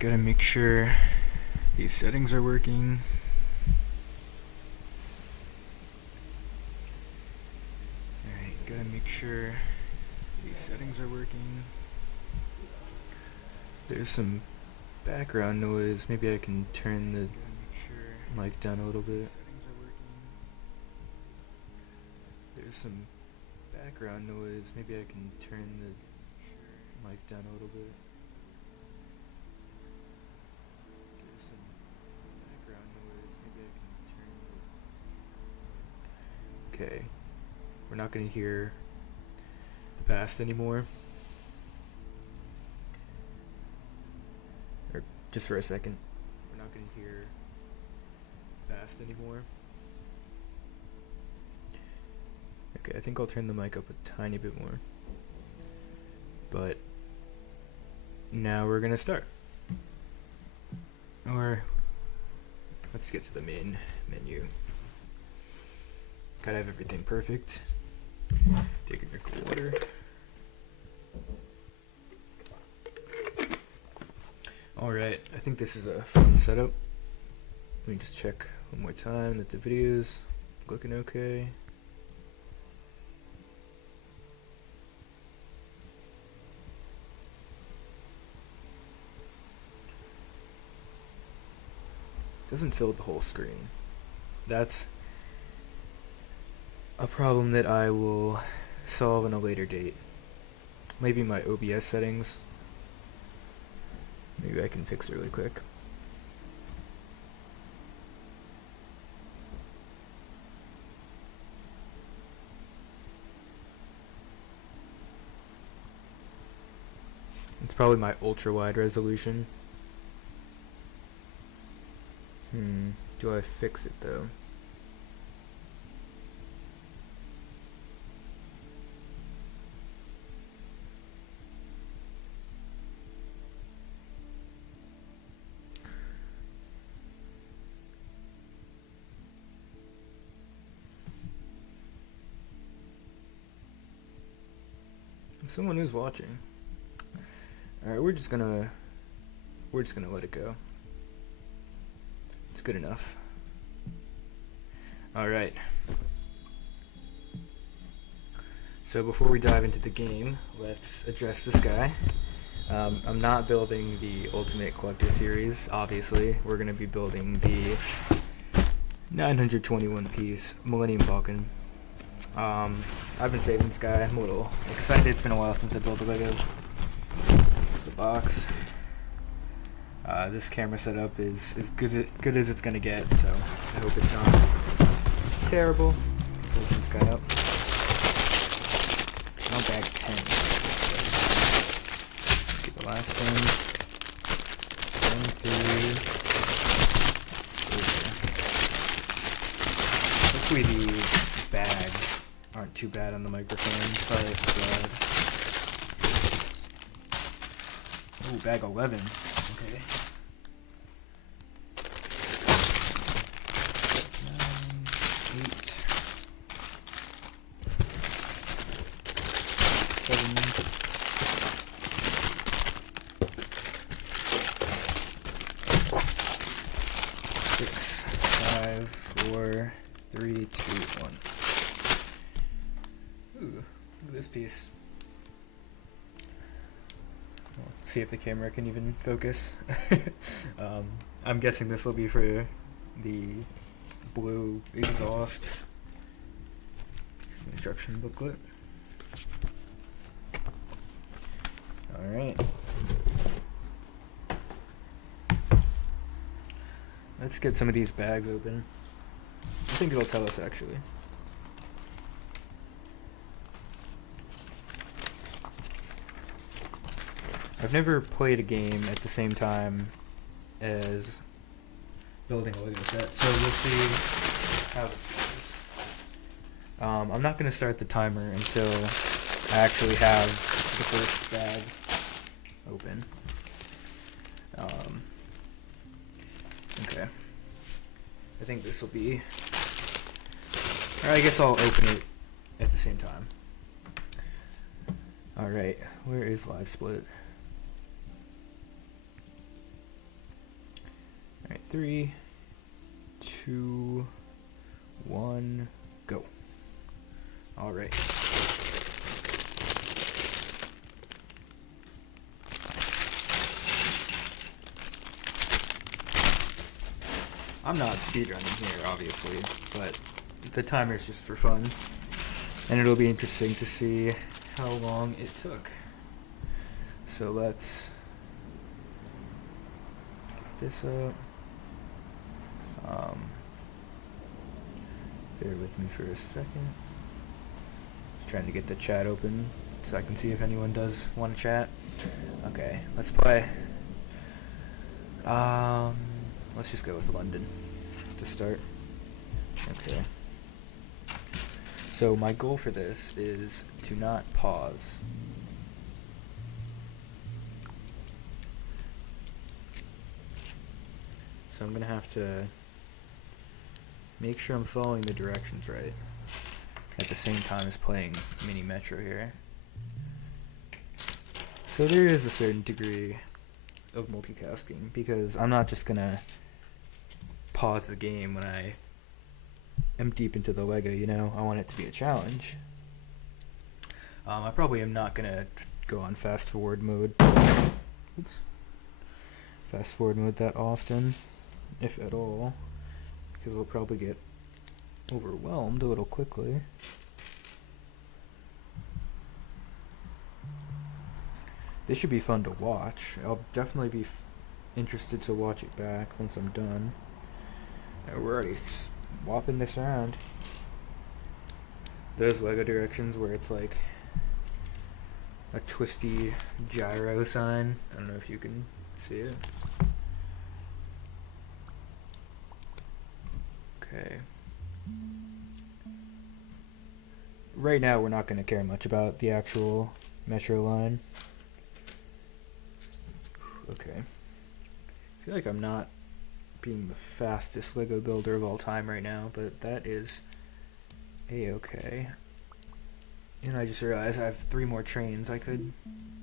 Gotta make sure these settings are working. Alright, gotta make sure these settings are working. There's some background noise. Maybe I can turn the mic down a little bit. There's some background noise. Maybe I can turn the mic down a little bit. There's some background noise. Maybe I can turn the... Okay. We're not going to hear the past anymore. Or just for a second. We're not going to hear the past anymore. Okay, I think I'll turn the mic up a tiny bit more. But now we're gonna start. Or let's get to the main menu. Gotta have everything perfect. Take a drink of water. Alright, I think this is a fun setup. Let me just check one more time that the video's looking okay. Doesn't fill the whole screen. That's a problem that I will solve on a later date. Maybe my OBS settings. Maybe I can fix it really quick. It's probably my ultra wide resolution. Do I fix it though? Someone is watching. Alright, we're just gonna let it go. It's good enough. Alright. So before we dive into the game, let's address this guy. I'm not building the Ultimate Collector Series, obviously. We're going to be building the 921 piece Millennium Falcon. I've been saving this guy. I'm a little excited. It's been a while since I built a Lego. The box. This camera setup is as good as it's gonna get, so I hope it's not terrible. Let's open this guy up. Now bag 10. Get the last thing. 1, 3. Hopefully the bags aren't too bad on the microphone. Sorry if it's loud. Ooh, bag 11. Okay. 3, 2, 1. Ooh, look at this piece. Well, see if the camera can even focus. I'm guessing this will be for the blue exhaust. Here's the instruction booklet. Alright. Let's get some of these bags open. I think it'll tell us actually. I've never played a game at the same time as building a Lego set, so we'll see how this goes. I'm not going to start the timer until I actually have the first bag open. Okay. I think this will be... Or I guess I'll open it at the same time. Alright, where is Live Split? 3, 2, 1, go. All right. I'm not speedrunning here, obviously, but the timer's just for fun. And it'll be interesting to see how long it took. So let's get this up. Bear with me for a second. Just trying to get the chat open so I can see if anyone does want to chat. Okay, let's play. Let's just go with London to start. Okay. So my goal for this is to not pause. So I'm gonna have to make sure I'm following the directions right at the same time as playing Mini Metro here. So there is a certain degree of multitasking because I'm not just gonna pause the game when I am deep into the Lego, you know? I want it to be a challenge. I probably am not gonna go on fast forward mode. Oops. Fast forward mode that often, if at all, because I'll probably get overwhelmed a little quickly. This should be fun to watch. I'll definitely be interested to watch it back once I'm done. We're already swapping this around. Those Lego directions where it's like a twisty gyro sign. I don't know if you can see it. Okay. Right now we're not going to care much about the actual metro line. Okay. I feel like I'm not being the fastest Lego builder of all time right now, but that is a-okay. And I just realized I have 3 more trains I could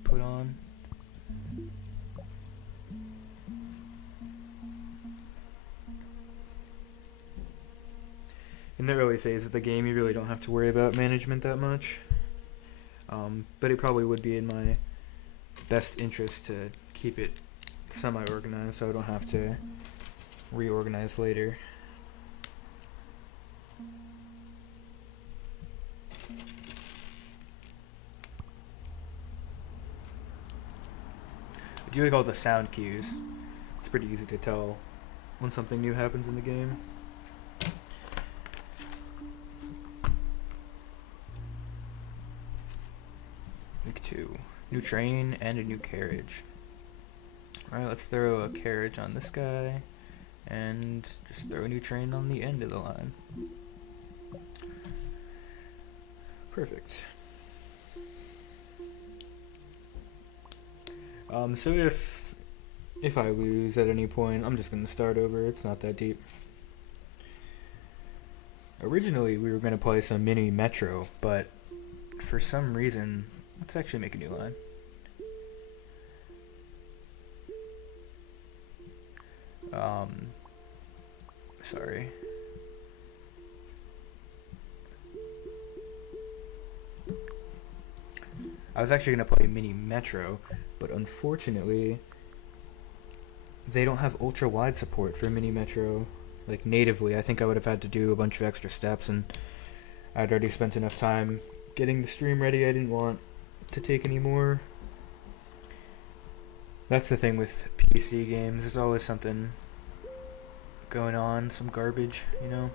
put on. In the early phase of the game, you really don't have to worry about management that much. But it probably would be in my best interest to keep it semi-organized so I don't have to reorganize later. I do like all the sound cues. It's pretty easy to tell when something new happens in the game. Week 2. New train and a new carriage. Alright, let's throw a carriage on this guy and just throw a new train on the end of the line. Perfect. So if I lose at any point, I'm just going to start over. It's not that deep. Originally, we were going to play some Mini Metro, but for some reason, let's actually make a new line. Sorry. I was actually going to play Mini Metro, but unfortunately, they don't have ultra-wide support for Mini Metro, like, natively. I think I would have had to do a bunch of extra steps, and I'd already spent enough time getting the stream ready. I didn't want to take any more. That's the thing with PC games. There's always something going on, some garbage, you know?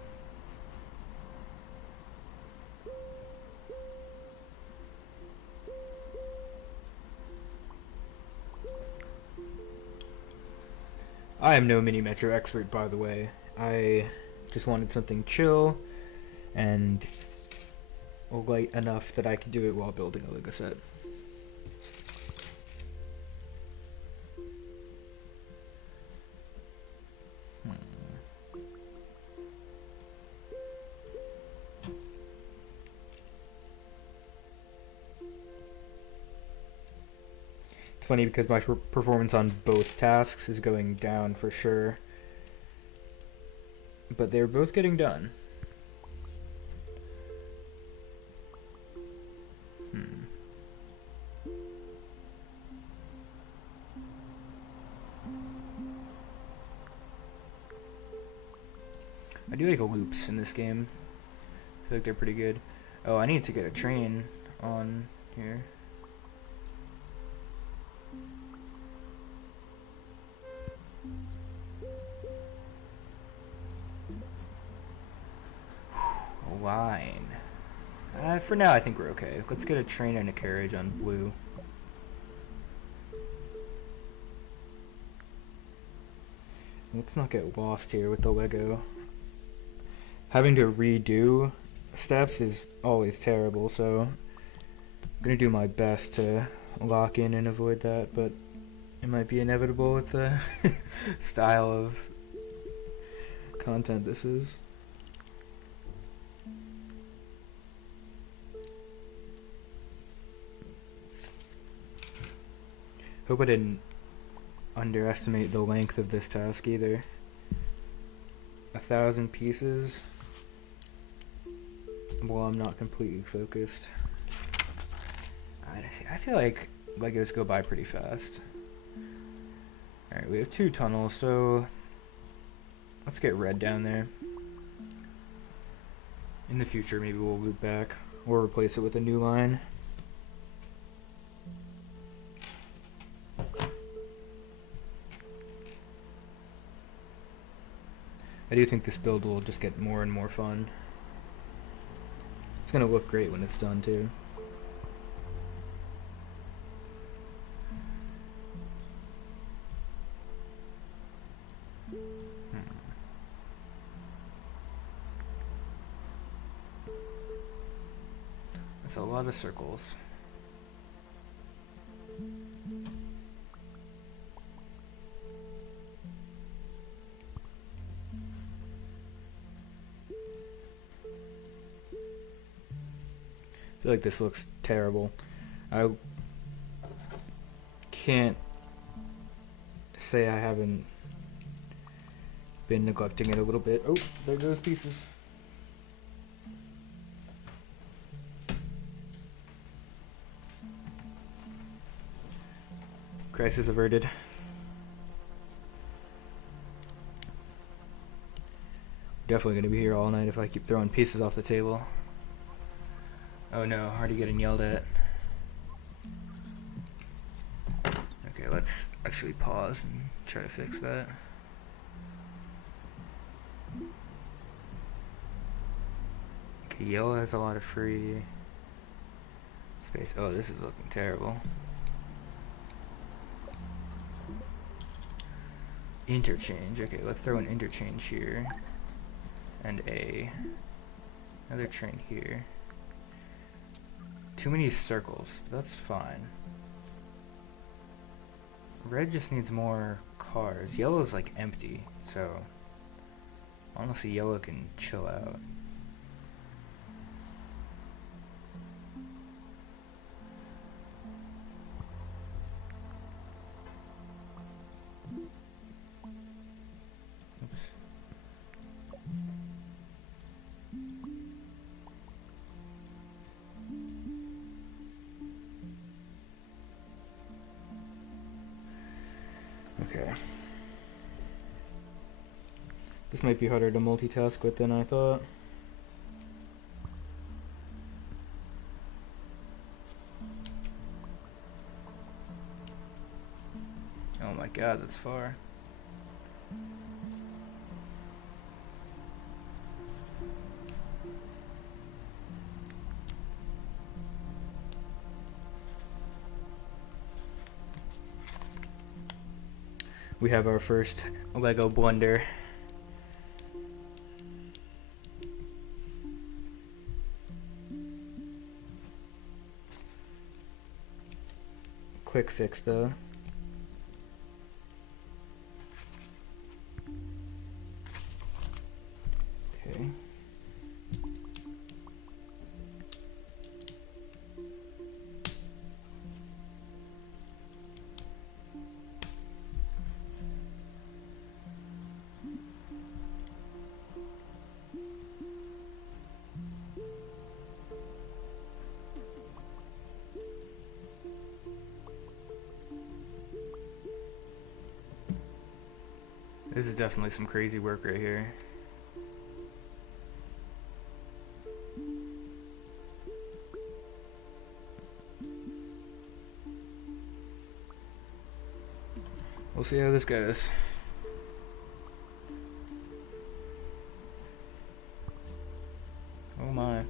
I am no Mini Metro expert, by the way. I just wanted something chill and light enough that I could do it while building a Lego set. It's funny because my performance on both tasks is going down for sure. but they're both getting done. I do like loops in this game. I feel like they're pretty good. Oh, I need to get a train on here. A line. For now, I think we're okay. Let's get a train and a carriage on blue. Let's not get lost here with the Lego. Having to redo steps is always terrible, so I'm gonna do my best to lock in and avoid that, but it might be inevitable with the style of content this is. Hope I didn't underestimate the length of this task either. 1,000 pieces. Well, I'm not completely focused. I feel like Legos go by pretty fast. Alright, we have 2 tunnels, so let's get red down there. In the future, maybe we'll loop back or replace it with a new line. I do think this build will just get more and more fun. It's gonna look great when it's done too. That's a lot of circles. I feel like this looks terrible. I can't say I haven't been neglecting it a little bit. Oh, there goes pieces. Crisis averted. Definitely gonna be here all night if I keep throwing pieces off the table. Oh no, already getting yelled at. Okay, let's actually pause and try to fix that. Okay, yellow has a lot of free space. Oh, this is looking terrible. Interchange. Okay, let's throw an interchange here. And another train here. Too many circles, but that's fine. Red just needs more cars. Yellow's like empty, so honestly yellow can chill out. Oops. Okay. This might be harder to multitask with than I thought. Oh my god, that's far. We have our first Lego blunder. Quick fix though. Okay. This is definitely some crazy work right here. We'll see how this goes. Oh my.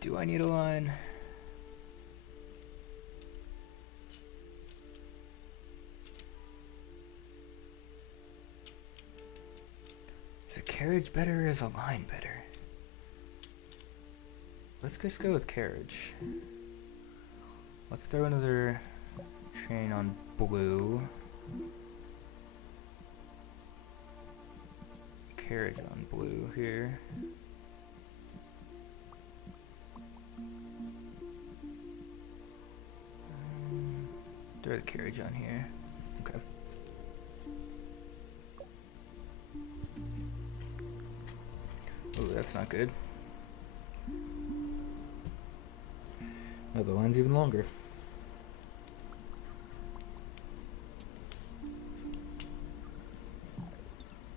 Do I need a line? Is a carriage better or is a line better? Let's just go with carriage. Let's throw another train on blue. Carriage on blue here. Throw the carriage on here. Okay. Oh, that's not good. Oh, the line's even longer.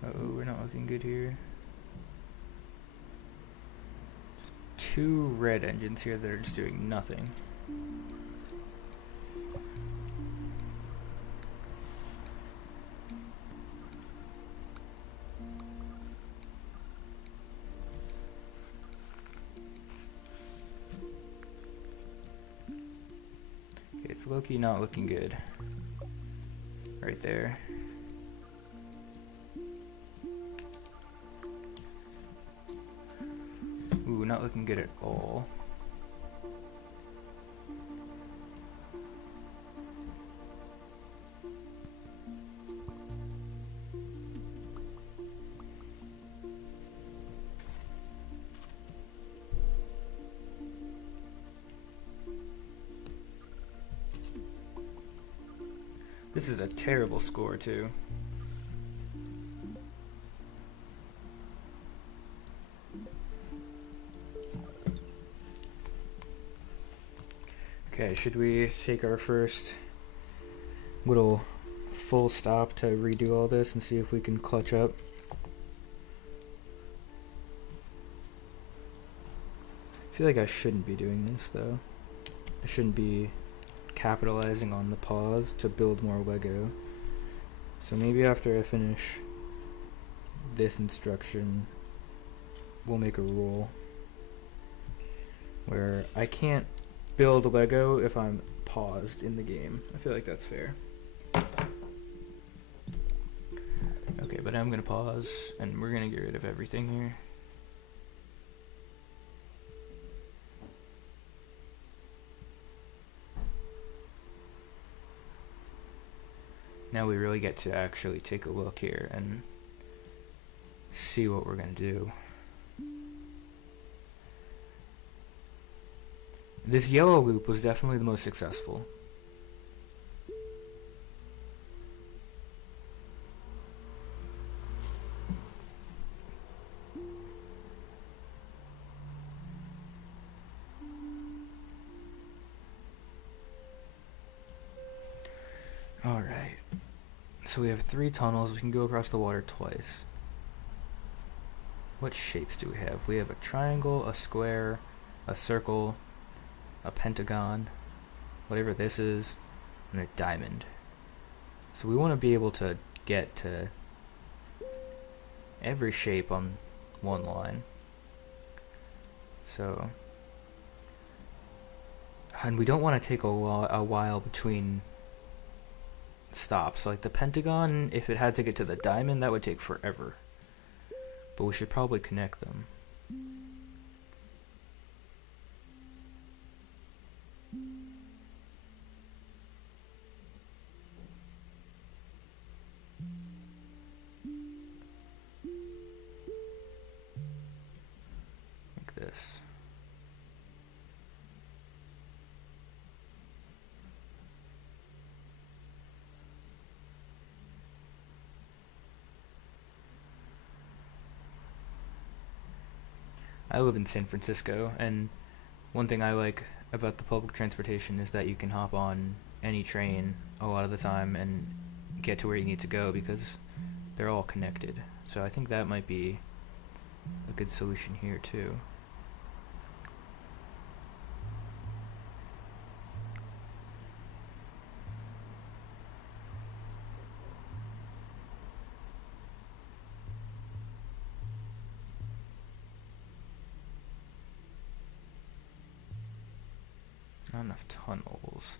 Uh-oh, we're not looking good here. There's 2 red engines here that are just doing nothing. It's low-key not looking good. Right there. Ooh, not looking good at all. This is a terrible score, too. Okay, should we take our first little full stop to redo all this and see if we can clutch up? I feel like I shouldn't be doing this, though. I shouldn't be capitalizing on the pause to build more Lego. So maybe after I finish this instruction, we'll make a rule where I can't build Lego if I'm paused in the game. I feel like that's fair. Okay, but I'm gonna pause and we're gonna get rid of everything here. Now we really get to actually take a look here and see what we're gonna do. This yellow loop was definitely the most successful. Alright. So we have 3 tunnels. We can go across the water twice. What shapes do we have? We have a triangle, a square, a circle, a pentagon, whatever this is, and a diamond. So we want to be able to get to every shape on one line. So, and we don't want to take a while between stops. Like the pentagon, if it had to get to the diamond, that would take forever. But we should probably connect them. Like this. I live in San Francisco, and one thing I like about the public transportation is that you can hop on any train a lot of the time and get to where you need to go because they're all connected. So I think that might be a good solution here too. Not enough tunnels.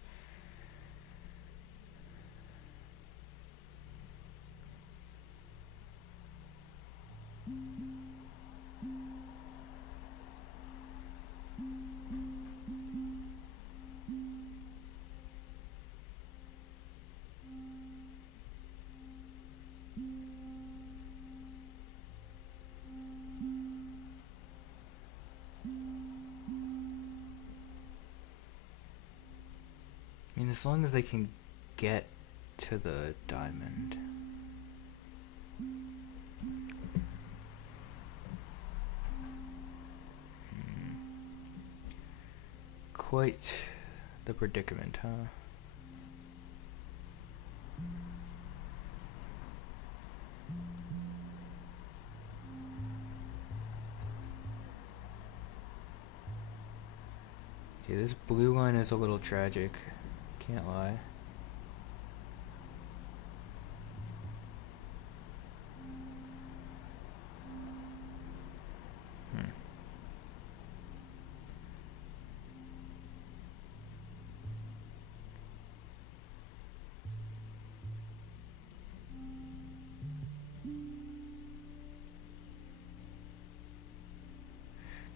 I mean, as long as they can get to the diamond. Quite the predicament, huh? Okay, this blue line is a little tragic. Can't lie.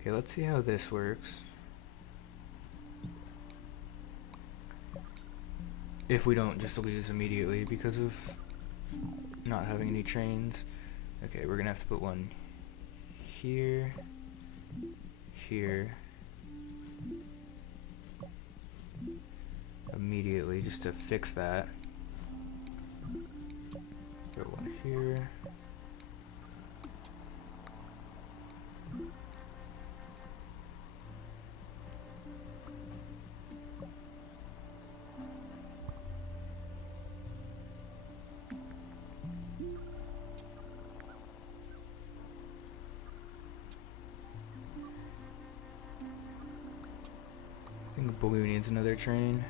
Okay, let's see how this works. If we don't just lose immediately because of not having any trains. Okay, we're gonna have to put one here, here, immediately just to fix that. Put one here. I think blue needs another train.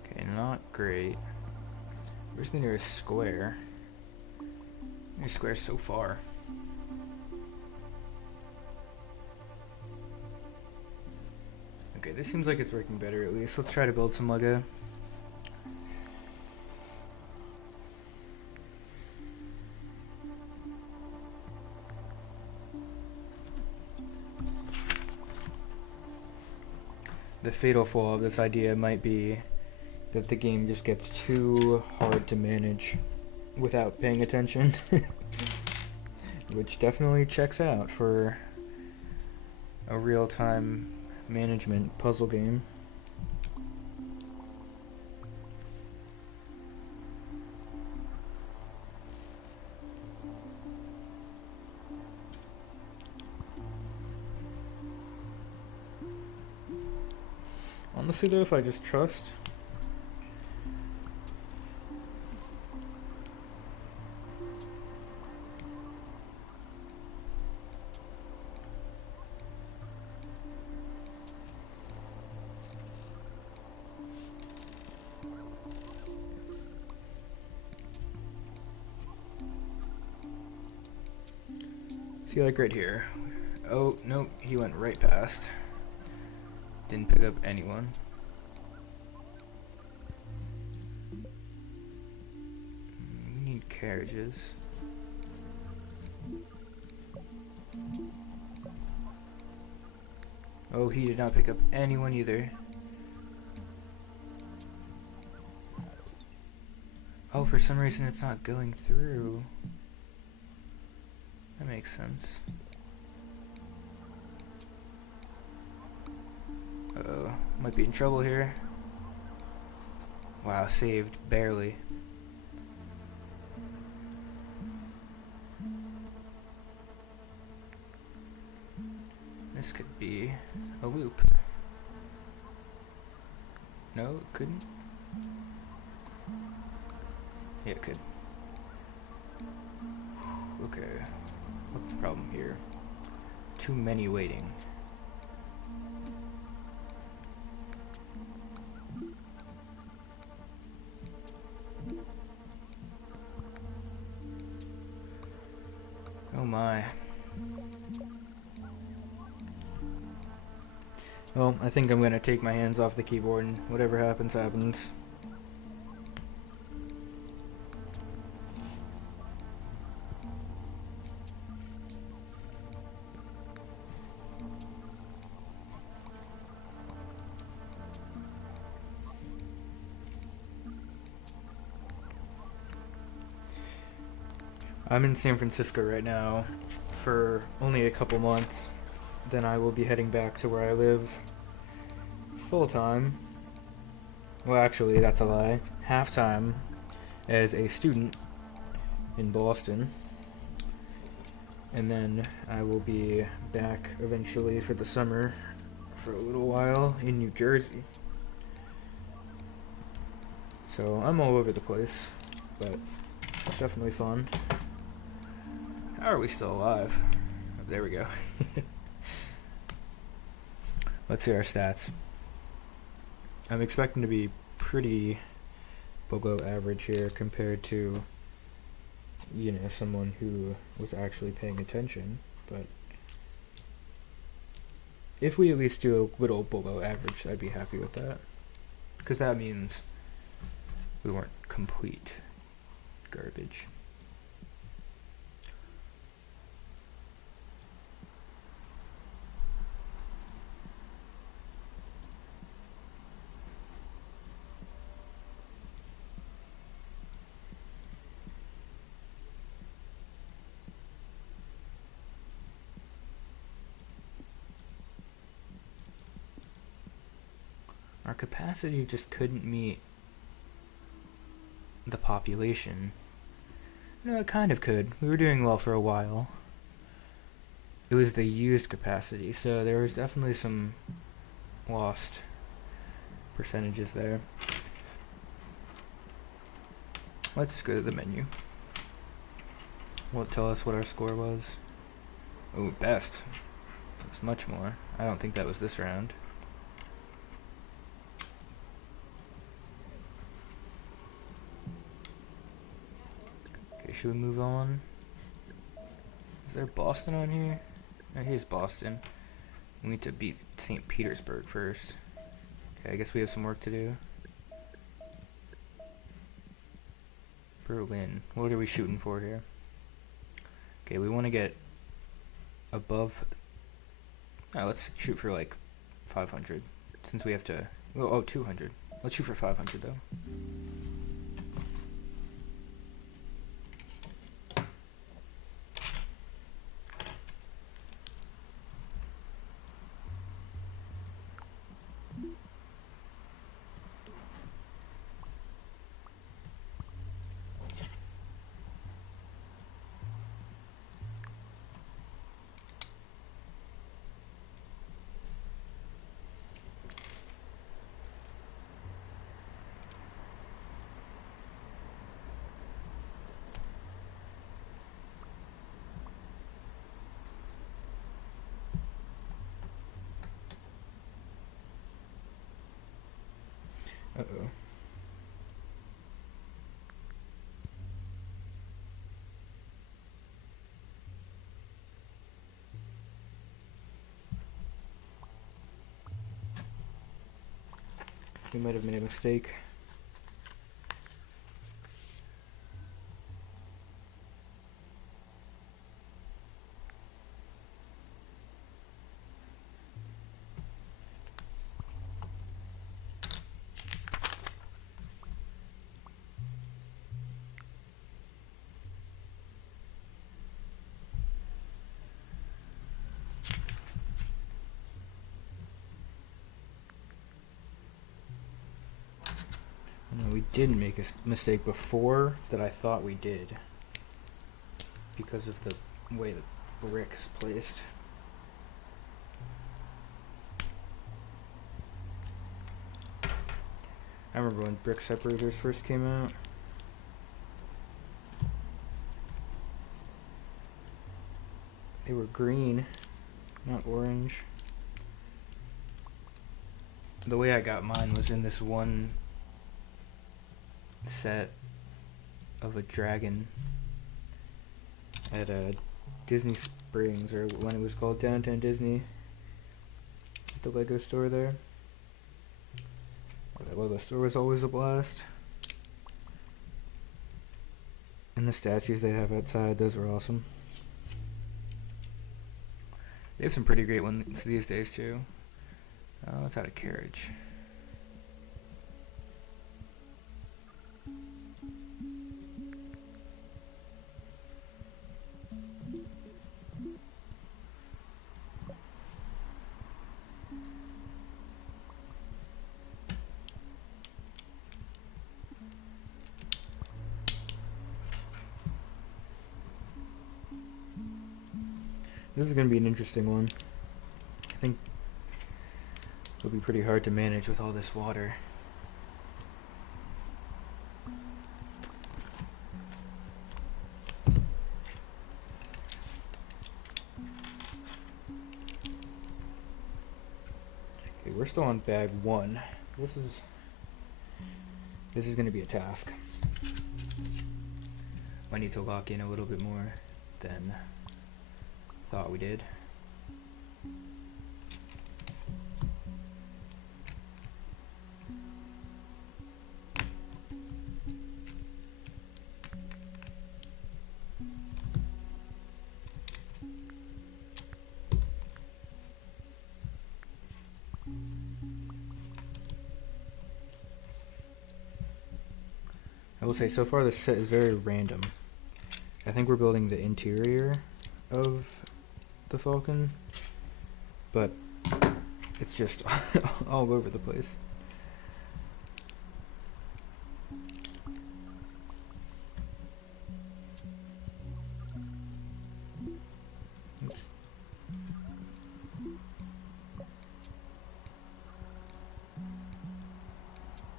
Okay, not great. Where's the nearest square? Nearest square's so far. Okay, this seems like it's working better at least. Let's try to build some Lego. The fatal flaw of this idea might be that the game just gets too hard to manage without paying attention, which definitely checks out for a real-time management puzzle game. Honestly though, if I just trust, see, like right here. Oh, nope, he went right past. Didn't pick up anyone. We need carriages. Oh, he did not pick up anyone either. Oh, for some reason it's not going through. That makes sense. Uh-oh, might be in trouble here. Wow, saved, barely. This could be a loop. No, it couldn't. Yeah, it could. Okay, what's the problem here? Too many waiting. Oh my. Well, I think I'm gonna take my hands off the keyboard and whatever happens, happens. I'm in San Francisco right now for only a couple months. Then I will be heading back to where I live full time. Well, actually, that's a lie. Half time as a student in Boston. And then I will be back eventually for the summer for a little while in New Jersey. So I'm all over the place, but it's definitely fun. How are we still alive? Oh, there we go. Let's see our stats. I'm expecting to be pretty below average here compared to, you know, someone who was actually paying attention. But if we at least do a little below average, I'd be happy with that. Because that means we weren't complete garbage. Our capacity just couldn't meet the population. No, it kind of could. We were doing well for a while. It was the used capacity, so there was definitely some lost percentages there. Let's go to the menu. Will it tell us what our score was? Oh, best. It's much more. I don't think that was this round. Okay, should we move on? Is there Boston on here? Oh, here's Boston. We need to beat St. Petersburg first. Okay, I guess we have some work to do. Berlin. What are we shooting for here? Okay, we want to get above... Alright, let's shoot for like 500. Since we have to... Oh, 200. Let's shoot for 500 though. Uh-oh. We might have made a mistake. we didn't make a mistake before that I thought we did because of the way the brick is placed. I remember when brick separators first came out. They were green, not orange. The way I got mine was in this one set of a dragon at Disney Springs, or when it was called Downtown Disney, at the Lego store there. That Lego store was always a blast. And the statues they have outside, those were awesome. They have some pretty great ones these days too. Let's add a carriage. This is going to be an interesting one. I think it'll be pretty hard to manage with all this water. Okay, we're still on bag 1. This is going to be a task. I need to lock in a little bit more than thought we did. I will say, so far this set is very random. I think we're building the interior of the Falcon, but it's just all over the place. Oops.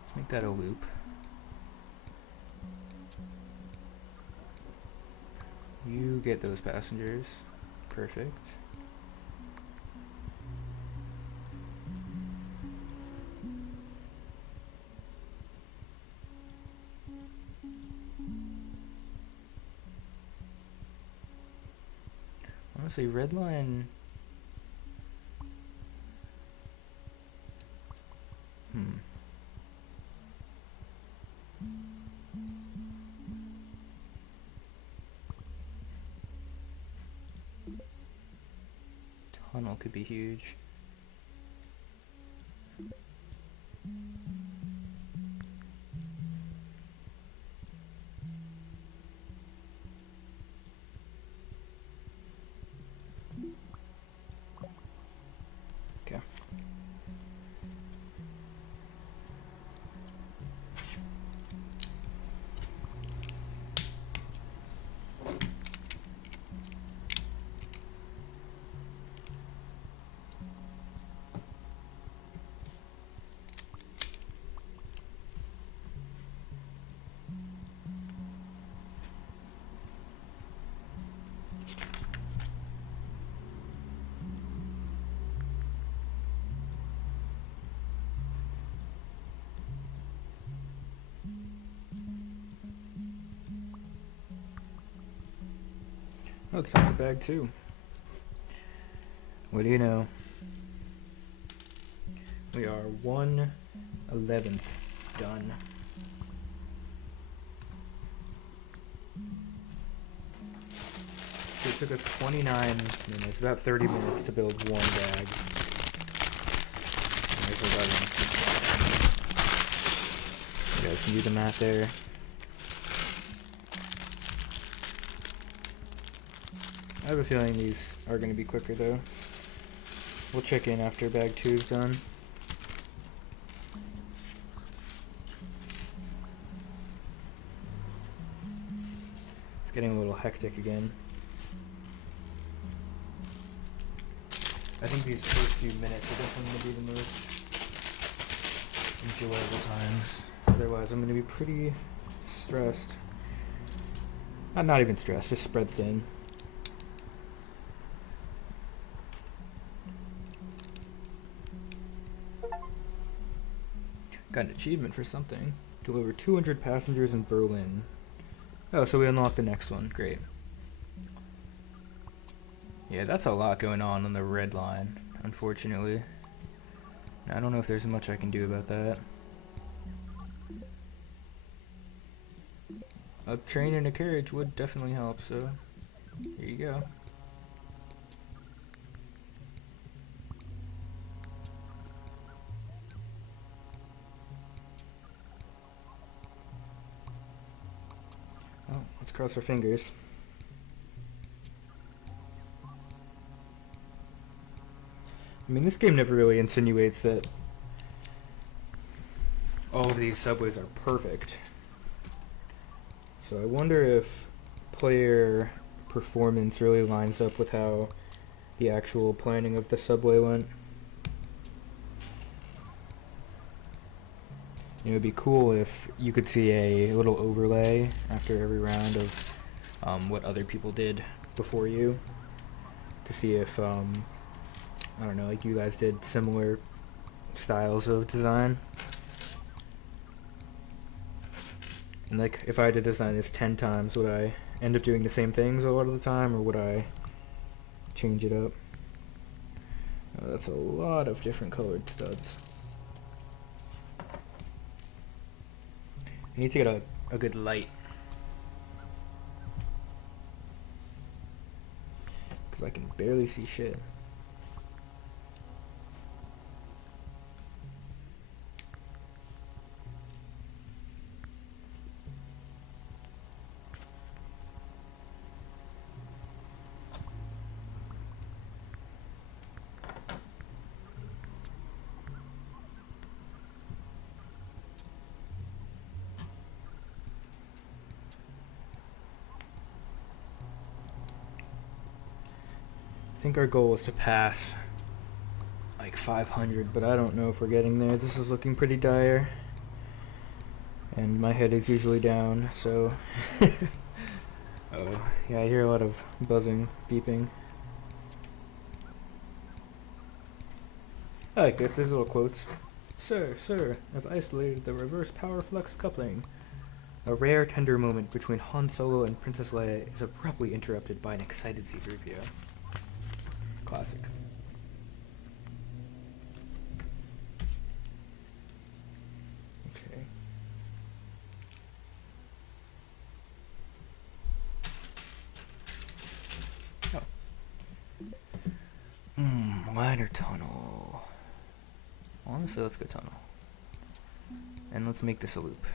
Let's make that a loop. You get those passengers. Perfect. Honestly, red line. Tunnel could be huge. Okay. Oh, it's time for bag 2. What do you know? We are 1/11 done. So it took us 29 minutes, about 30 minutes to build one bag. And there's 11. You guys can do the math there. I have a feeling these are going to be quicker though. We'll check in after bag 2 is done. getting a little hectic again. I think these first few minutes are definitely going to be the most enjoyable times. Otherwise, I'm going to be pretty stressed. Not even stressed, just spread thin. Got an achievement for something. Deliver 200 passengers in Berlin. Oh, so we unlocked the next one. Great. Yeah, that's a lot going on the red line, unfortunately. I don't know if there's much I can do about that. A train and a carriage would definitely help, so here you go. Oh, let's cross our fingers. I mean, this game never really insinuates that all of these subways are perfect. So I wonder if player performance really lines up with how the actual planning of the subway went. It would be cool if you could see a little overlay after every round of what other people did before you, to see if, I don't know, like you guys did similar styles of design. And like, if I had to design this 10 times, would I end up doing the same things a lot of the time, or would I change it up? Oh, that's a lot of different colored studs. I need to get a good light, because I can barely see shit. I think our goal was to pass like 500, but I don't know if we're getting there. This is looking pretty dire, and my head is usually down, so oh yeah, I hear a lot of buzzing, beeping. I like this. There's little quotes. Sir, I've isolated the reverse power flux coupling. A rare tender moment between Han Solo and Princess Leia is abruptly interrupted by an excited C-3PO. Classic. Okay. Oh. Ladder tunnel. Honestly, let's go tunnel. And let's make this a loop.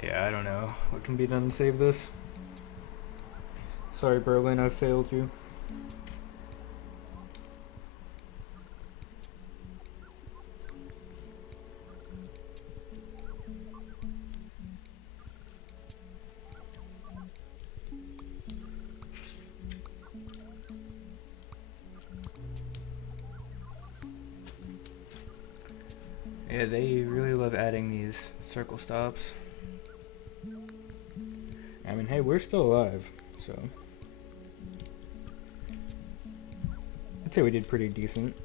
Yeah, I don't know what can be done to save this. Sorry, Berlin, I've failed you. Yeah, they really love adding these circle stops. I mean, hey, we're still alive, so I'd say we did pretty decent.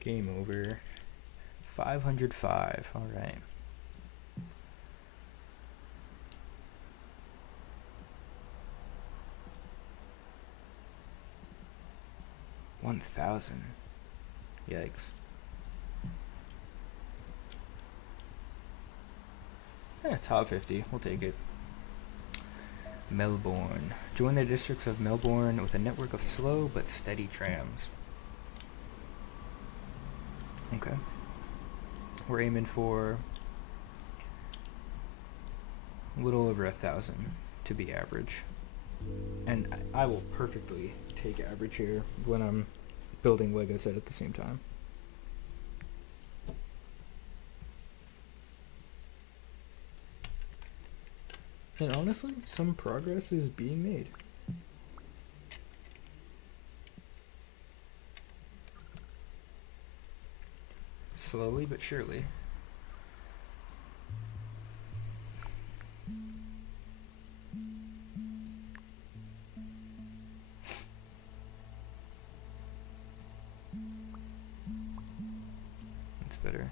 Game over. 505, alright. $1,000. Yikes. Top 50. We'll take it. Melbourne. Join the districts of Melbourne with a network of slow but steady trams. Okay. We're aiming for a little over 1,000 to be average. And I will perfectly take average here when I'm building Lego set at the same time. And honestly, some progress is being made. Slowly but surely. That's better.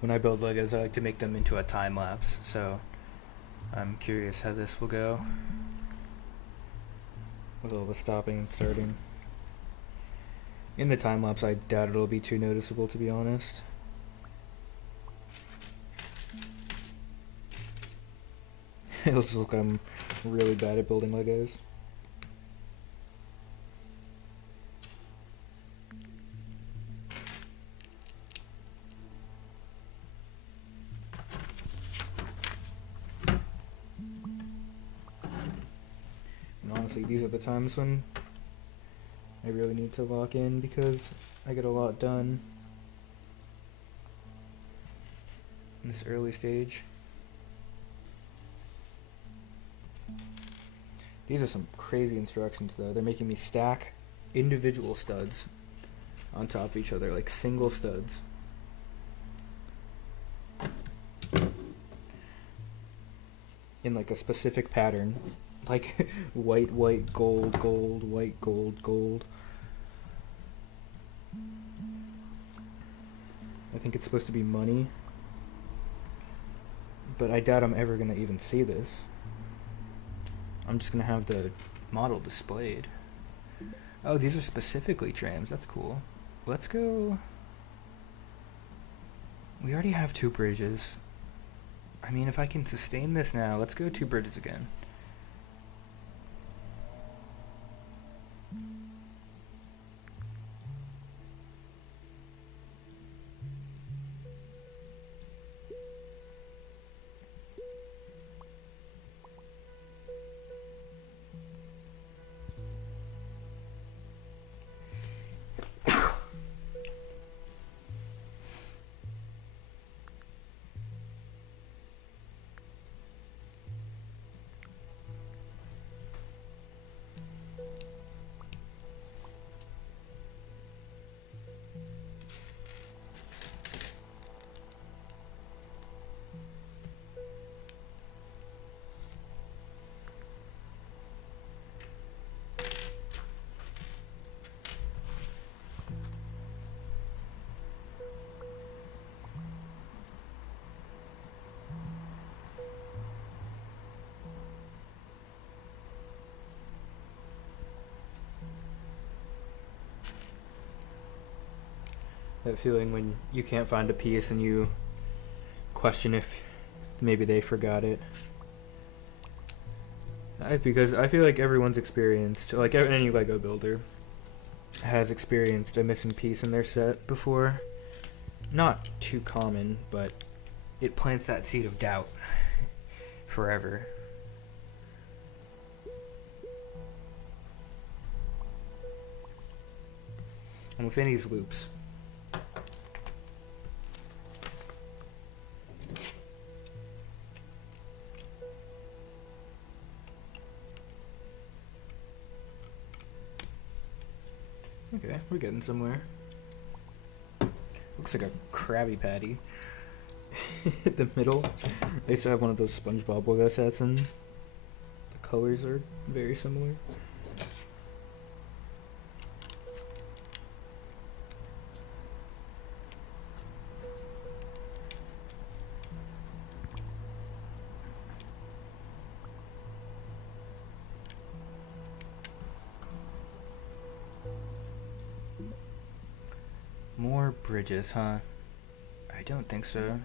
When I build Legos, I like to make them into a time lapse, so I'm curious how this will go with all the stopping and starting. In the time lapse, I doubt it'll be too noticeable, to be honest. It'll just look like I'm really bad at building Legos. Honestly, these are the times when I really need to lock in because I get a lot done in this early stage. These are some crazy instructions though. They're making me stack individual studs on top of each other, like single studs. In like a specific pattern. Like white, white, gold, gold, white, gold, gold. I think it's supposed to be money. But I doubt I'm ever going to even see this. I'm just going to have the model displayed. Oh, these are specifically trams. That's cool. Let's go. We already have 2 bridges. I mean, if I can sustain this now, let's go 2 bridges again. That feeling when you can't find a piece and you question if maybe they forgot it. Because I feel like everyone's experienced, like any Lego builder has experienced a missing piece in their set before. Not too common, but it plants that seed of doubt forever. And with any loops, okay, we're getting somewhere. Looks like a Krabby Patty. In the middle. I used to have one of those SpongeBob Lego sets, and colors are very similar. More bridges, huh? I don't think so.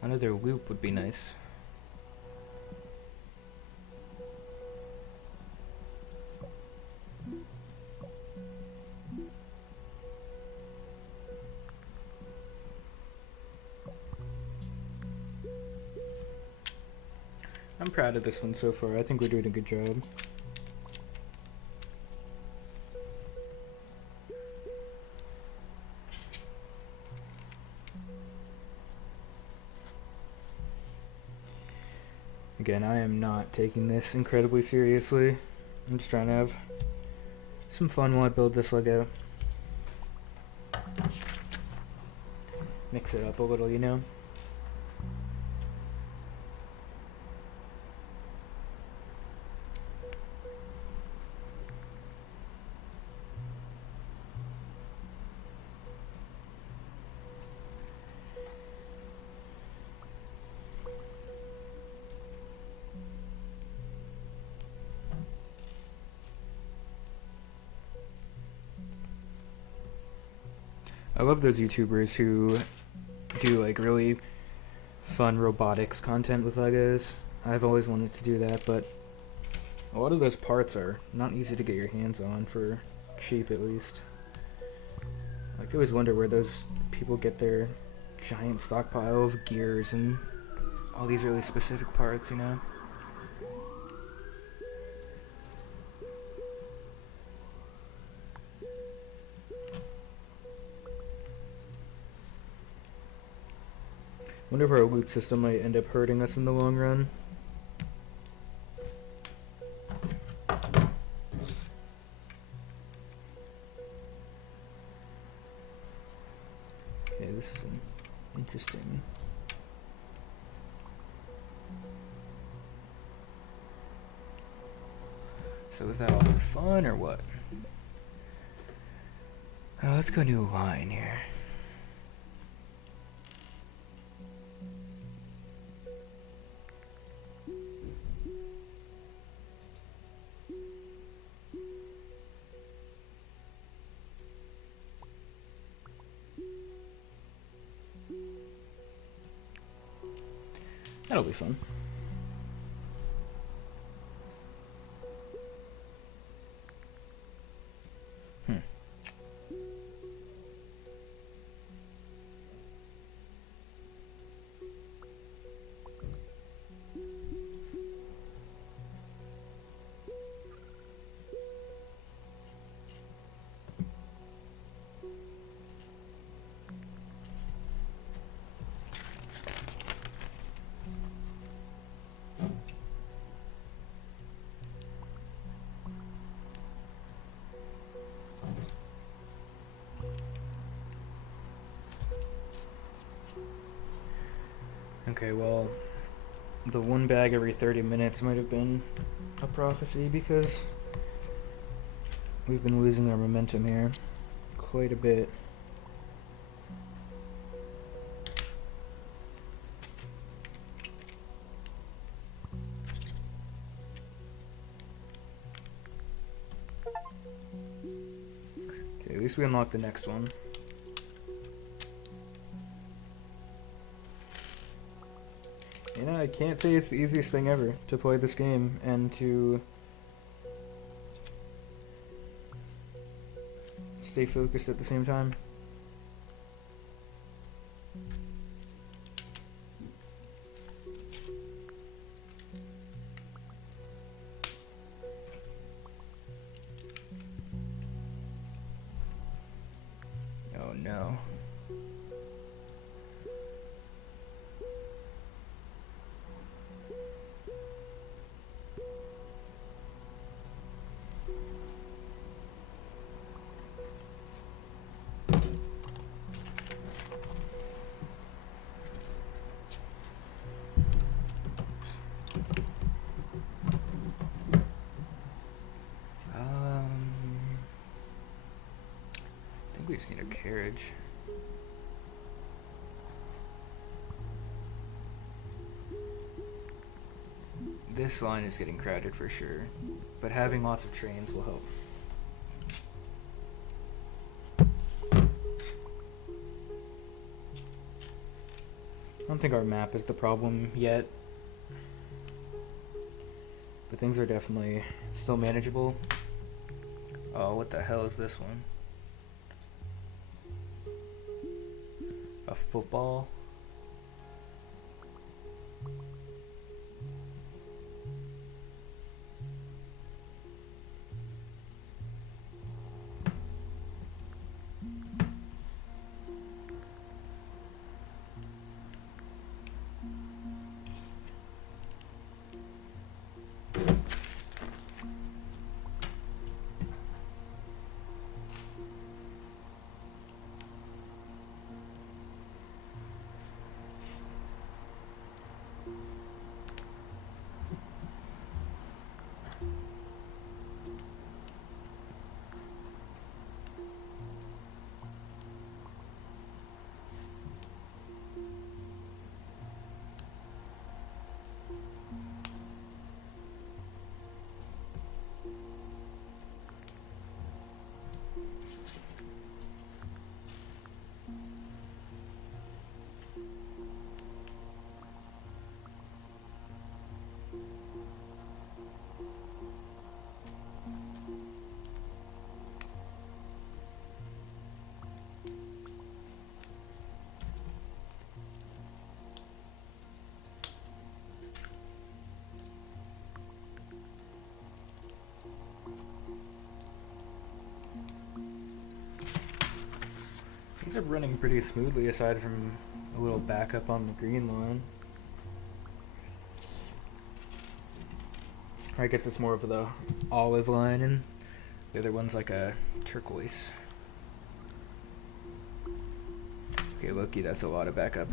Another loop would be nice. I'm proud of this one so far. I think we're doing a good job. Again, I am not taking this incredibly seriously. I'm just trying to have some fun while I build this Lego. Mix it up a little, you know? I love those YouTubers who do like really fun robotics content with Legos. I've always wanted to do that, but a lot of those parts are not easy to get your hands on for cheap, at least. Like, I always wonder where those people get their giant stockpile of gears and all these really specific parts, you know? Wonder if our loot system might end up hurting us in the long run. Okay, this is interesting. So is that all for fun or what? Let's go new line here. That'll be fun. Okay, well, the one bag every 30 minutes might have been a prophecy because we've been losing our momentum here quite a bit. Okay, at least we unlocked the next one. You know, I can't say it's the easiest thing ever to play this game and to stay focused at the same time. Oh no. just need a carriage. This line is getting crowded for sure, but having lots of trains will help. I don't think our map is the problem yet, but things are definitely still manageable. Oh, what the hell is this one? A football? Things are running pretty smoothly aside from a little backup on the green line. I guess it's more of the olive line and the other one's like a turquoise. Okay, Loki, that's a lot of backup.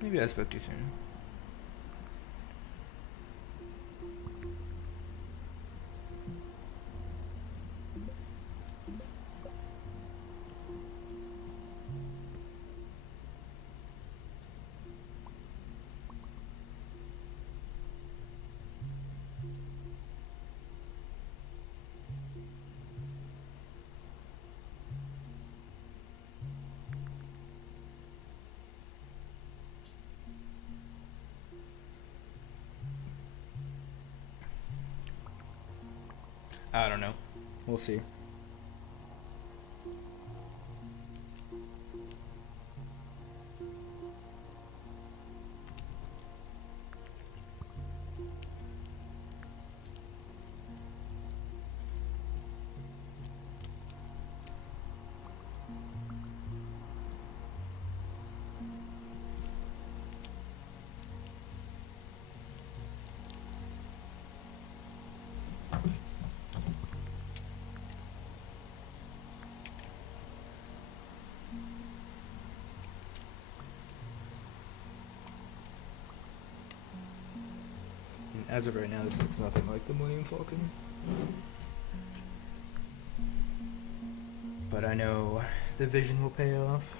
Maybe I spoke too soon. I don't know. We'll see. As of right now, this looks nothing like the Millennium Falcon. But I know the vision will pay off.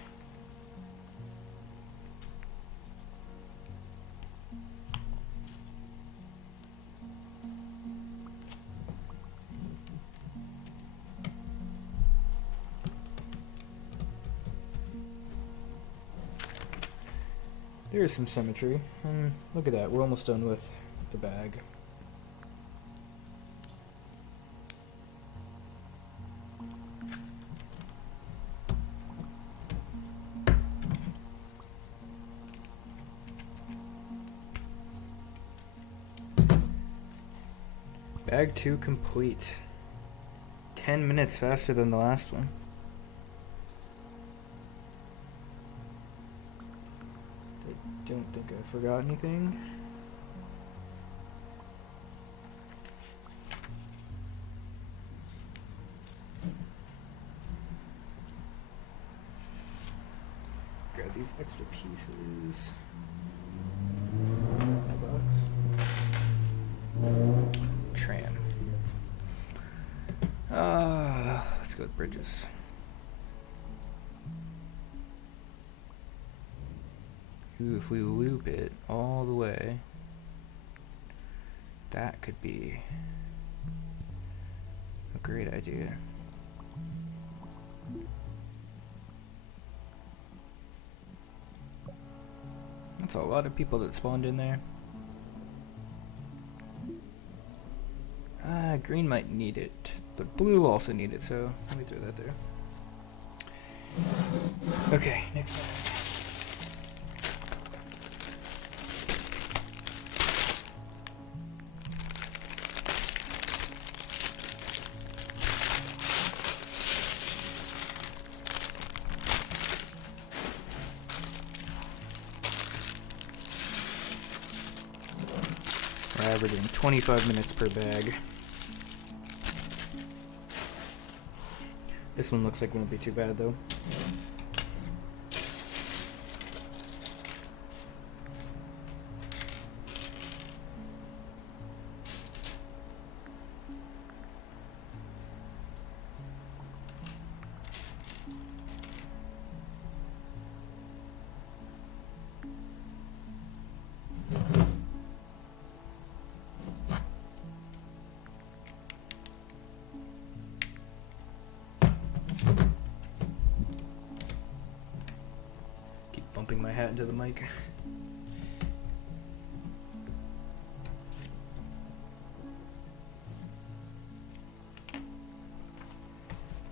There is some symmetry, and look at that, we're almost done with the bag. Bag 2 complete. 10 minutes faster than the last one. I don't think I forgot anything. Grab these extra pieces. My box. Tram. bridges. Ooh, if we loop it all the way, that could be a great idea. That's a lot of people that spawned in there. Green might need it, but blue also need it, so let me throw that there. Okay, next one. We're averaging 25 minutes per bag. This one looks like it won't be too bad though. Bumping my hat into the mic.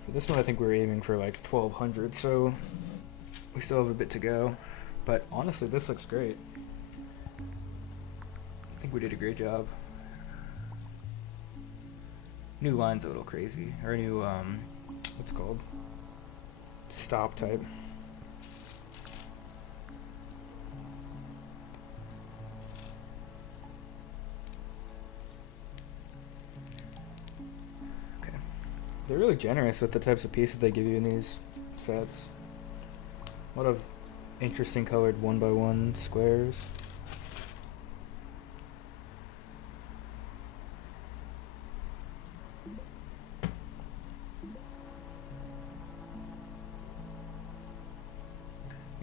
For this one, I think we're aiming for like 1200, so we still have a bit to go. But honestly, this looks great. I think we did a great job. New line's a little crazy, or new what's it called? Stop type. They're really generous with the types of pieces they give you in these sets. A lot of interesting colored 1x1 squares.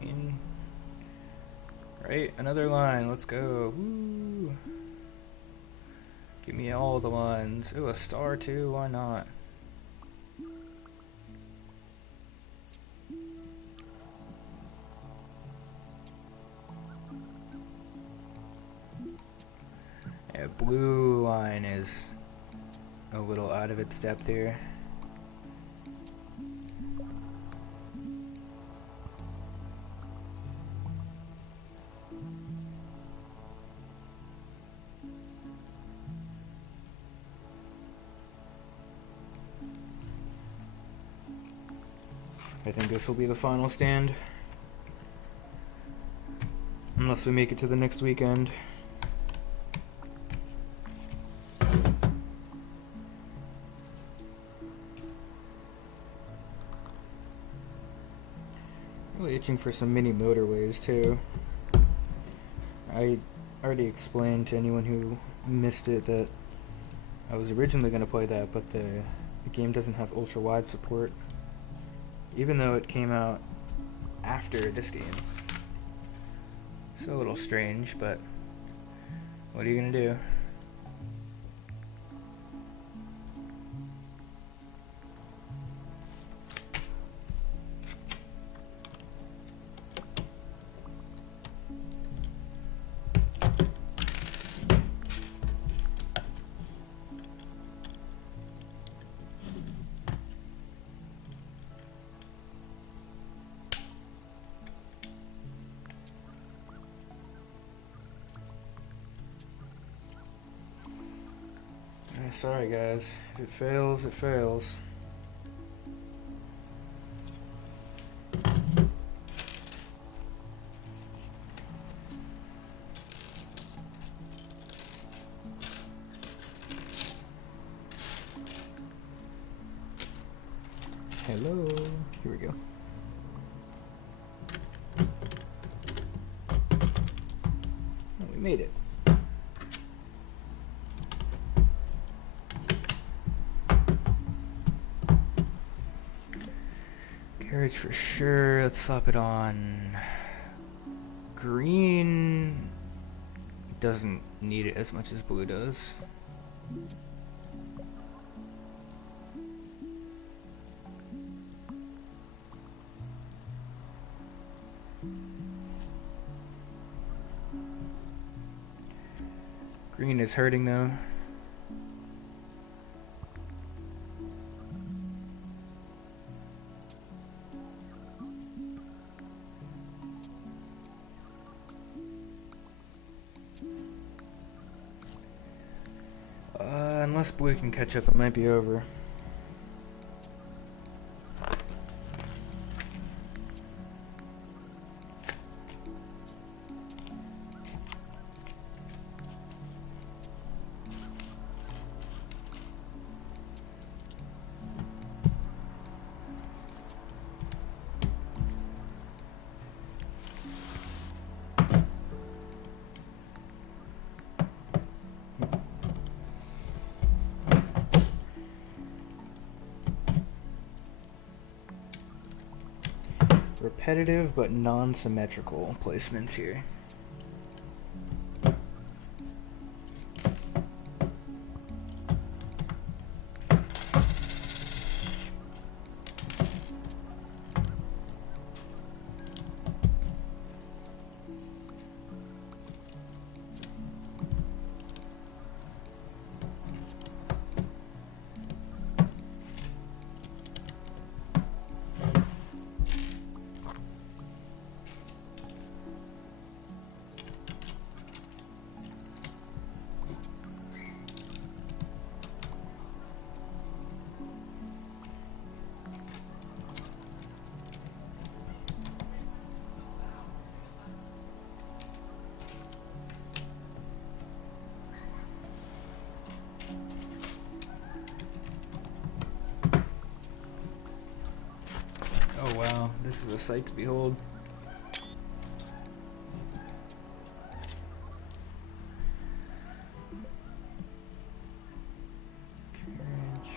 I mean, right, another line, let's go. Woo! Give me all the lines. Ooh, a star too, why not? Blue line is a little out of its depth here. I think this will be the final stand, unless we make it to the next weekend. Really itching for some mini motorways too. I already explained to anyone who missed it that I was originally going to play that, but the game doesn't have ultra wide support, even though it came out after this game. So a little strange, but what are you going to do? Sorry guys, if it fails, it fails. Hello, here we go. Oh, we made it. Courage for sure. Let's slap it on green. Doesn't need it as much as blue does. Green is hurting though. Unless blue can catch up, it might be over. Repetitive but non-symmetrical placements here. Oh wow, this is a sight to behold. Courage.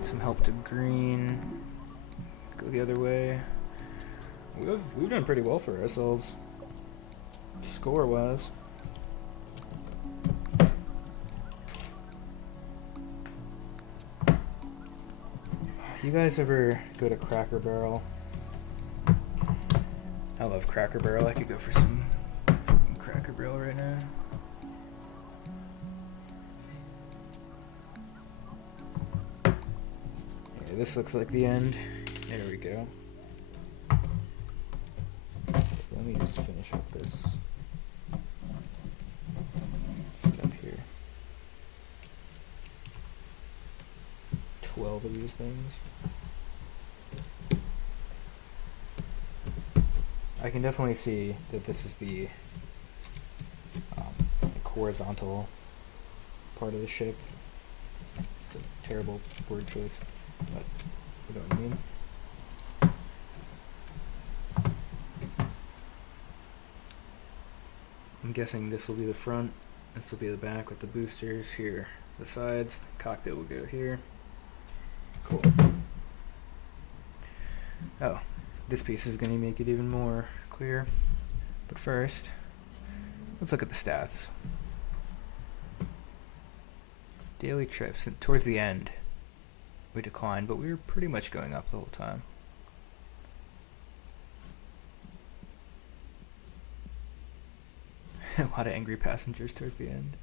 Some help to green. Go the other way. We've done pretty well for ourselves, score-wise. You guys ever go to Cracker Barrel? I love Cracker Barrel. I could go for some fucking Cracker Barrel right now. Yeah, this looks like the end. There we go. Let me just finish up this step here. 12 of these things. I can definitely see that this is the like horizontal part of the ship. It's a terrible word choice, but you know what I mean. I'm guessing this will be the front, this will be the back with the boosters here. The sides, the cockpit will go here. Cool. Oh, this piece is going to make it even more clear. But first, let's look at the stats. Daily trips, and towards the end, we declined, but we were pretty much going up the whole time. A lot of angry passengers towards the end.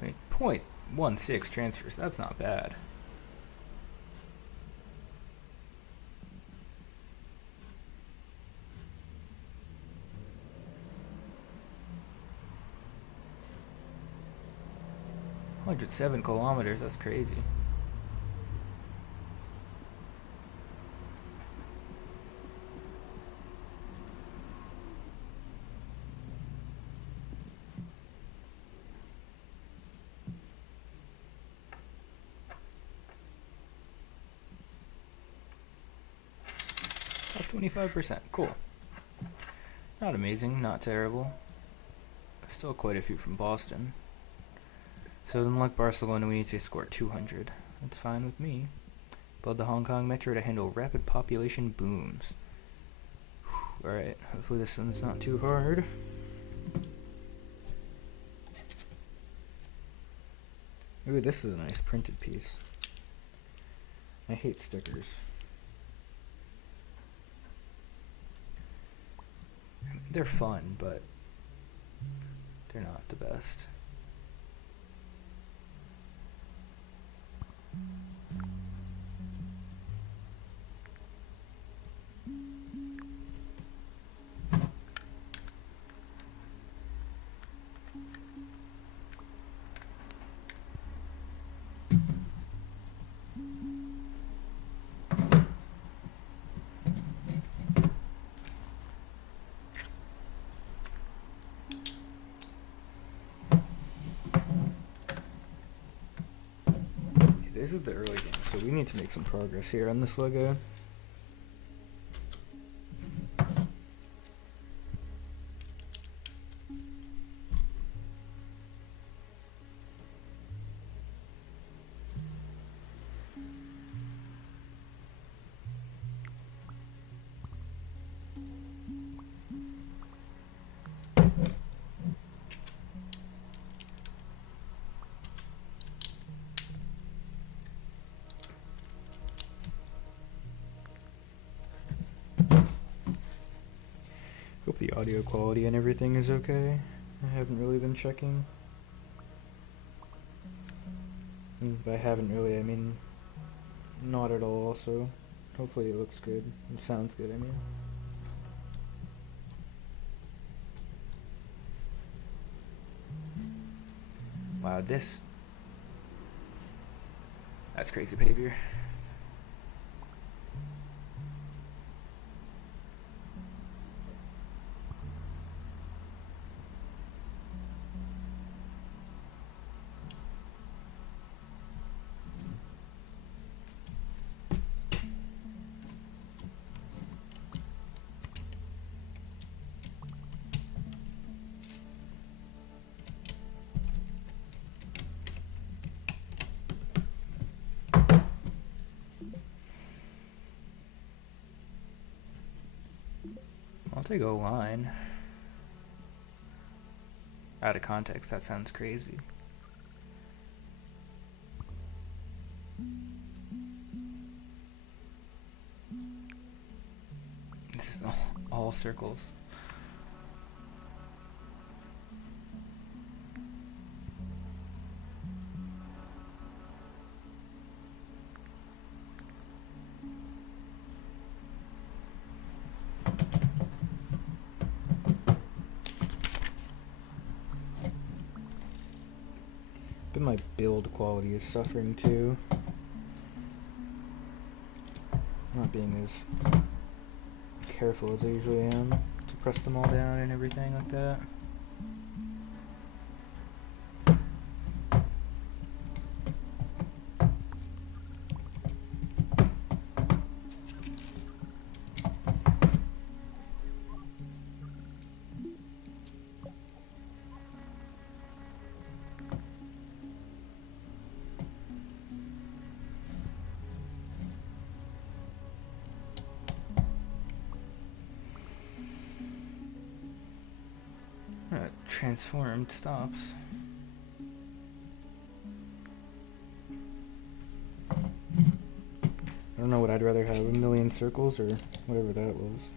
I mean, 0.16 transfers, that's not bad. $107 kilometers, that's crazy. Up 25%. Cool. Not amazing, not terrible. Still quite a few from Boston. So unlike Barcelona, we need to score 200. That's fine with me. Build the Hong Kong Metro to handle rapid population booms. Alright, hopefully this one's not too hard. Ooh, this is a nice printed piece. I hate stickers. They're fun, but they're not the best. This is the early game, so we need to make some progress here on this Lego. Hope the audio quality and everything is okay. I haven't really been checking. And by haven't really, I mean not at all also. Hopefully it looks good. It sounds good, I mean. Wow, that's crazy behavior. I'll take a line. Out of context, that sounds crazy. This is all circles. But my build quality is suffering too. Not being as careful as I usually am to press them all down and everything like that. Transformed stops. I don't know what I'd rather have, a million circles or whatever that was.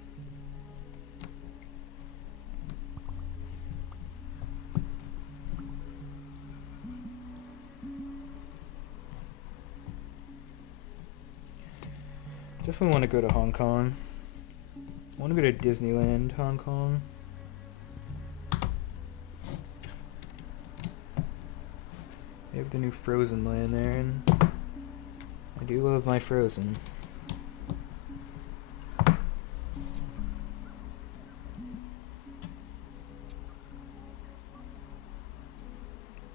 Definitely want to go to Hong Kong. I want to go to Disneyland, Hong Kong. They have the new Frozen land there, and I do love my Frozen.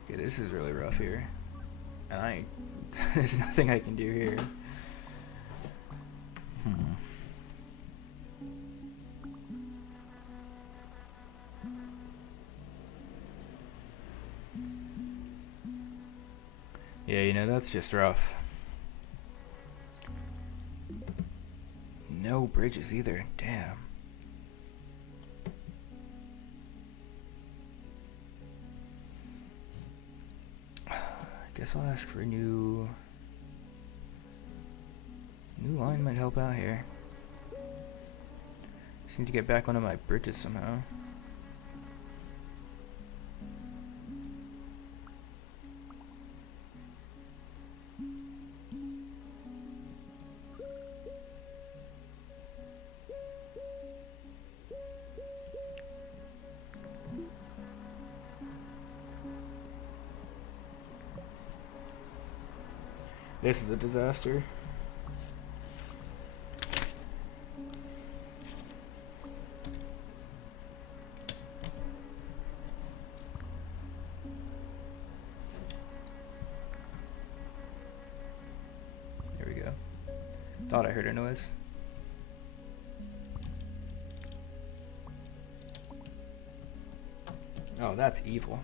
Okay, this is really rough here. And there's nothing I can do here. Yeah, you know, that's just rough. No bridges either. Damn. I guess I'll ask for a new line might help out here. Just need to get back onto my bridges somehow. This is a disaster. There we go. Thought I heard a noise. Oh, that's evil.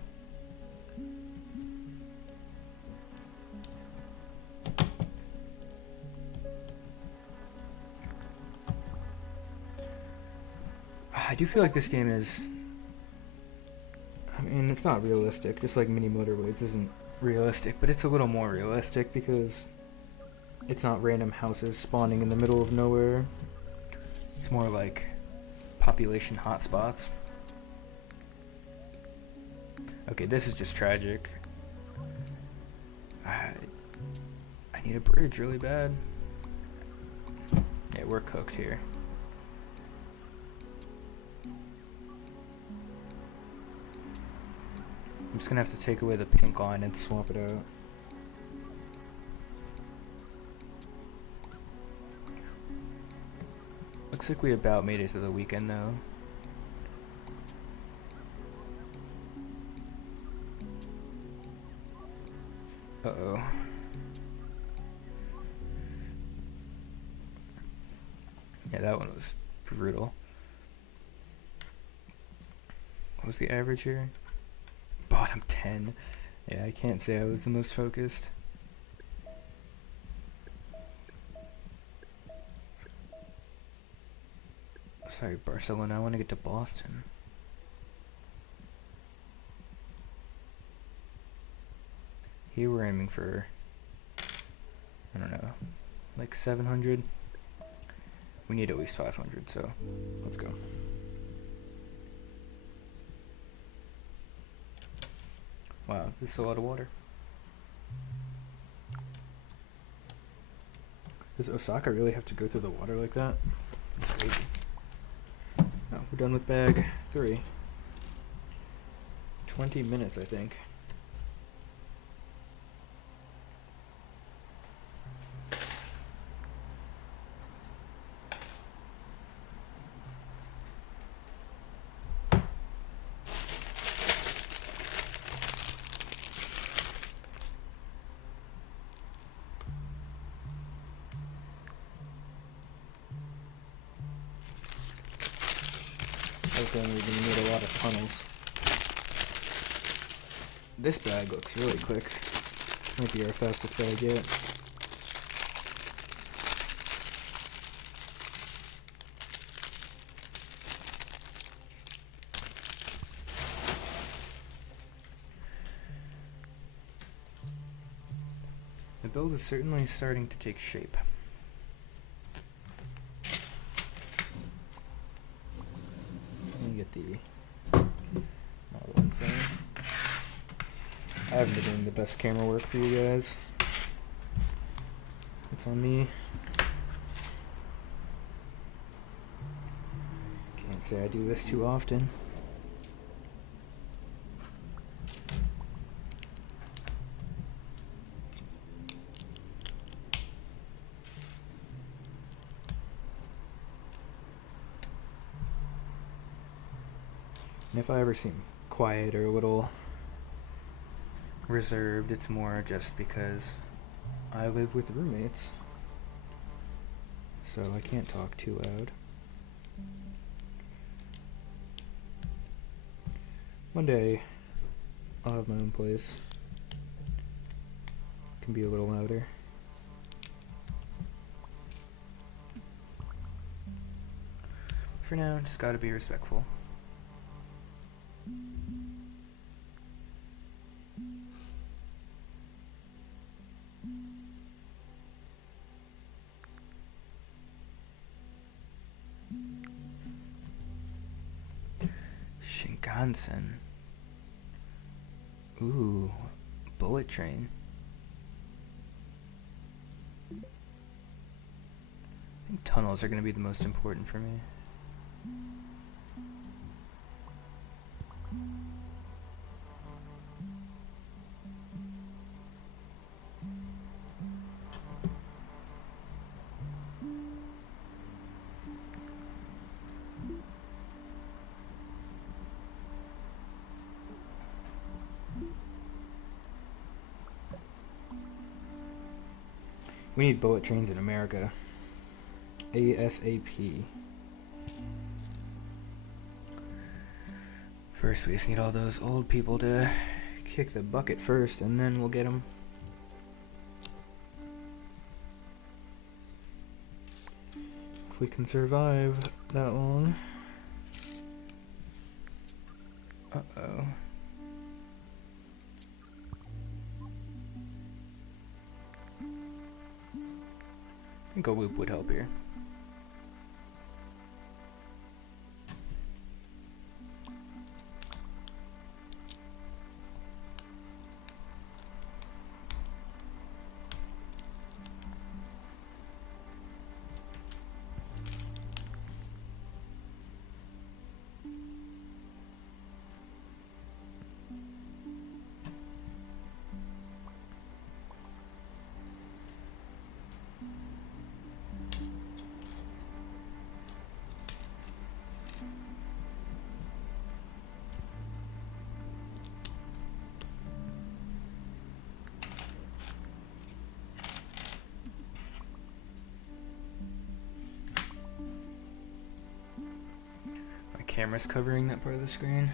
I do feel like this game is, I mean, it's not realistic, just like Mini Motorways isn't realistic, but it's a little more realistic because it's not random houses spawning in the middle of nowhere. It's more like population hotspots. Okay, this is just tragic. I need a bridge really bad. Yeah, we're cooked here. I'm just gonna have to take away the pink line and swap it out. Looks like we about made it to the weekend though. Uh-oh. Yeah, that one was brutal. What was the average here? Bottom 10. Yeah, I can't say I was the most focused. Sorry, Barcelona, I want to get to Boston. Here we're aiming for, I don't know, like 700. We need at least 500, so let's go. Wow, this is a lot of water. Does Osaka really have to go through the water like that? That's crazy. Oh, we're done with bag 3. 20 minutes, I think. We're going to need a lot of tunnels. This bag looks really quick. Might be our fastest bag yet. The build is certainly starting to take shape. The Model 1 frame. I haven't been doing the best camera work for you guys. It's on me. Can't say I do this too often. And if I ever seem quiet or a little reserved, it's more just because I live with roommates, so I can't talk too loud. One day, I'll have my own place, Can be a little louder. For now, just gotta be respectful. Shinkansen. Ooh, bullet train. I think tunnels are going to be the most important for me. We need bullet trains in America. ASAP. First, we just need all those old people to kick the bucket first, and then we'll get them. If we can survive that long. Uh-oh. I think a loop would help here. Camera's covering that part of the screen.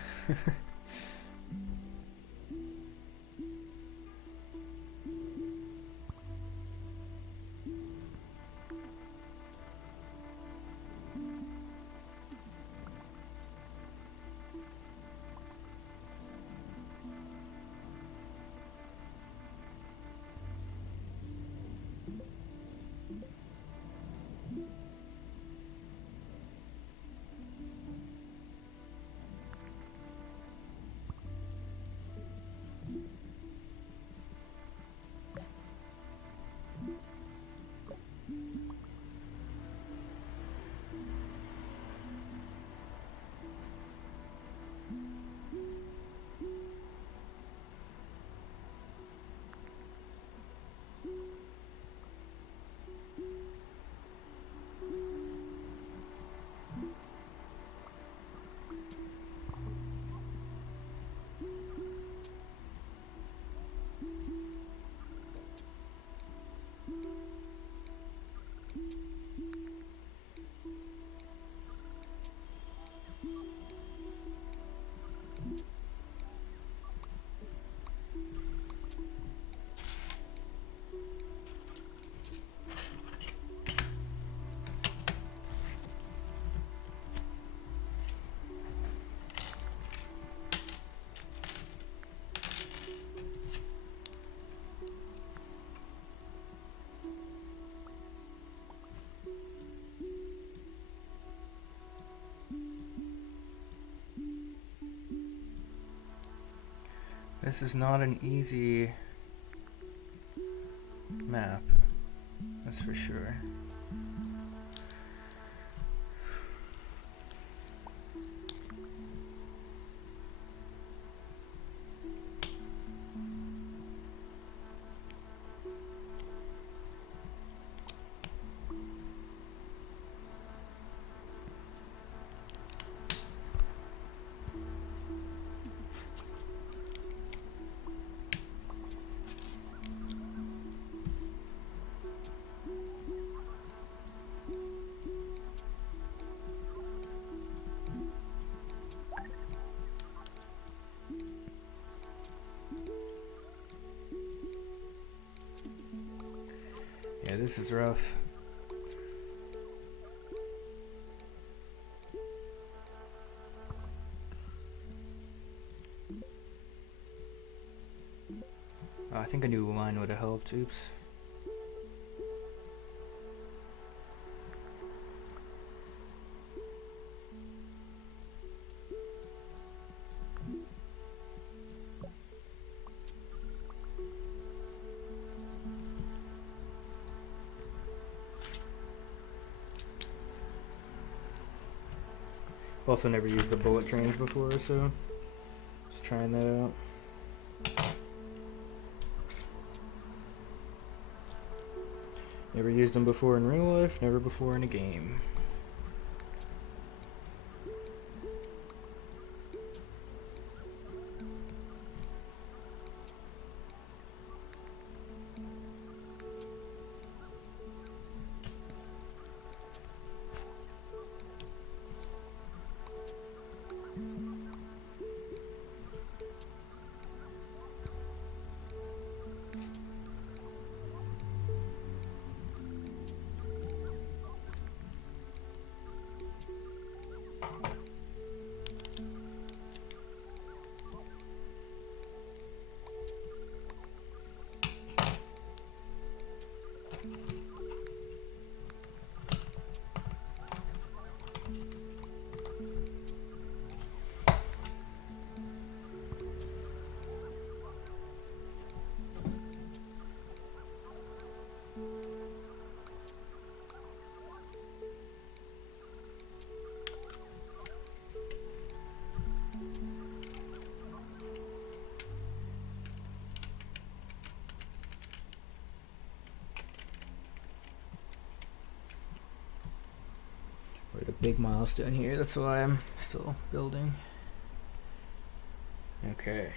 This is not an easy map, that's for sure. this is rough. I think a new line would have helped. Oops. Also never used the bullet trains before, so just trying that out. Never used them before in real life, never before in a game. We're at a big milestone here, that's why I'm still building. Okay.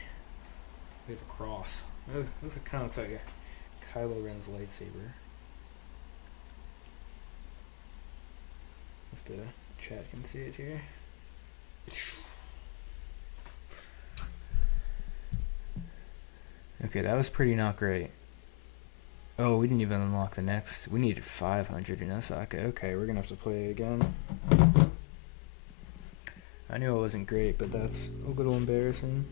We have a cross. Oh, looks like, kind of looks like a Kylo Ren's lightsaber. If the chat can see it here. Okay, that was pretty not great. Oh, we didn't even unlock the next. We needed 500 in Osaka. Okay, we're gonna have to play it again. I knew it wasn't great, but that's a little embarrassing.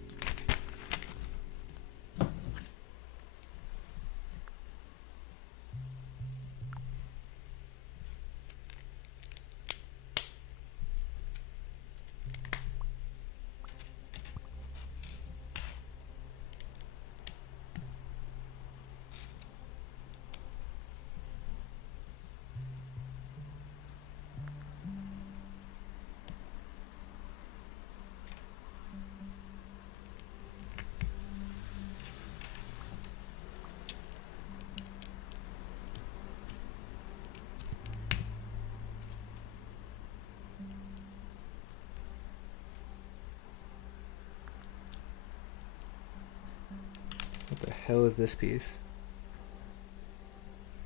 What the hell is this piece?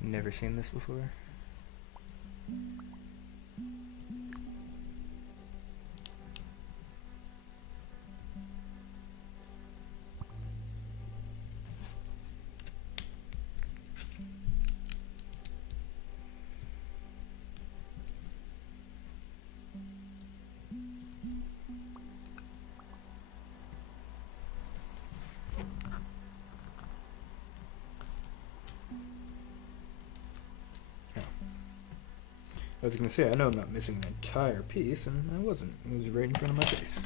Never seen this before. I was gonna say, I know I'm not missing an entire piece, and I wasn't. It was right in front of my face.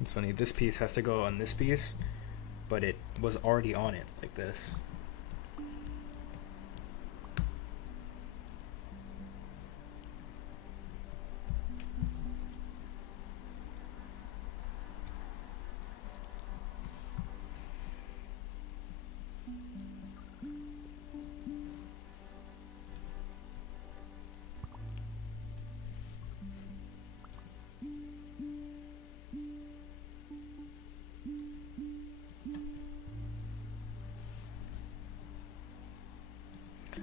It's funny, this piece has to go on this piece, but it was already on it, like this.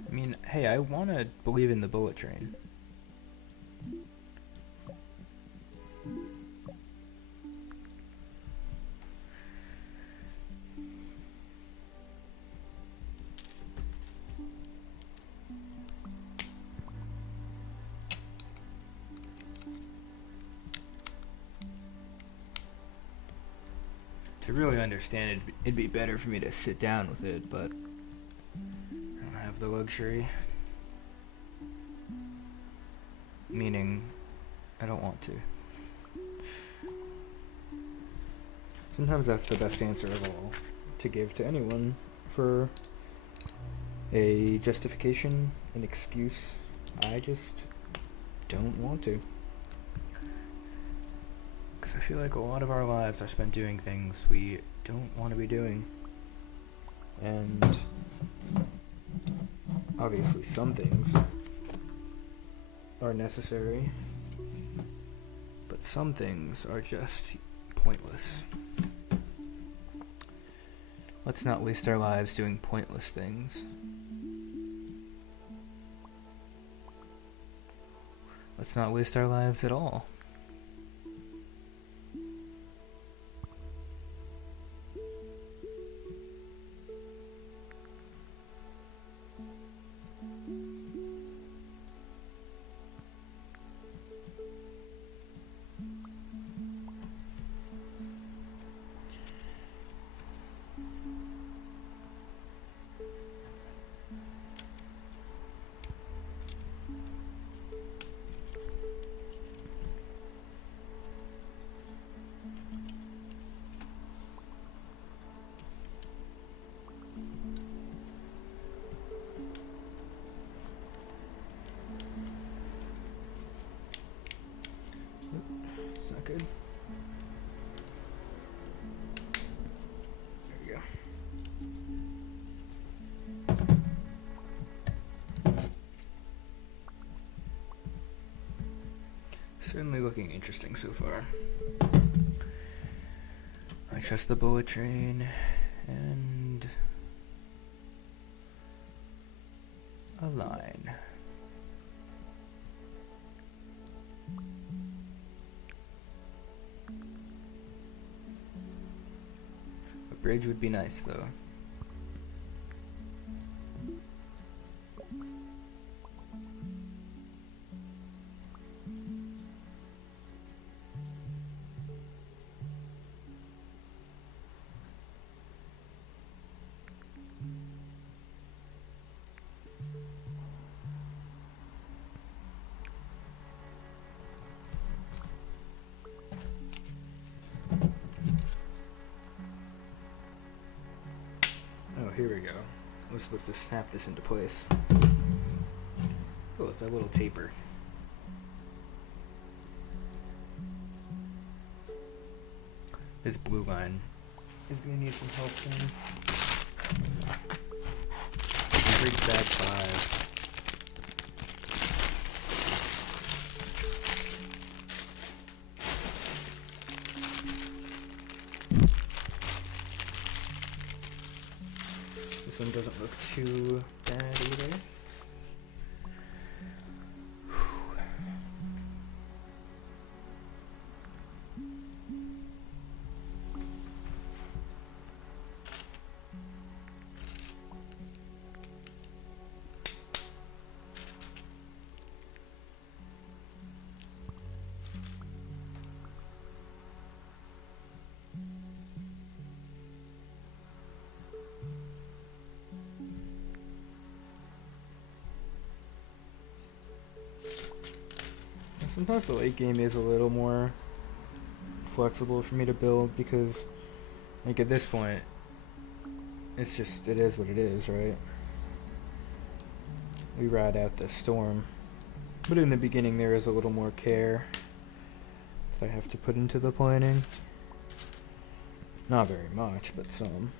I mean, hey, I want to believe in the bullet train. To really understand it, it'd be better for me to sit down with it, but I don't have the luxury. Meaning, I don't want to. Sometimes that's the best answer of all to give to anyone for a justification, an excuse. I just don't want to. Because I feel like a lot of our lives are spent doing things we don't want to be doing. And obviously some things are necessary, but some things are just pointless. Let's not waste our lives doing pointless things. Let's not waste our lives at all. It's not good. There we go. Certainly looking interesting so far. I trust the bullet train and a line. A bridge would be nice though. Oh, here we go. We're supposed to snap this into place. Oh, it's that little taper. This blue line is gonna need some help soon. Bridge bag 5. This one doesn't look too bad either. Sometimes the late game is a little more flexible for me to build because, like, at this point, it's just, it is what it is, right? We ride out the storm. But in the beginning, there is a little more care that I have to put into the planning. Not very much, but some.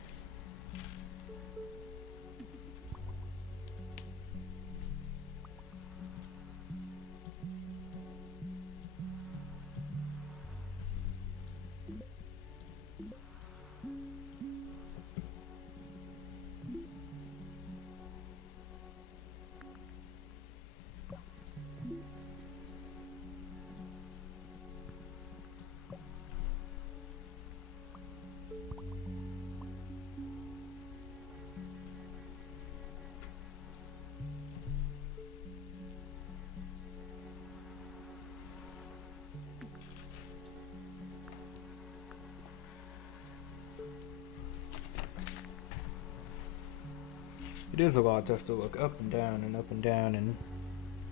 It is a lot to have to look up and down and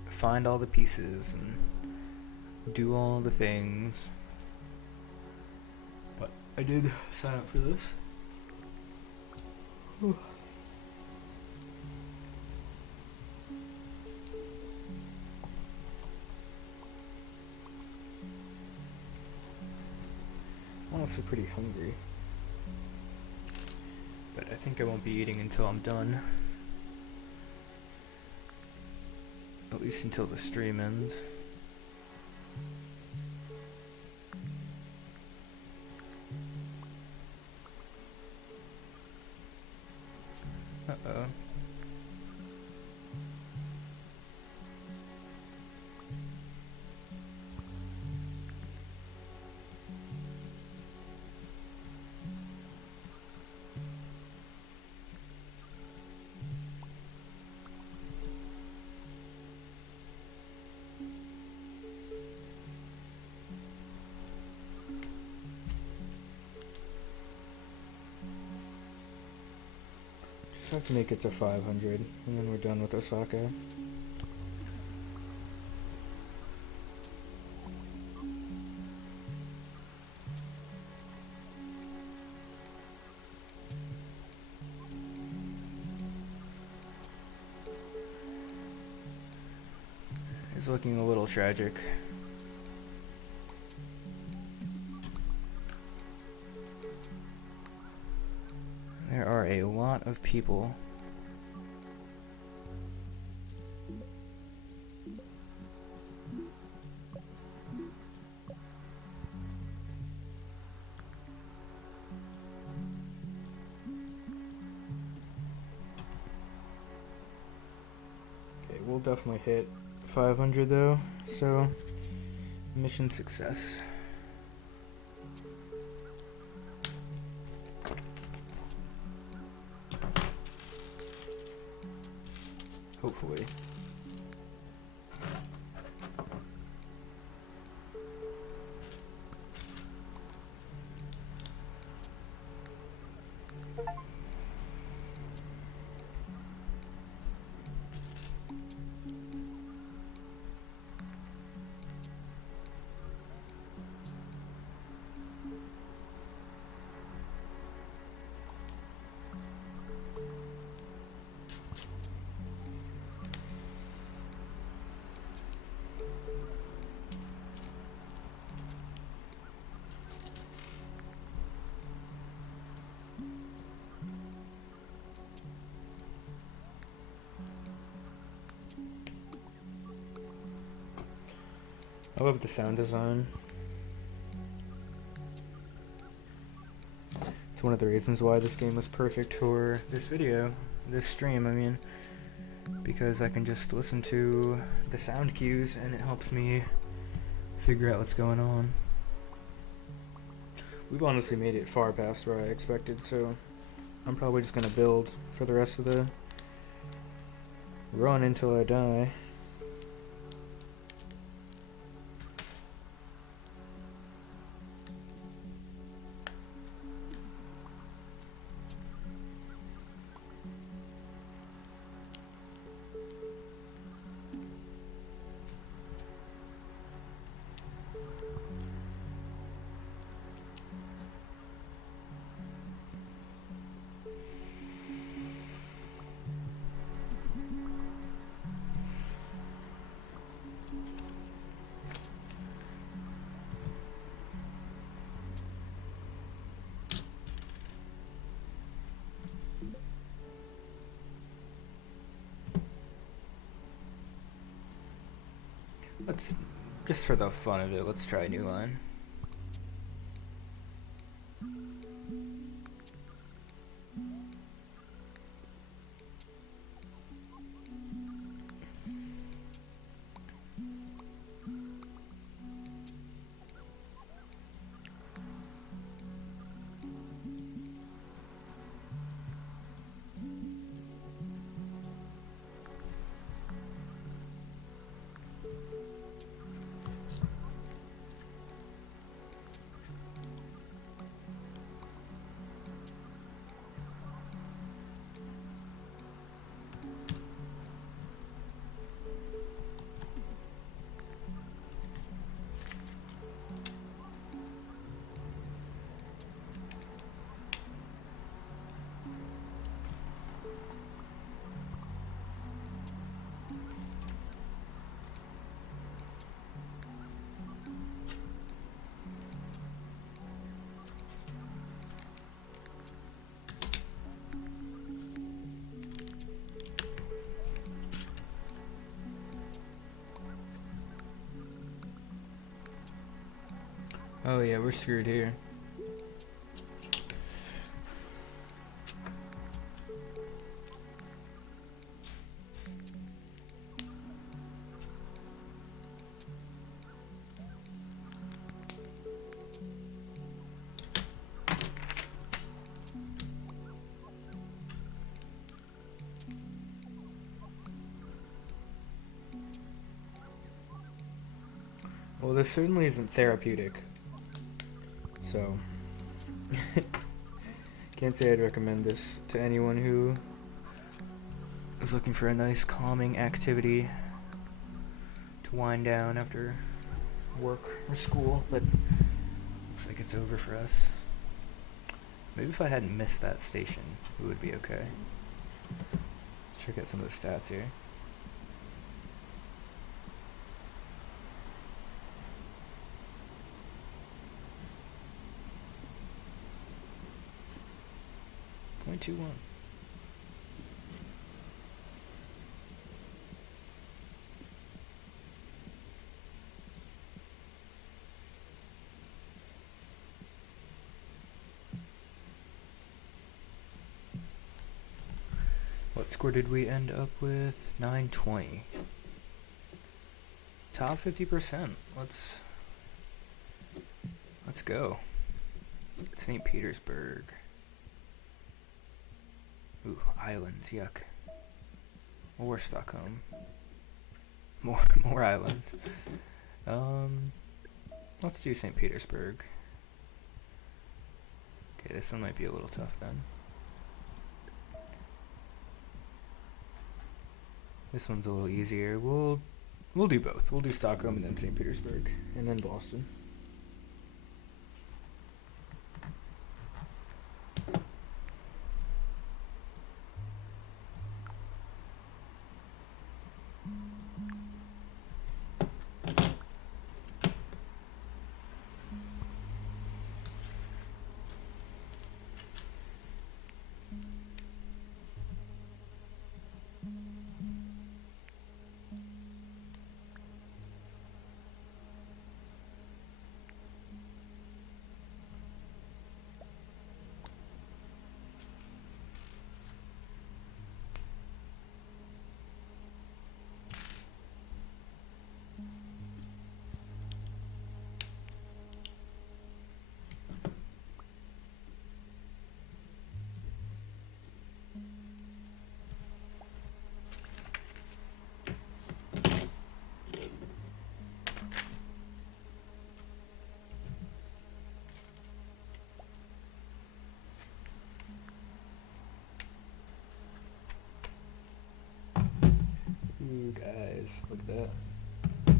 find all the pieces and do all the things. But I did sign up for this. Whew. I'm honestly pretty hungry. But I think I won't be eating until I'm done. At least until the stream ends. Uh-oh. Just have to make it to 500, and then we're done with Osaka. It's looking a little tragic. There are a lot of people. Okay, we'll definitely hit 500 though, so mission success. Hopefully. I love the sound design. It's one of the reasons why this game was perfect for this video, this stream, I mean, because I can just listen to the sound cues and it helps me figure out what's going on. We've honestly made it far past where I expected, so I'm probably just gonna build for the rest of the run until I die. Let's, just for the fun of it, let's try a new line. Oh yeah, we're screwed here. Well, this certainly isn't therapeutic. So, can't say I'd recommend this to anyone who is looking for a nice calming activity to wind down after work or school, but looks like it's over for us. Maybe if I hadn't missed that station, we would be okay. Let's check out some of the stats here. .21. What score did we end up with? 920. Top 50%. Let's go. St. Petersburg. Ooh, islands, yuck. Or Stockholm. More islands. Let's do St. Petersburg. Okay, this one might be a little tough then. This one's a little easier. We'll do both. We'll do Stockholm and then St. Petersburg and then Boston. Ooh, guys, look at that.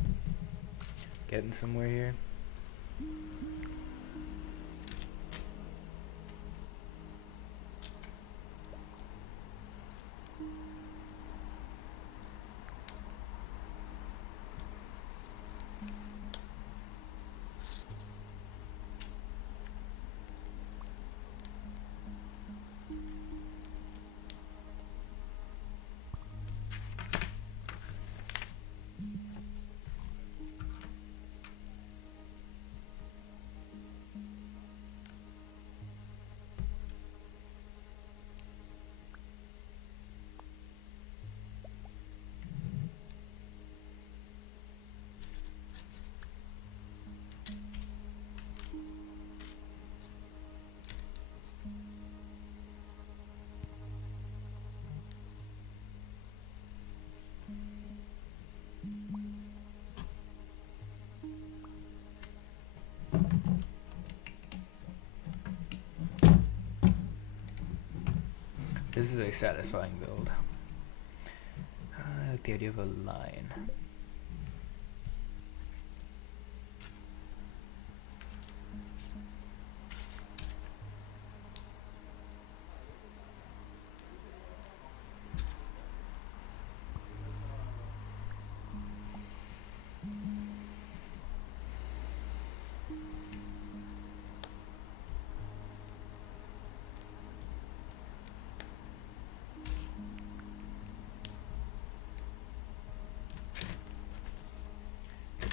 Getting somewhere here. This is a satisfying build. I like the idea of a line.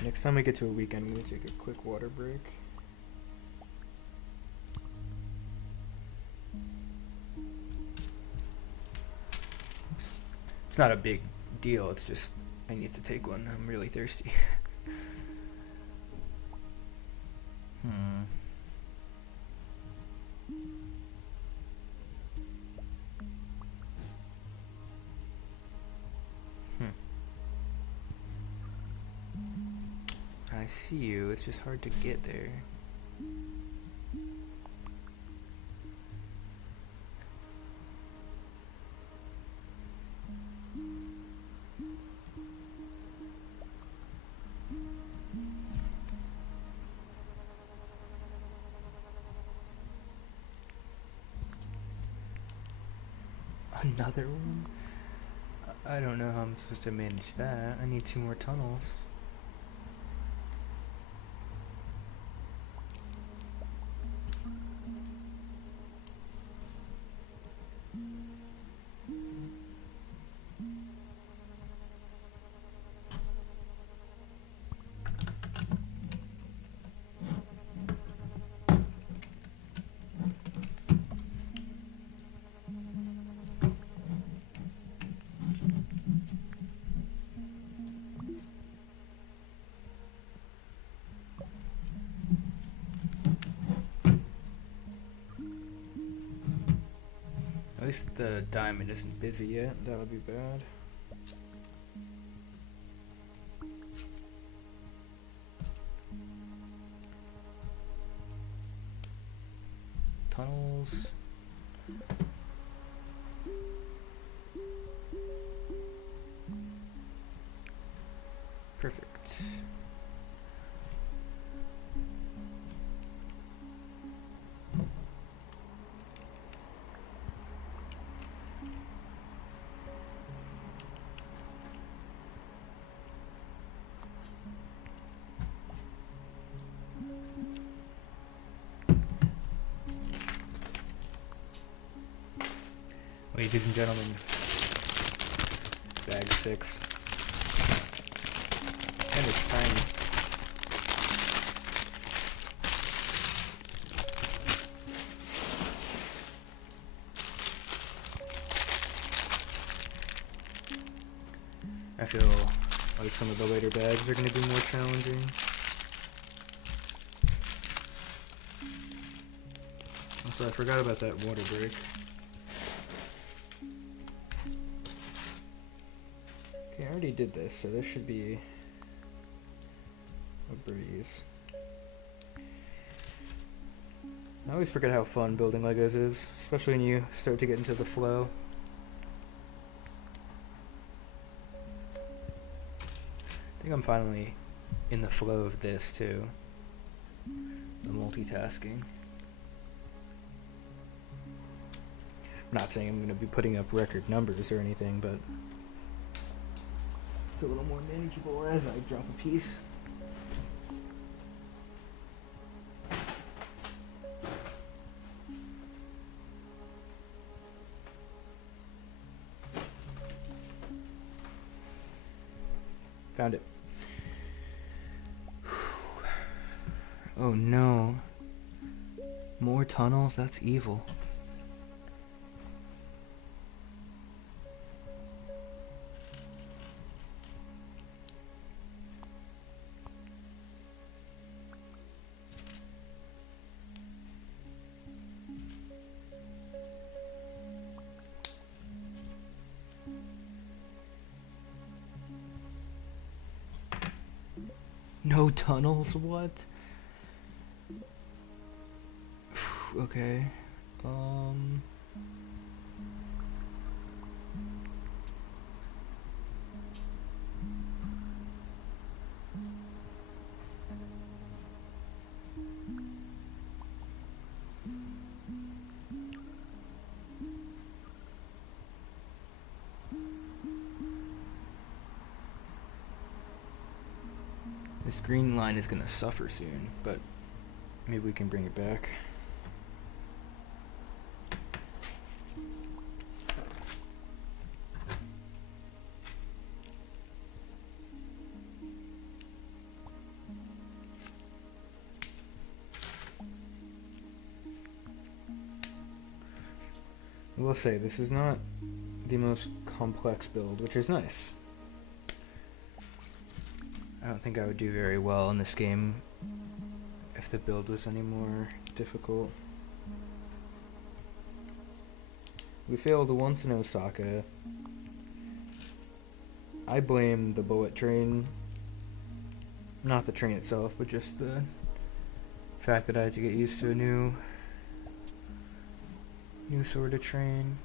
Next time we get to a weekend, I'm going to take a quick water break. It's not a big deal, it's just I need to take one. I'm really thirsty. I see you, it's just hard to get there. Another one? I don't know how I'm supposed to manage that. I need 2 more tunnels. At least the diamond isn't busy yet. That would be bad. Tunnels. Perfect. Ladies and gentlemen, bag 6. And it's tiny. I feel like some of the later bags are going to be more challenging. Also, I forgot about that water break. Okay, I already did this, so this should be a breeze. I always forget how fun building Legos is, especially when you start to get into the flow. I think I'm finally in the flow of this too. The multitasking. I'm not saying I'm going to be putting up record numbers or anything, but it's a little more manageable as I drop a piece. Found it. Oh no. More tunnels? That's evil. No tunnels? What? Okay. This green line is gonna suffer soon, but maybe we can bring it back. I will say, this is not the most complex build, which is nice. I don't think I would do very well in this game if the build was any more difficult. We failed once in Osaka. I blame the bullet train. Not the train itself, but just the fact that I had to get used to a new sort of train.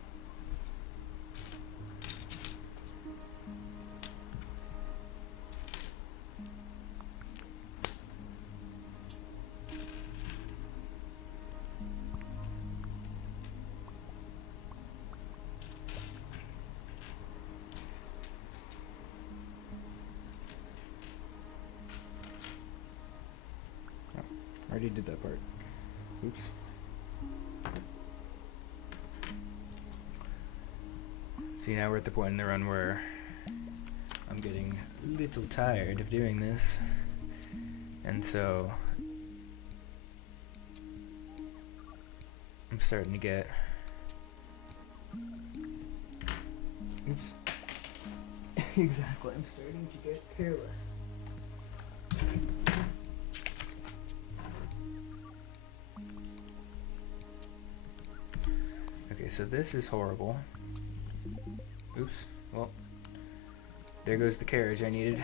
Already did that part. Oops. See, now we're at the point in the run where I'm getting a little tired of doing this. And so I'm starting to get... Oops. Exactly, I'm starting to get careless. Okay, so this is horrible. Oops. Well, there goes the carriage I needed.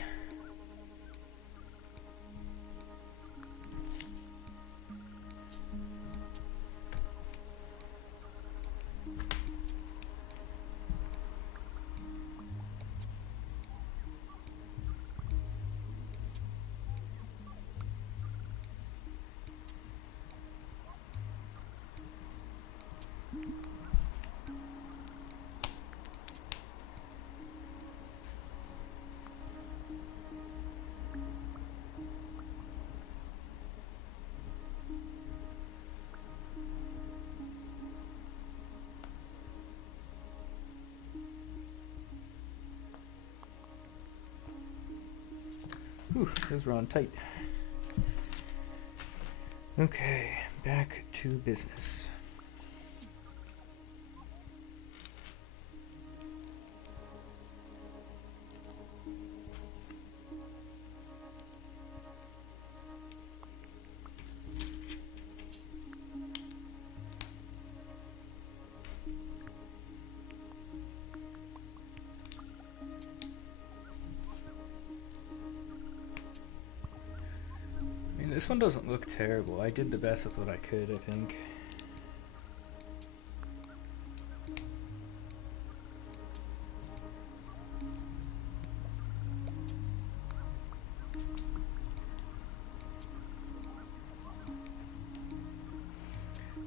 Whew, those were on tight. Okay, back to business. This one doesn't look terrible. I did the best with what I could, I think.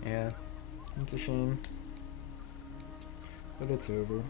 Yeah, it's a shame. But it's over.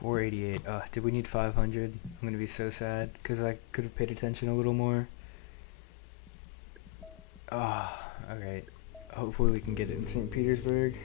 $488. Did we need 500? I'm gonna be so sad because I could have paid attention a little more. Alright. Hopefully we can get it in St. Petersburg.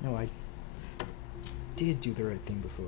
No, I did do the right thing before.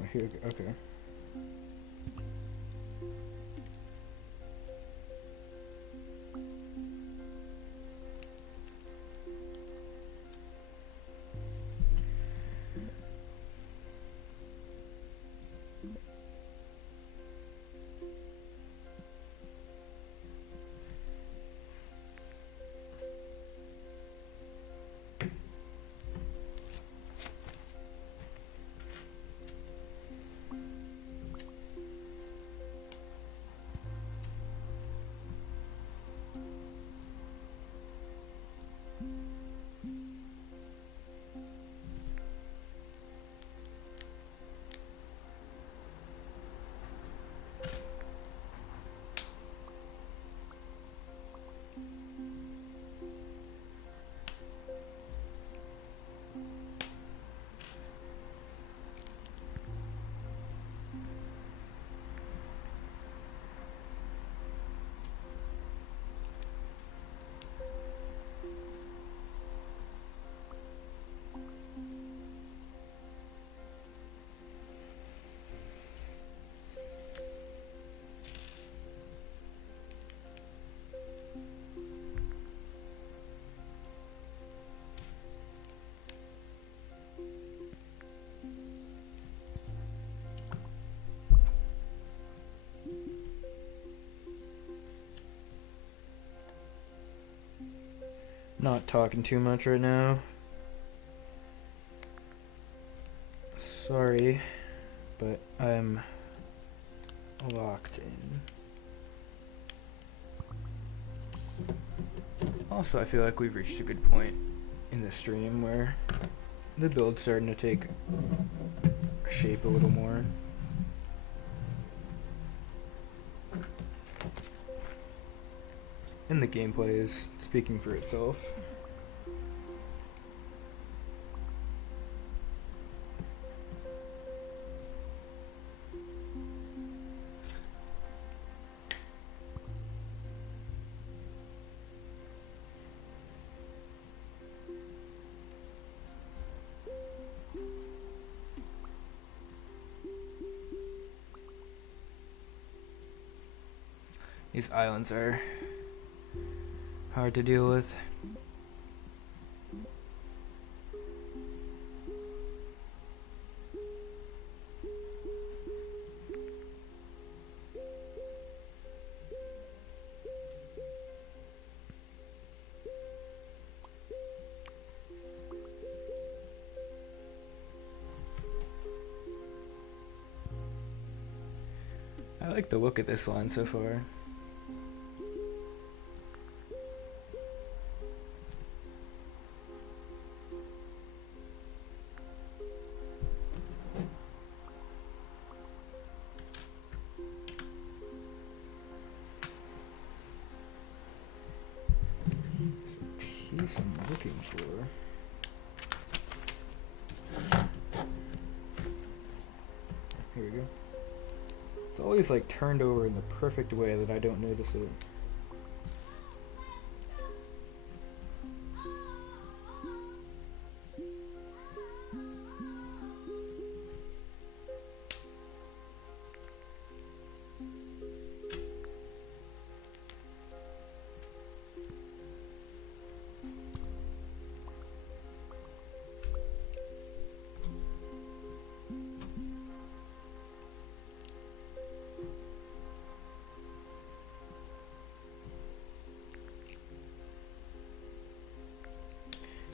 Oh, here, okay. Not talking too much right now. Sorry, but I'm locked in. Also, I feel like we've reached a good point in the stream where the build's starting to take shape a little more. And the gameplay is speaking for itself. These islands are hard to deal with. I like the look of this line so far. Piece I'm looking for. Here we go. It's always like turned over in the perfect way that I don't notice it.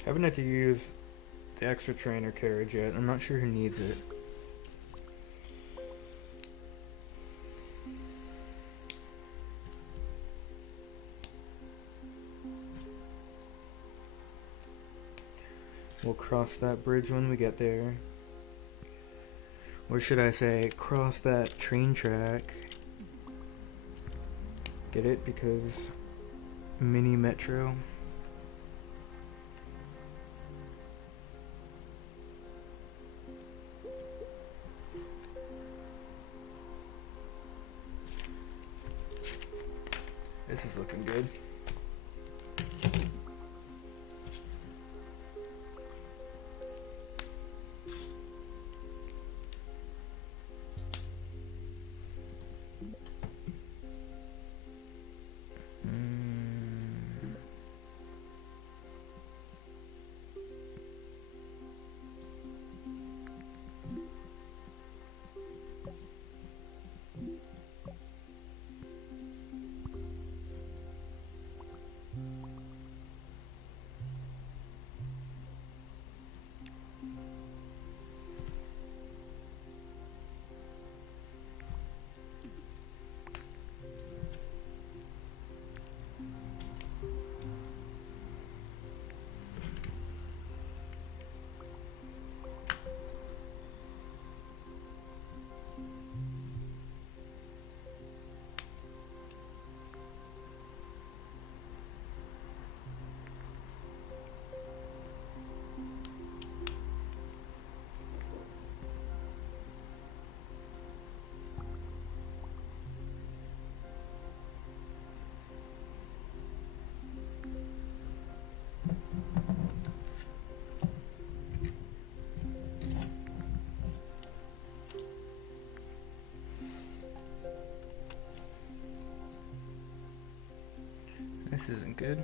Haven't had to use the extra trainer carriage yet. I'm not sure who needs it. We'll cross that bridge when we get there. Or should I say, cross that train track. Get it? Because mini metro. This is looking good. This isn't good.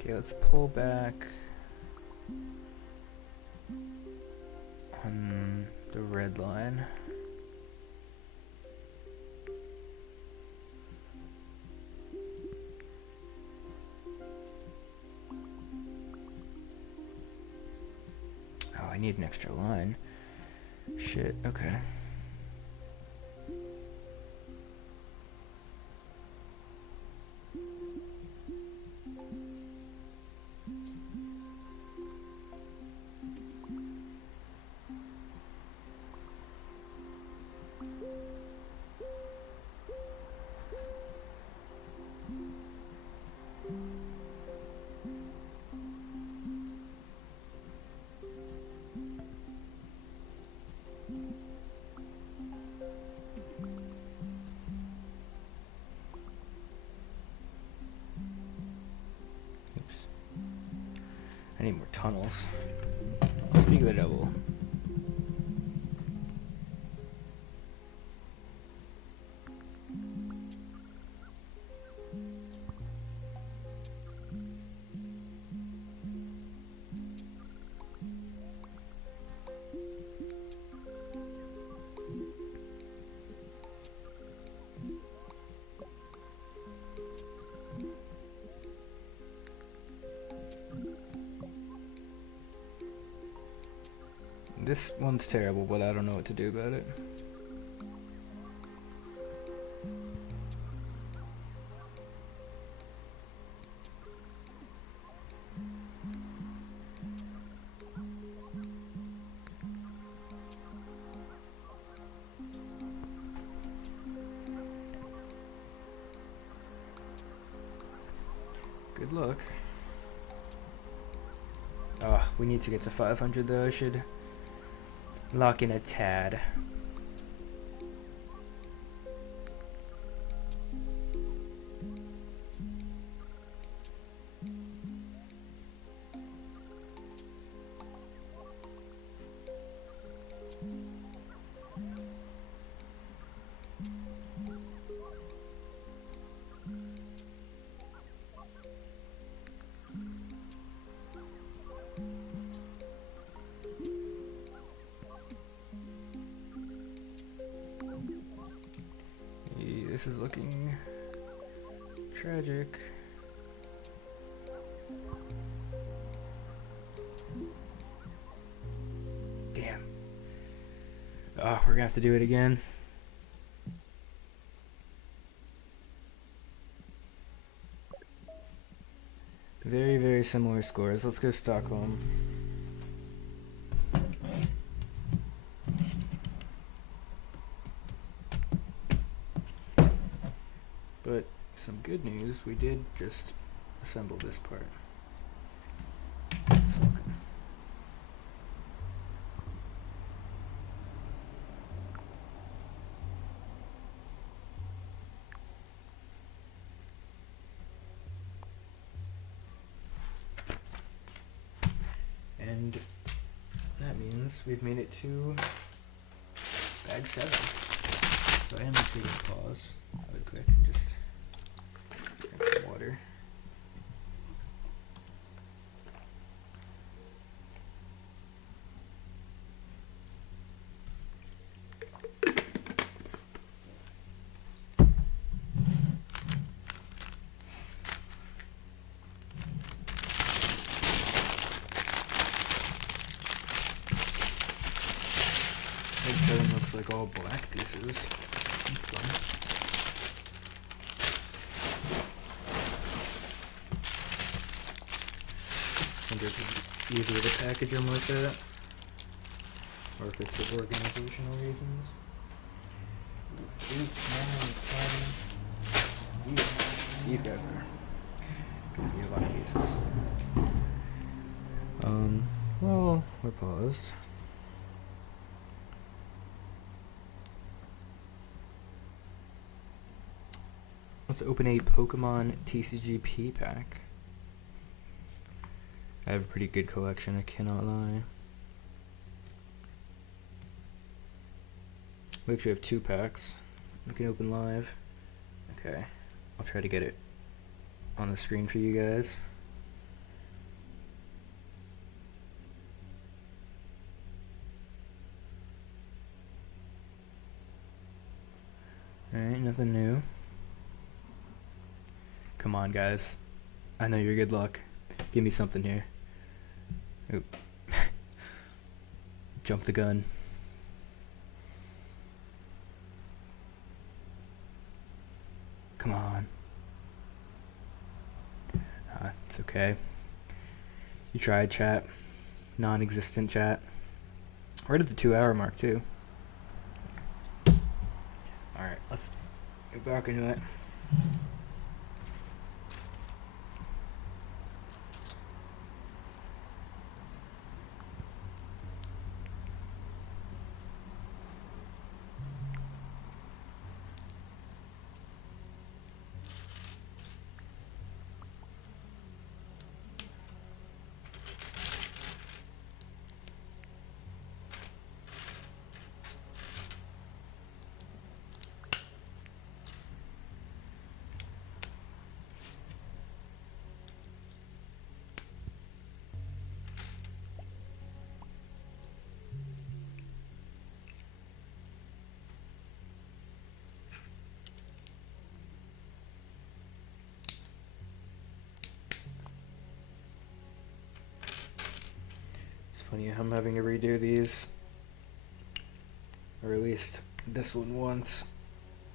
Okay, let's pull back on the red line. Oh, I need an extra line. Shit, okay. Oops. I need more tunnels. Speak of the devil. This one's terrible, but I don't know what to do about it. Good luck. We need to get to 500 though. I should lock in a tad. This is looking tragic. Damn. Oh, we're gonna have to do it again. Very, very similar scores. Let's go Stockholm. But some good news, we did just assemble this part. Falcon. And that means we've made it to bag 7. So I am actually going to pause really quick and just drink some water. Bag 7 looks like all black pieces. That's fun. Wonder if it's easier to package them like that, or if it's for organizational reasons. 8, 9, 10. These guys are gonna be a lot of pieces. Well, we're paused. Let's open a Pokemon TCGP pack. I have a pretty good collection, I cannot lie. We actually have 2 packs we can open live. Okay, I'll try to get it on the screen for you guys. Alright, nothing new. Come on, guys. I know you're good luck. Give me something here. Oop. Jump the gun. Come on. It's okay. You tried, chat. Non-existent chat. Right at the 2-hour mark, too. Alright, let's get back into it. It's funny, I'm having to redo these, or at least this one once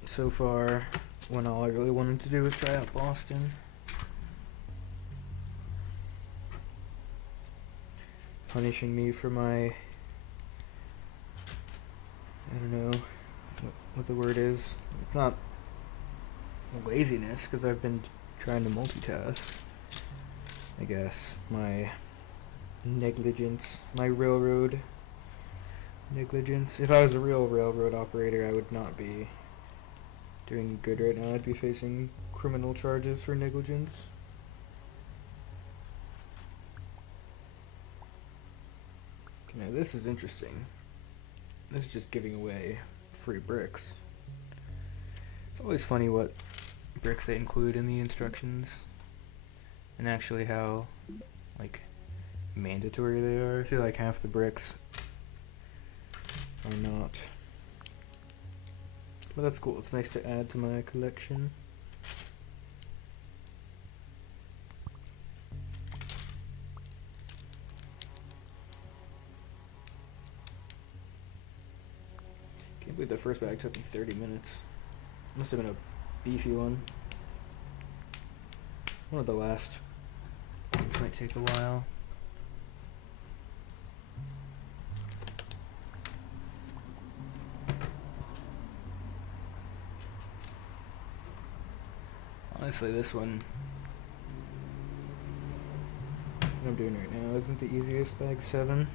so far, when all I really wanted to do was try out Boston. Punishing me for my, I don't know what the word is. It's not laziness, because I've been trying to multitask, I guess. My negligence, my railroad negligence. If I was a real railroad operator, I would not be doing good right now. I'd be facing criminal charges for negligence. Okay, now this is interesting. This is just giving away free bricks. It's always funny what bricks they include in the instructions, and actually how, like, mandatory they are. I feel like half the bricks are not. But that's cool. It's nice to add to my collection. Can't believe the first bag took me 30 minutes. Must have been a beefy one. One of the last ones might take a while. Honestly, this one, what I'm doing right now, isn't the easiest. Bag 7.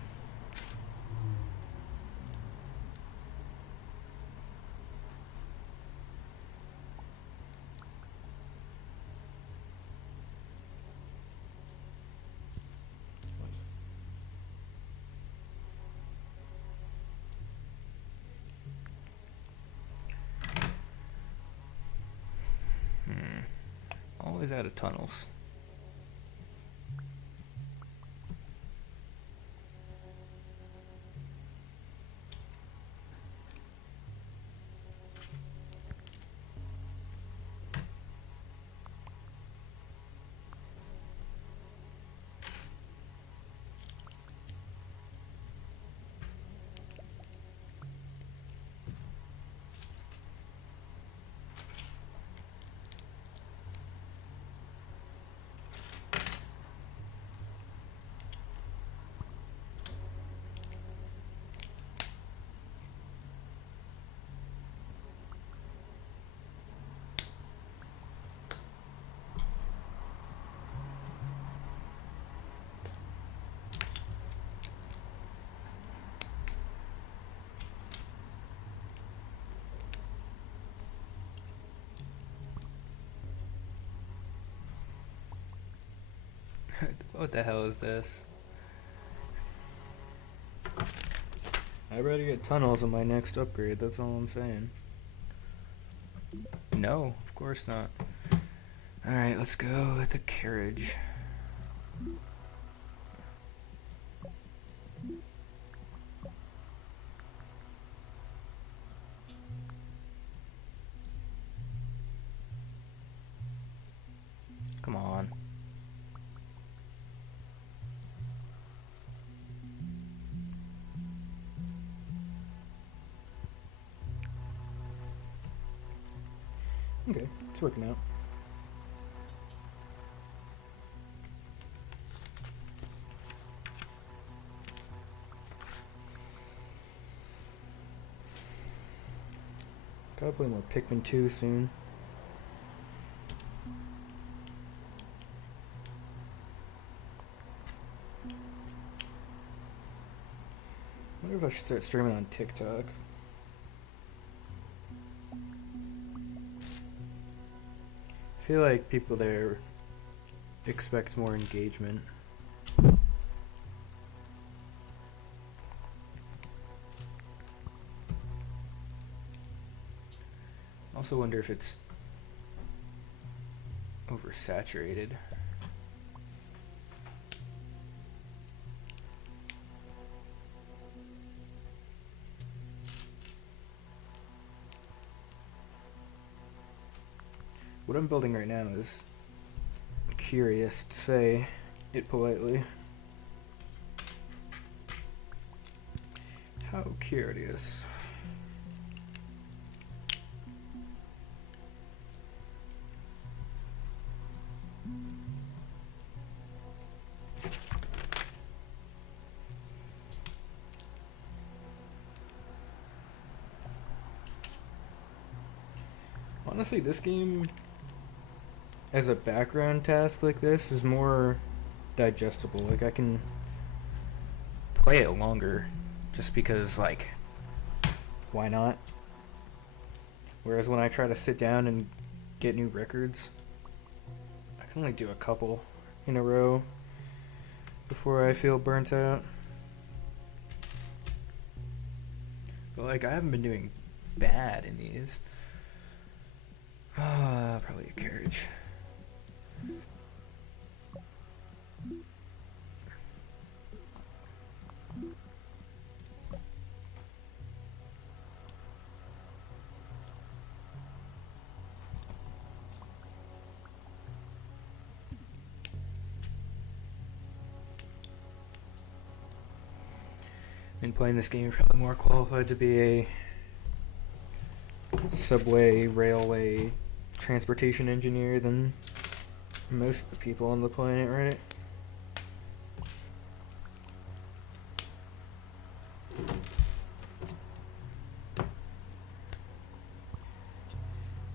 Always out of tunnels. What the hell is this? I better get tunnels on my next upgrade, that's all I'm saying. No, of course not. Alright, let's go with the carriage. Come on. Okay, it's working out. Gotta play more Pikmin 2 soon. I wonder if I should start streaming on TikTok. I feel like people there expect more engagement. Also wonder if it's oversaturated. What I'm building right now is curious, to say it politely. How curious. Honestly, this game, as a background task like this, is more digestible. Like, I can play it longer just because, like, why not? Whereas when I try to sit down and get new records, I can only do a couple in a row before I feel burnt out. But, like, I haven't been doing bad in these. Probably a carriage. In playing this game, probably more qualified to be a subway, railway, transportation engineer than most of the people on the planet, right?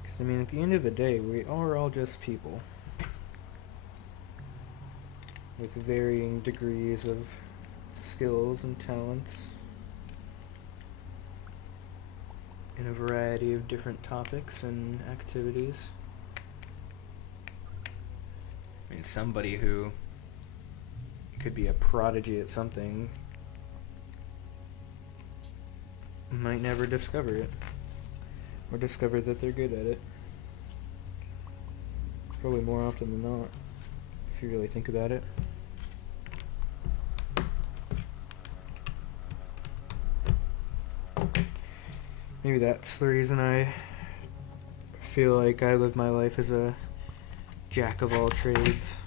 Because, I mean, at the end of the day, we are all just people with varying degrees of skills and talents in a variety of different topics and activities. I mean, somebody who could be a prodigy at something might never discover it, or discover that they're good at it. Probably more often than not, if you really think about it. Maybe that's the reason I feel like I live my life as a jack of all trades,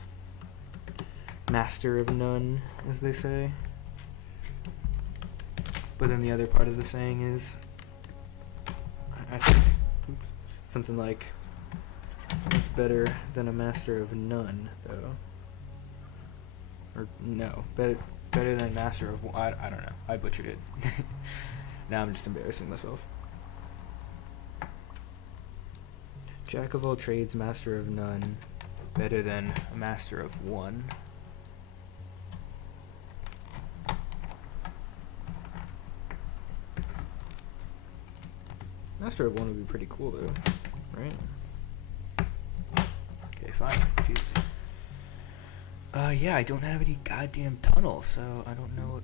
master of none, as they say. But then the other part of the saying is, I think it's something like, it's better than a master of none, though. Or no, better than master of, I don't know, I butchered it. Now I'm just embarrassing myself. Jack of all trades, master of none, better than a master of one. Master of one would be pretty cool though, right? Okay, fine. Jeez. Yeah, I don't have any goddamn tunnel, so I don't know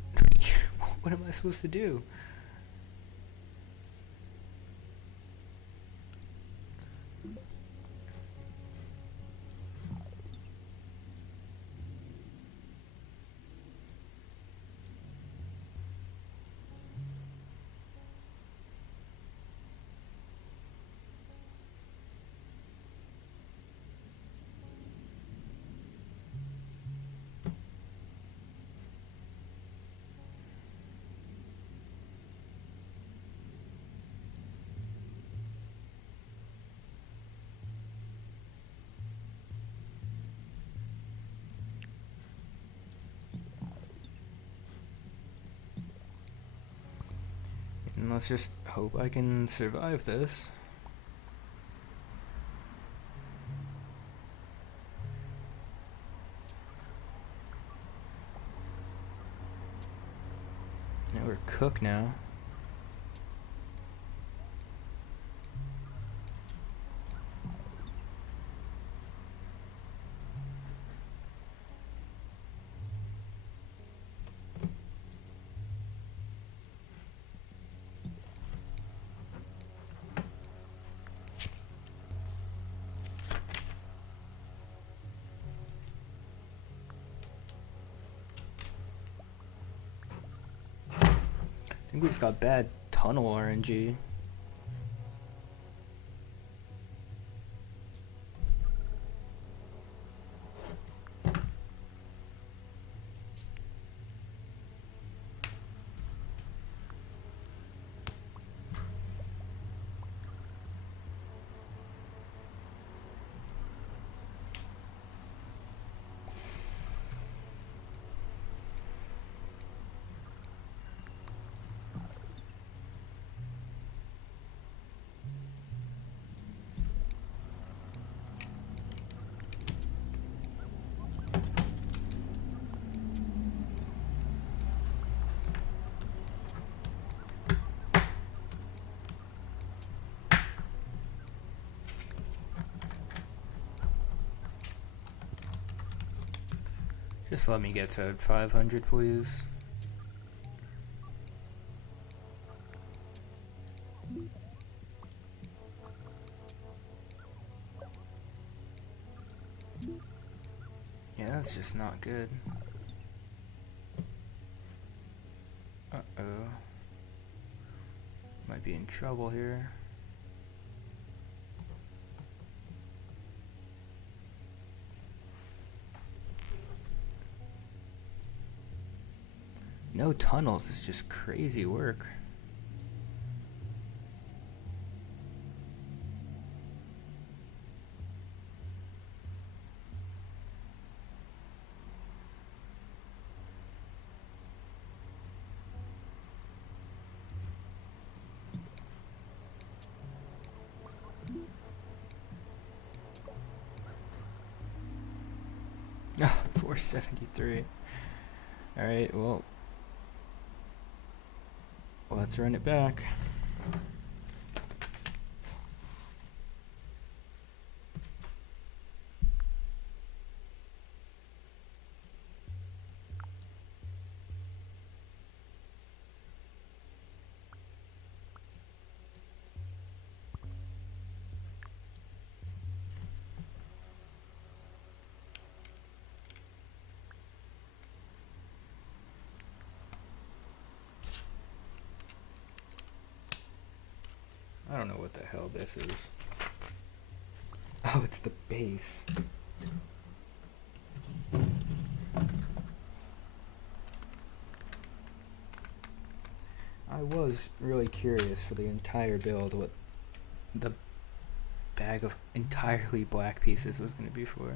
what am I supposed to do? let's just hope I can survive this. Yeah, we're cooked now. I think we just got bad tunnel RNG. Just let me get to 500, please. Yeah, that's just not good. Uh-oh. Might be in trouble here. No tunnels is just crazy work. Ah, 473. All right, well, let's run it back. I don't know what the hell this is. Oh, it's the base. I was really curious for the entire build what the bag of entirely black pieces was going to be for.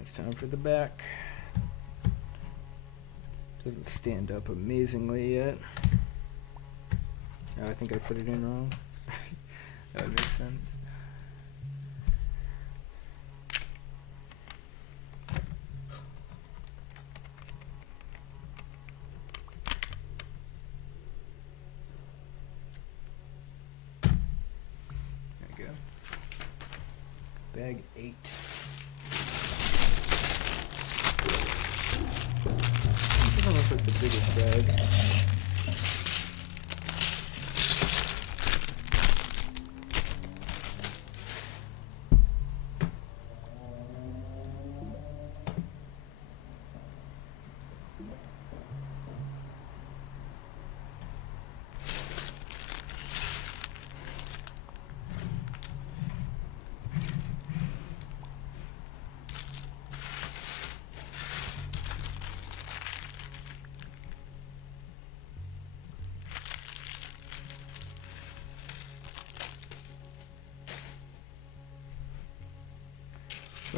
It's time for the back. Doesn't stand up amazingly yet. Oh, I think I put it in wrong. That would make sense. There we go. Bag 8. Doesn't look like the biggest bag.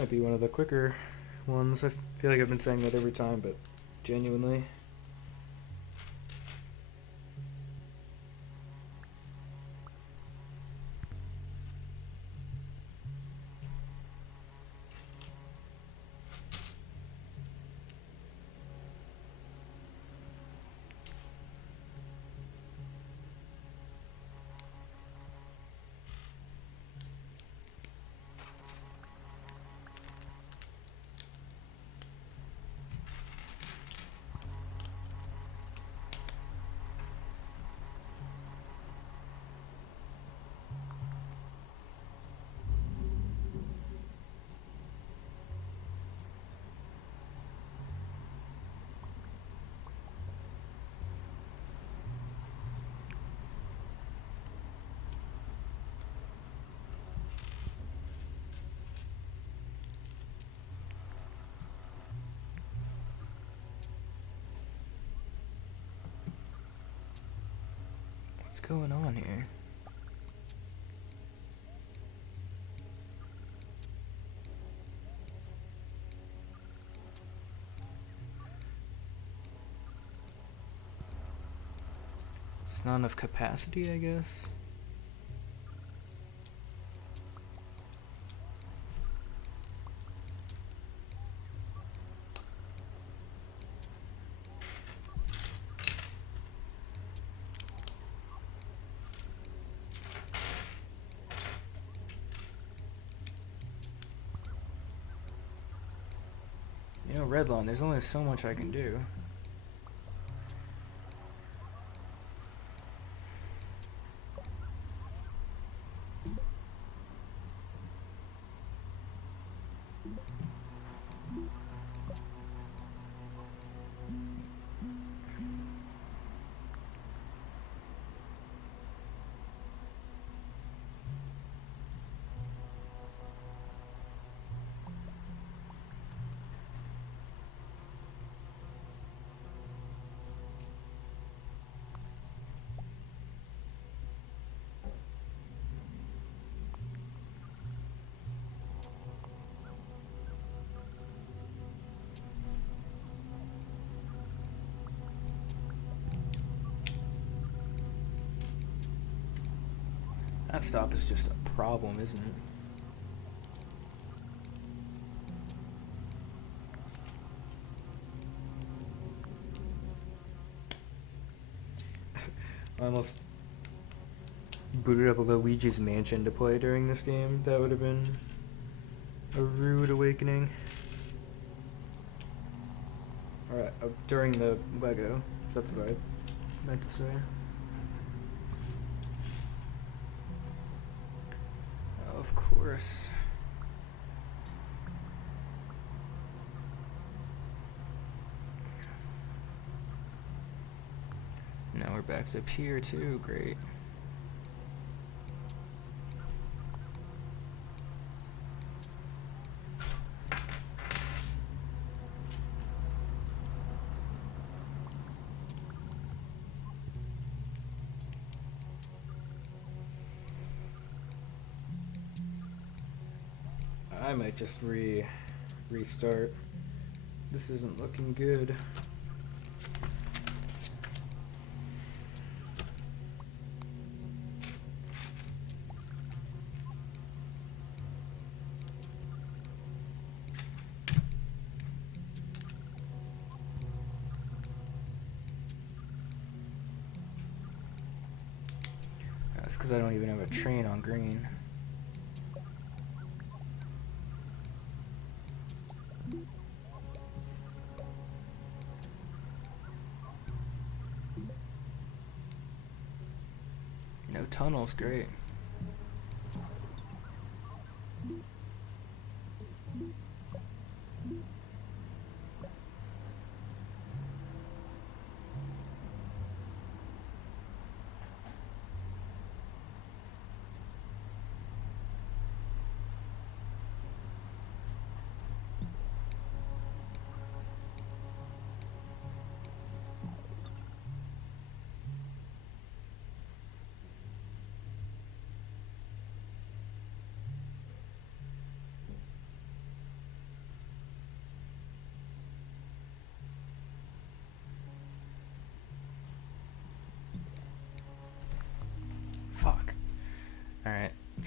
might be one of the quicker ones. I feel like I've been saying that every time, but genuinely. What's going on here? It's not enough capacity, I guess. You know, Redline, there's only so much I can do. That stop is just a problem, isn't it? I almost booted up a Luigi's Mansion to play during this game. That would have been a rude awakening. Alright, during the Lego, if that's what I meant to say. Of course. Now we're backed up here too, great. I might just restart. This isn't looking good. That's because I don't even have a train on green. No tunnels, great.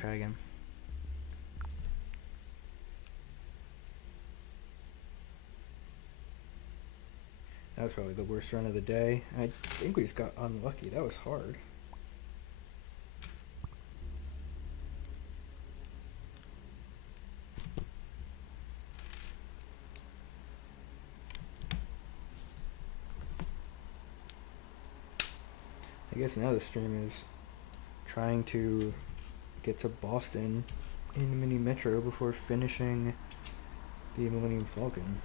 try again. That was probably the worst run of the day. I think we just got unlucky. That was hard. I guess now the stream is trying to get to Boston in Mini Metro before finishing the Millennium Falcon.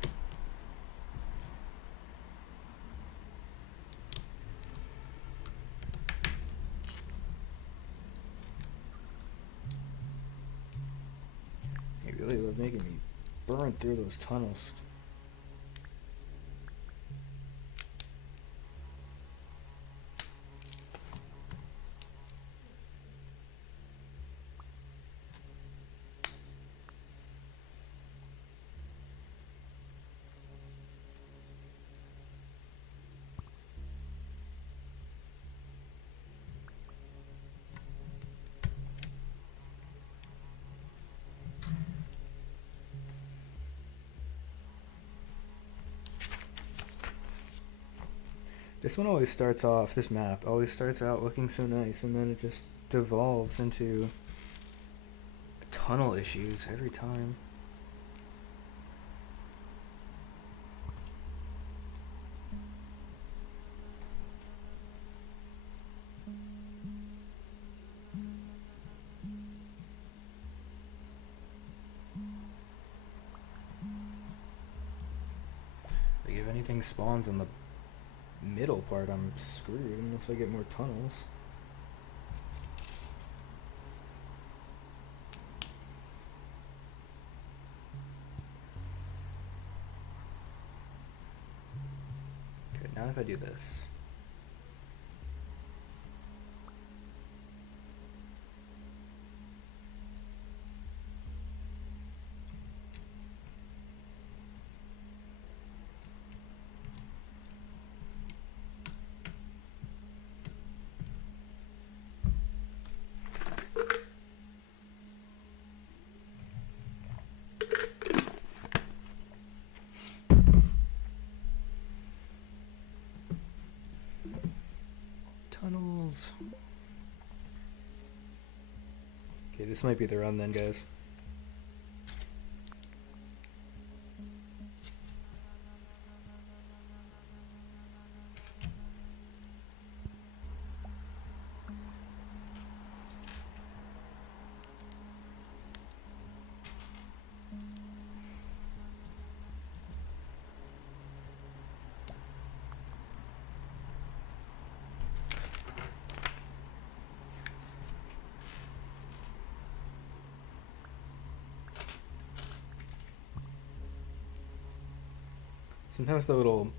They really love making me burn through those tunnels. This one always starts off, this map always starts out looking so nice, and then it just devolves into tunnel issues every time. Like if anything spawns on the middle part, I'm screwed unless I get more tunnels. Okay, now if I do this. Tunnels. Okay, this might be the run then, guys. Sometimes the little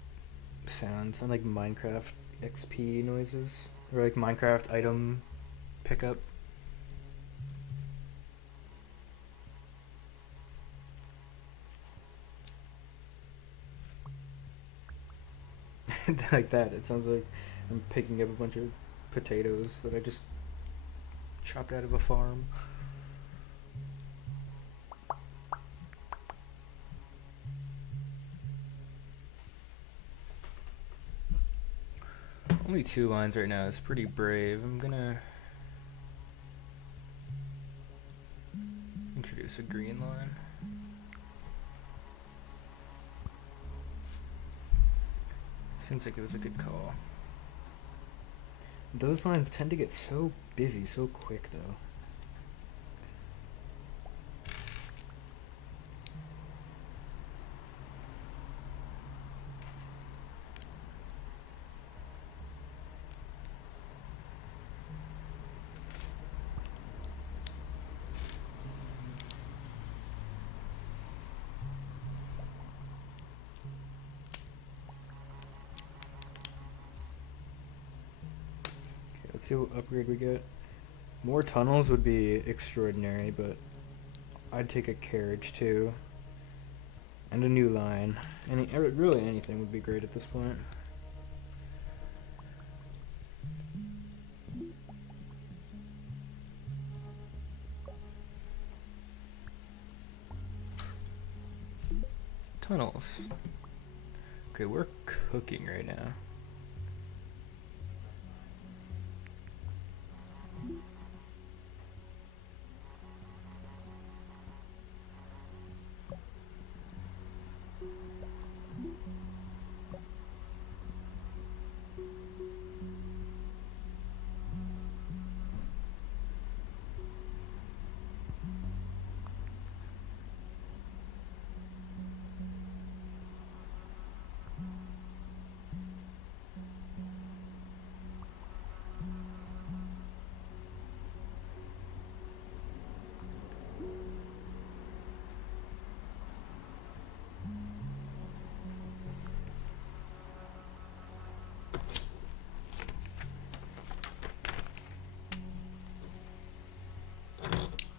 sounds sound like Minecraft XP noises, or like Minecraft item pickup. Like that. It sounds like I'm picking up a bunch of potatoes that I just chopped out of a farm. Only 2 lines right now is pretty brave. I'm gonna introduce a green line. Seems like it was a good call. Those lines tend to get so busy so quick though. Let's see what upgrade we get. More tunnels would be extraordinary, but I'd take a carriage too. And a new line. Really anything would be great at this point. tunnels. Okay, we're cooking right now.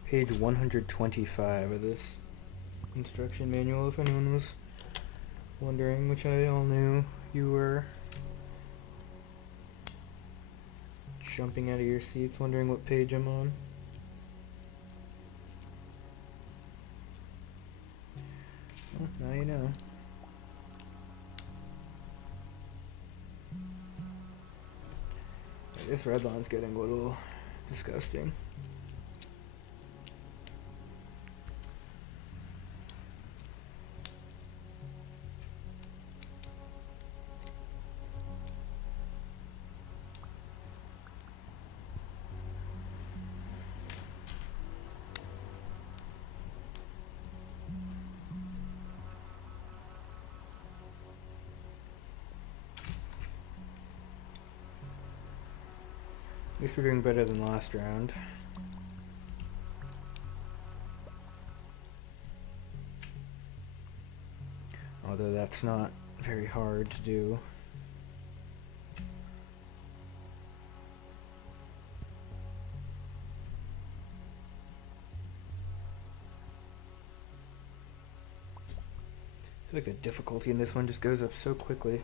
Page 125 of this instruction manual, if anyone was wondering, which I all knew you were jumping out of your seats wondering what page I'm on. Well, now you know. This red line's getting a little disgusting. At least we're doing better than last round. Although that's not very hard to do. I feel like the difficulty in this one just goes up so quickly.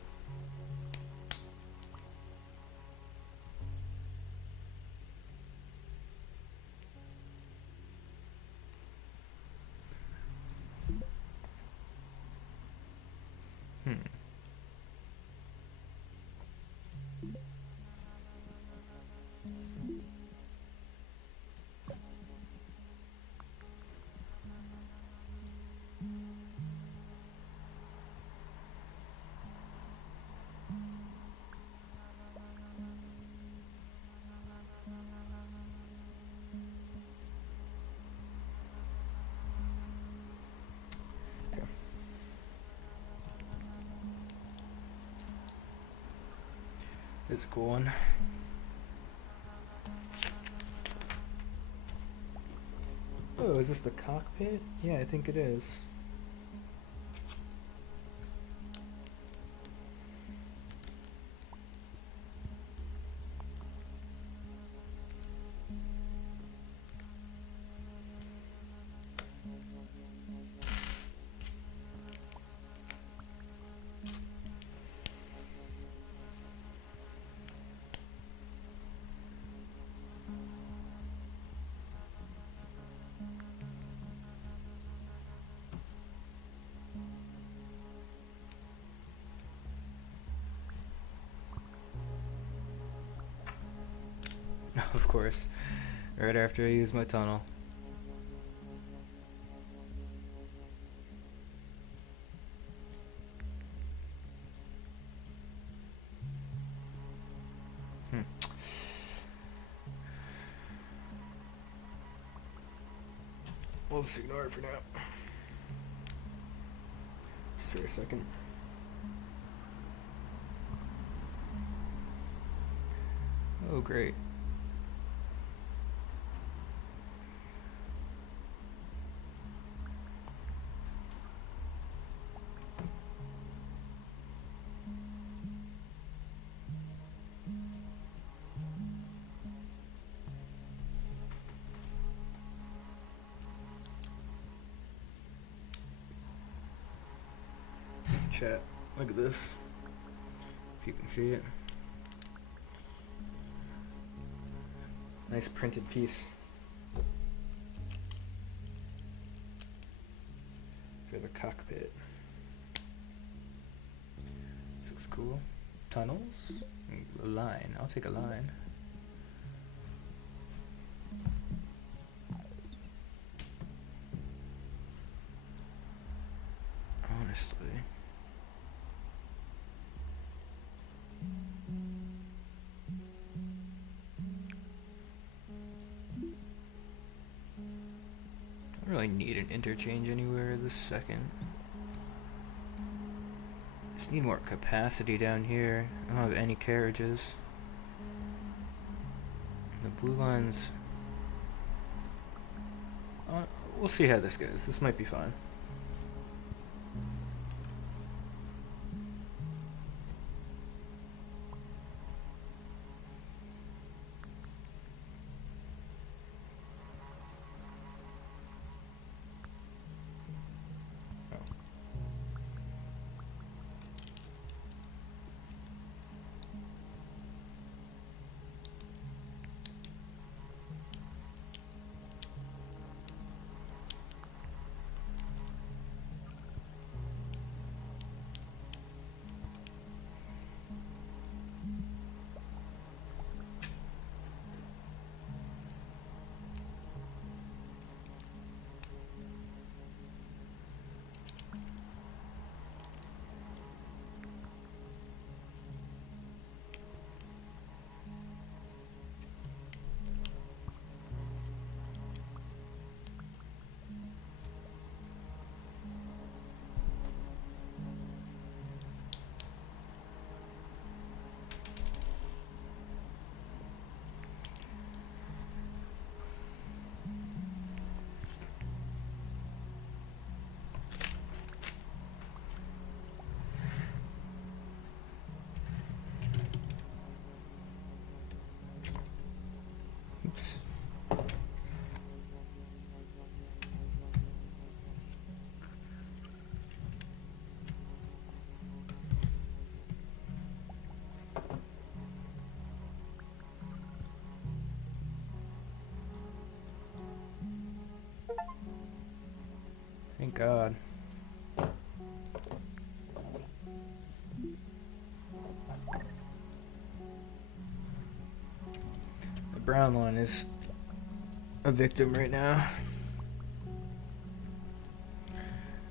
It's a cool one. Oh, is this the cockpit? Yeah, I think it is. Of course, right after I use my tunnel. We'll just ignore it for now. Just for a second. Oh, great. Chat, look at this, if you can see it. Nice printed piece for the cockpit. cool. Tunnels? A line. I'll take a line. Honestly. I don't really need an interchange anywhere this second. Just need more capacity down here. I don't have any carriages. The blue lines... we'll see how this goes. This might be fine. Oops. Thank God. The brown line is a victim right now.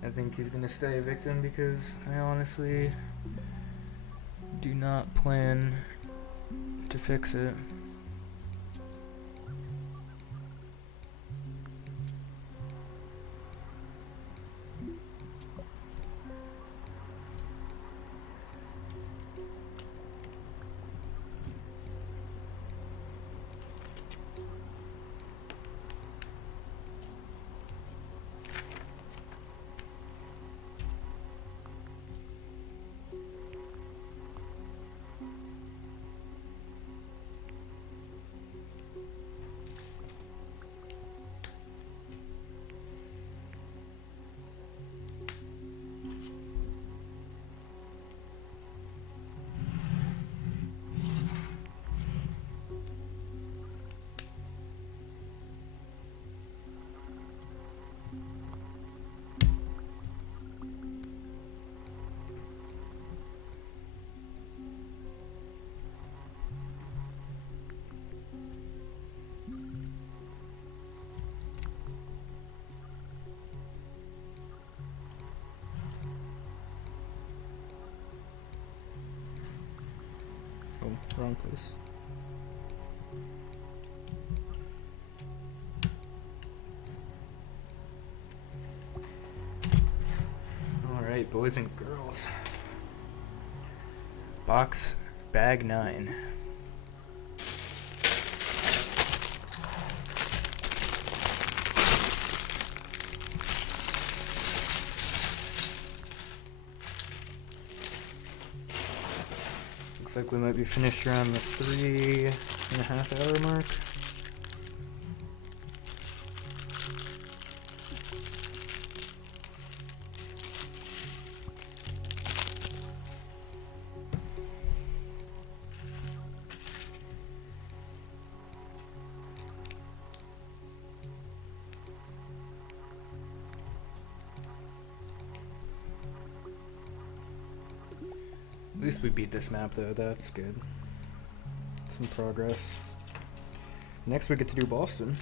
I think he's gonna stay a victim because I honestly do not plan to fix it. Oh, wrong place. Alright, boys and girls. Box bag 9. Looks like we might be finished around the 3.5 hour mark. least we beat this map though, that's good. Some progress. Next we get to do Boston.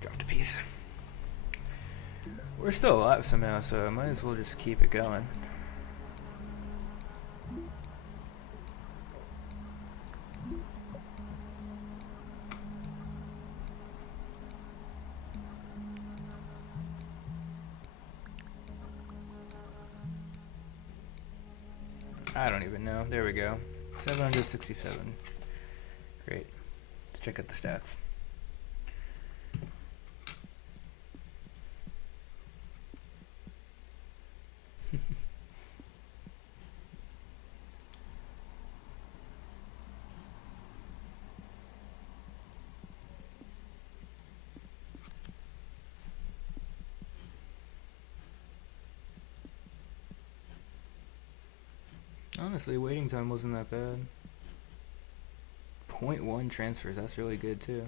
Dropped a piece. We're still alive somehow, so I might as well just keep it going. I don't even know. There we go. 767. Great. Let's check out the stats. Honestly, waiting time wasn't that bad. 0.1 transfers, that's really good too.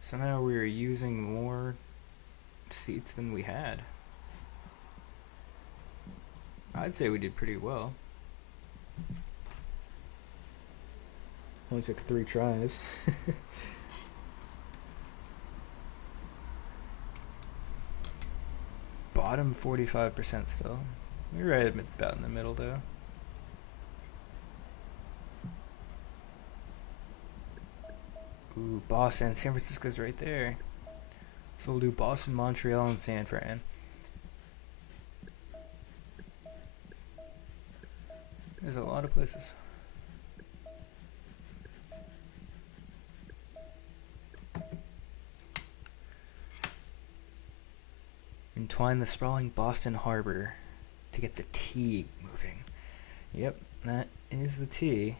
Somehow we were using more seats than we had. I'd say we did pretty well. Only took 3 tries. Bottom 45% still. We're right about in the middle though. Ooh, Boston. San Francisco's right there. So we'll do Boston, Montreal, and San Fran. There's a lot of places. Entwine the sprawling Boston Harbor to get the T moving. Yep, that is the T.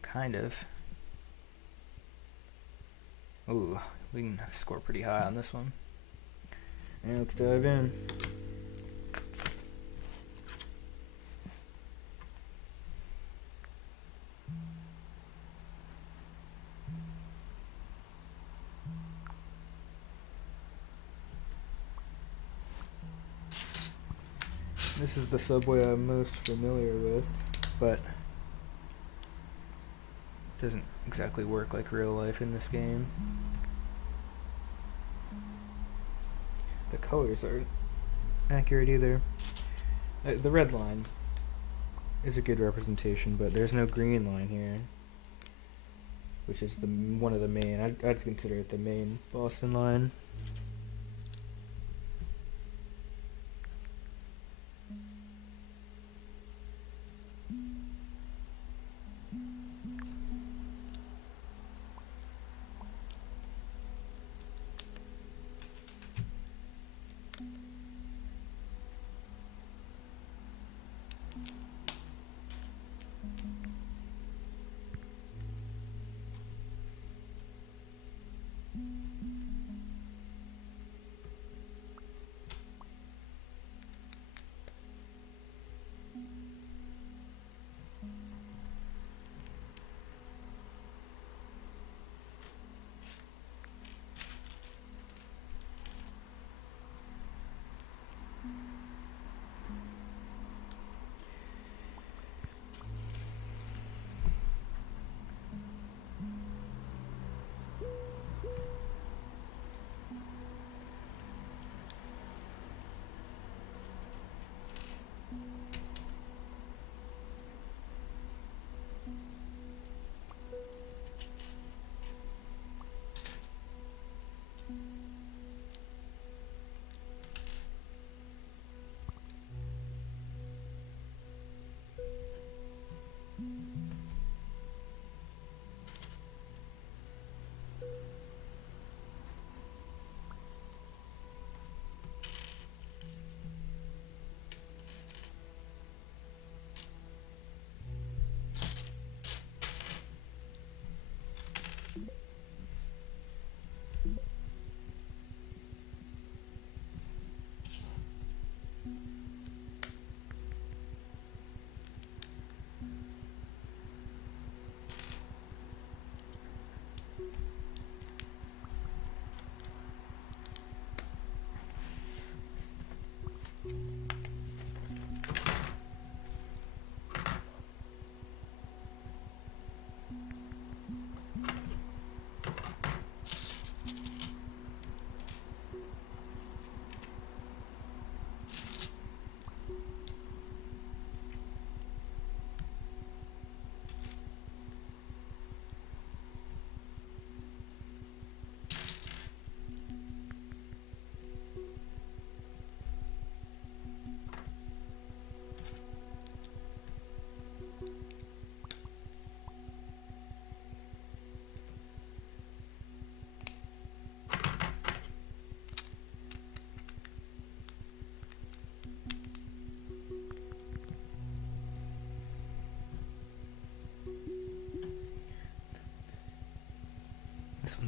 Kind of. Ooh, we can score pretty high on this one. And let's dive in. This is the subway I'm most familiar with, but doesn't exactly work like real life in this game. The colors aren't accurate either. The red line is a good representation, but there's no green line here, which is one of the main. I'd consider it the main Boston line.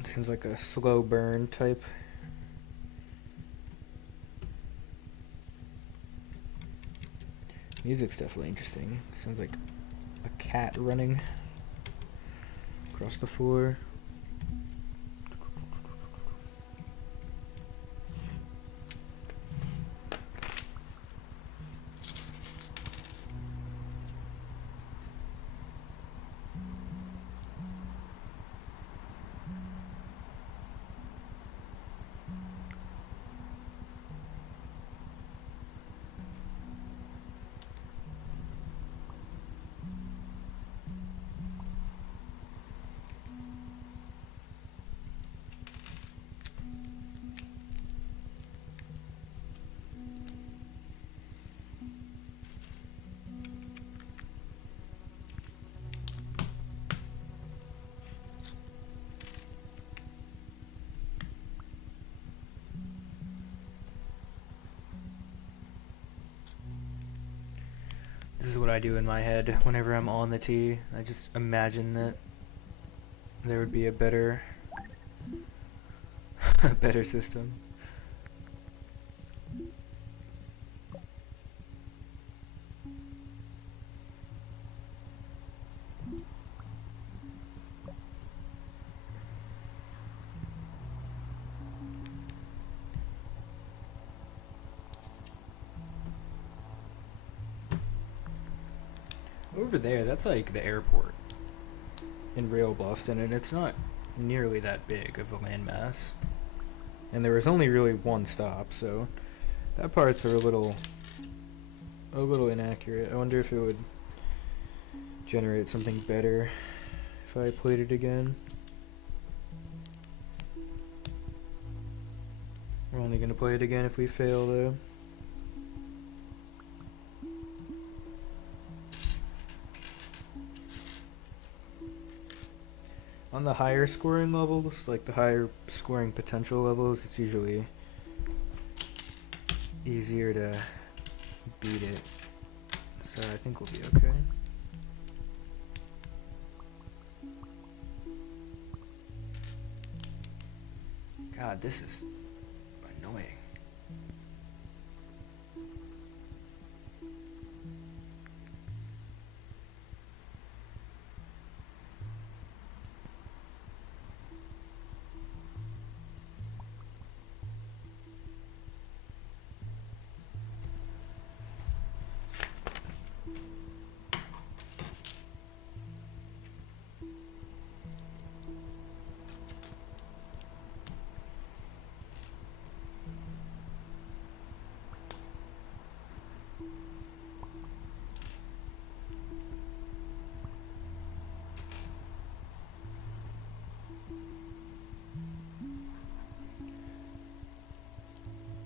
Seems like a slow burn type. Music's definitely interesting. Sounds like a cat running across the floor. This is what I do in my head whenever I'm on the tee. I just imagine that there would be a better a better system. Over there, that's like the airport in real Boston, and it's not nearly that big of a landmass. And there was only really one stop, so that part's a little inaccurate. I wonder if it would generate something better if I played it again. We're only gonna play it again if we fail, though. On the higher scoring levels, like the higher scoring potential levels, it's usually easier to beat it. So I think we'll be okay. God, this is annoying.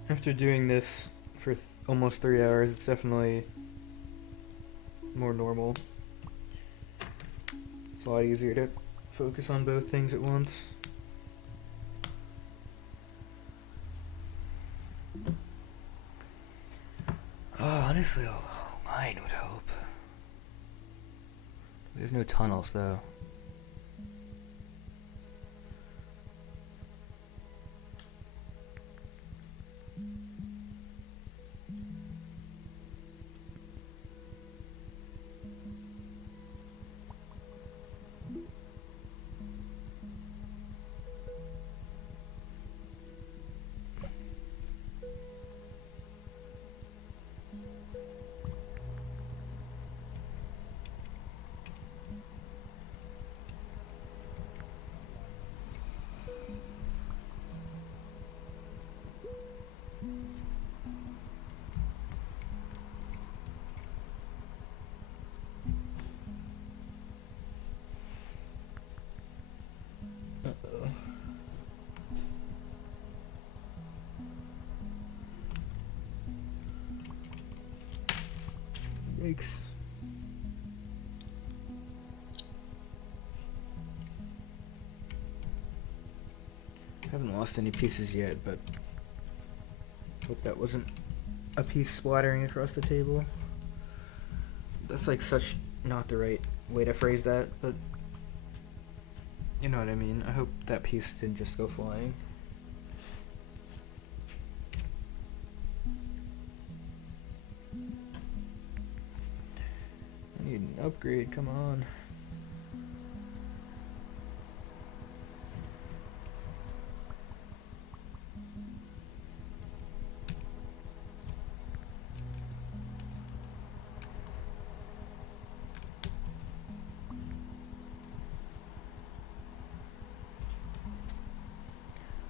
After doing this for almost 3 hours, it's definitely more normal. It's a lot easier to focus on both things at once. Oh, honestly, a line would help. We have no tunnels, though. Uh-oh. Yikes. Haven't lost any pieces yet, but hope that wasn't a piece splattering across the table. That's like such not the right way to phrase that, but You know what I mean? I hope that piece didn't just go flying. I need an upgrade, come on.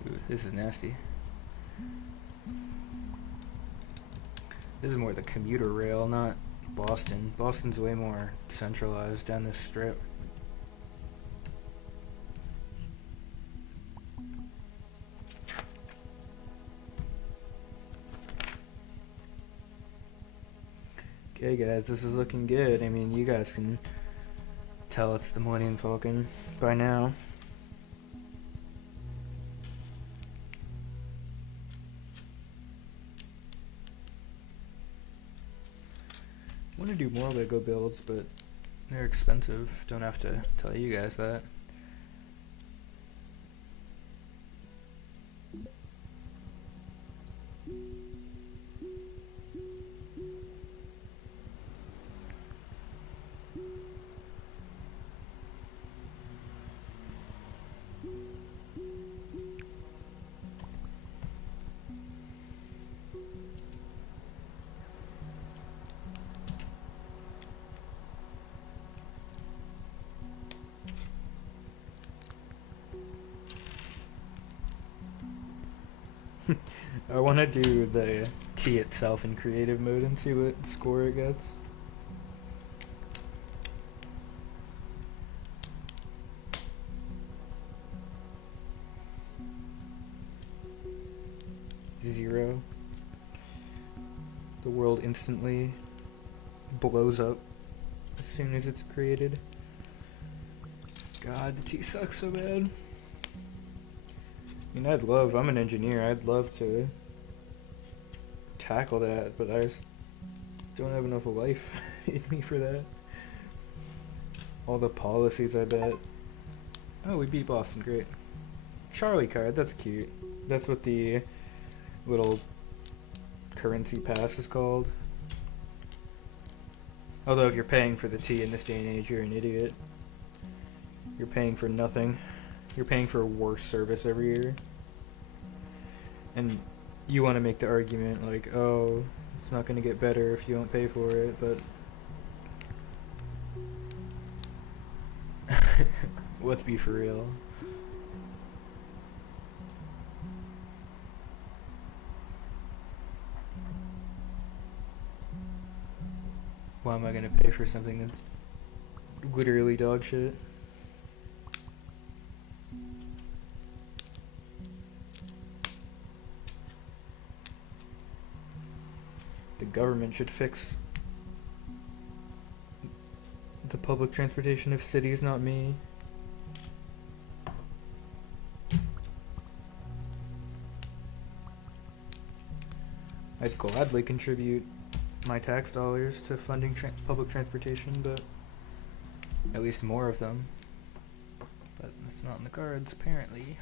Ooh, this is nasty. This is more the commuter rail, not Boston. Boston's way more centralized down this strip. Okay guys, this is looking good. I mean, you guys can tell it's the Millennium Falcon by now. I want to do more Lego builds, but they're expensive. Don't have to tell you guys that. I want to do the T itself in creative mode and see what score it gets. Zero. The world instantly blows up as soon as it's created. God, the T sucks so bad. I mean, I'm an engineer, I'd love to tackle that, but I just don't have enough life in me for that. All the policies, I bet. Oh, we beat Boston, great. Charlie card, that's cute. That's what the little currency pass is called. Although if you're paying for the T in this day and age, you're an idiot. You're paying for nothing. You're paying for worse service every year. And you want to make the argument like, oh, it's not going to get better if you don't pay for it, but let's be for real. Why am I going to pay for something that's literally dog shit? The government should fix the public transportation of cities, not me. I'd gladly contribute my tax dollars to funding public transportation, but at least more of them. But it's not in the cards, apparently.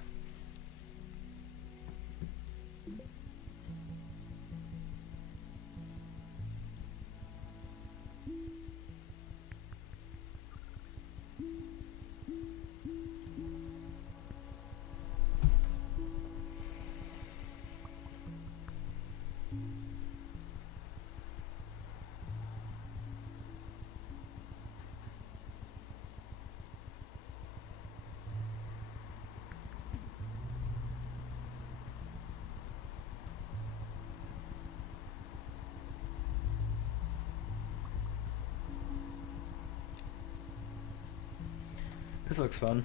This looks fun.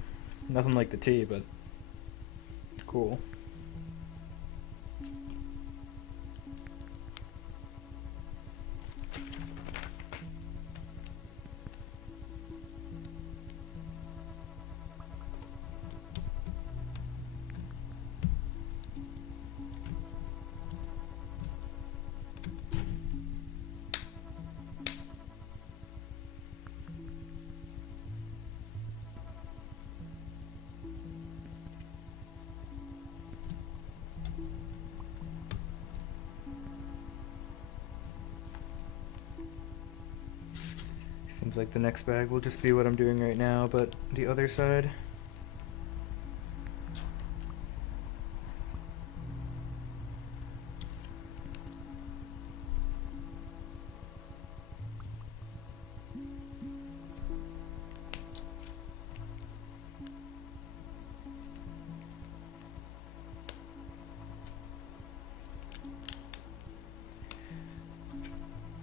Nothing like the T, but cool. Seems like the next bag will just be what I'm doing right now, but the other side.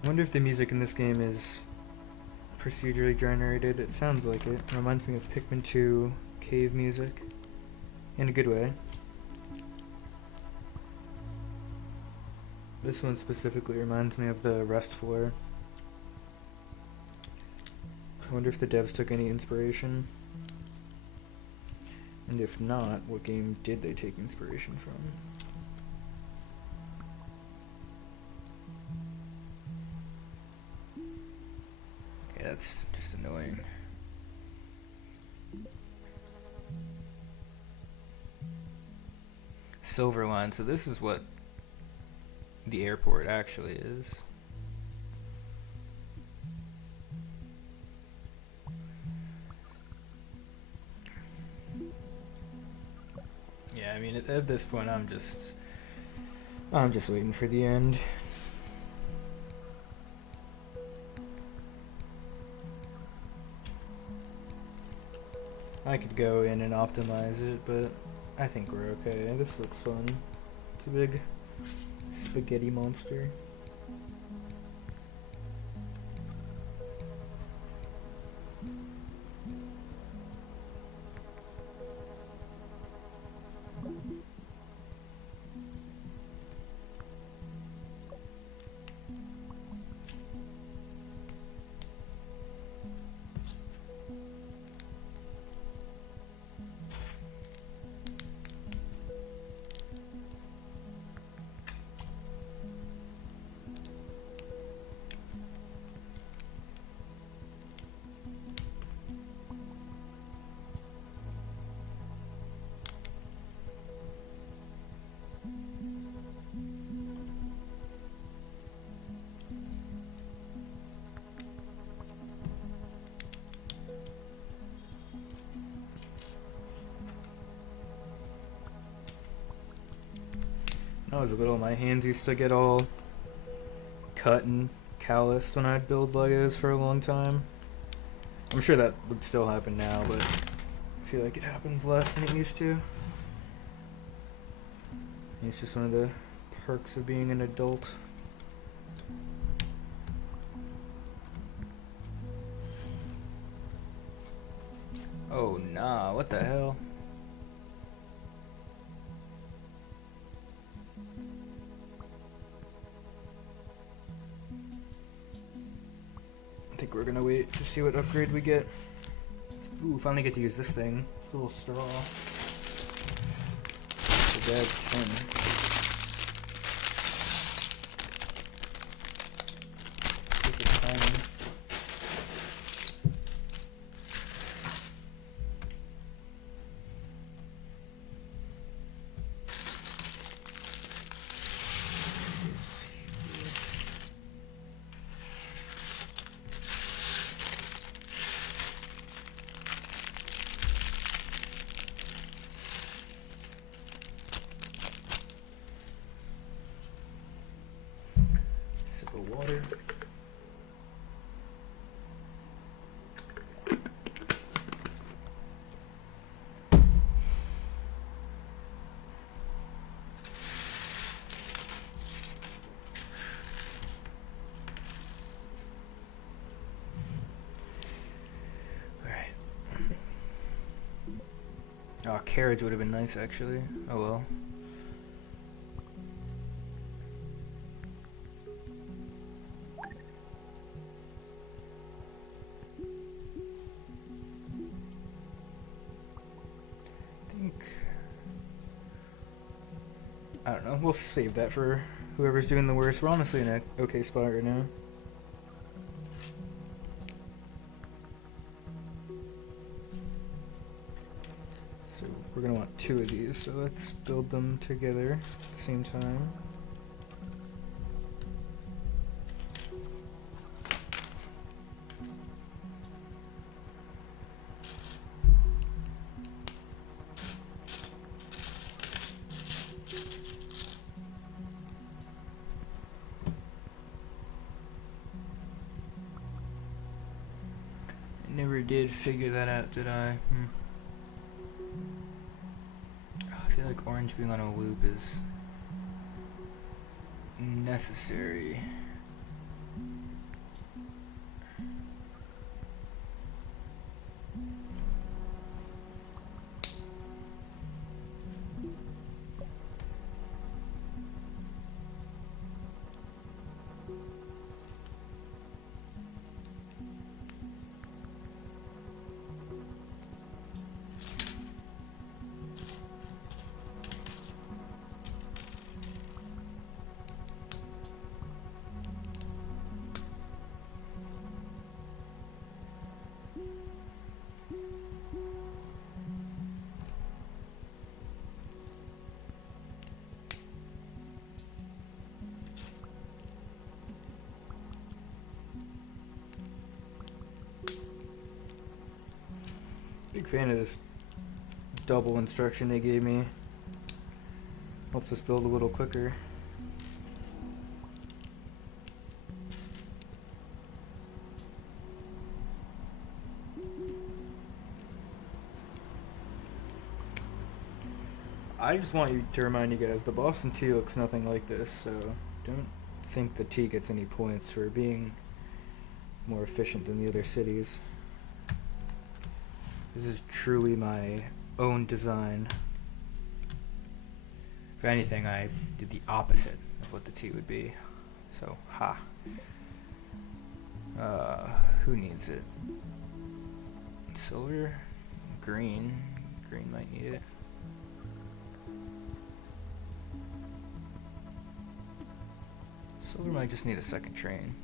I wonder if the music in this game is procedurally generated. It sounds like it. Reminds me of Pikmin 2 cave music. In a good way. This one specifically reminds me of the Rust floor. I wonder if the devs took any inspiration. And if not, what game did they take inspiration from? That's just annoying. Silver line, so this is what the airport actually is. Yeah, I mean at this point I'm just waiting for the end. I could go in and optimize it, but I think we're okay. This looks fun. It's a big spaghetti monster. When I was little, my hands used to get all cut and calloused when I'd build Legos for a long time. I'm sure that would still happen now, but I feel like it happens less than it used to. It's just one of the perks of being an adult. Oh nah, what the hell? I think we're gonna wait to see what upgrade we get. Ooh, finally get to use this thing. This little straw. The bag's 10. This is tiny. Sip of water. Alright. Oh, carriage would have been nice actually. Oh well. I don't know, we'll save that for whoever's doing the worst. We're honestly in an okay spot right now. So we're gonna want 2 of these, so let's build them together at the same time. Never did figure that out, did I? I feel like orange being on a loop is necessary. Big fan of this double instruction they gave me. Helps us build a little quicker. I just want to remind you guys, the Boston T looks nothing like this, so don't think the T gets any points for being more efficient than the other cities. This is truly my own design. If anything, I did the opposite of what the T would be. So, ha. Who needs it? Silver? Green? Green might need it. Silver might just need a second train.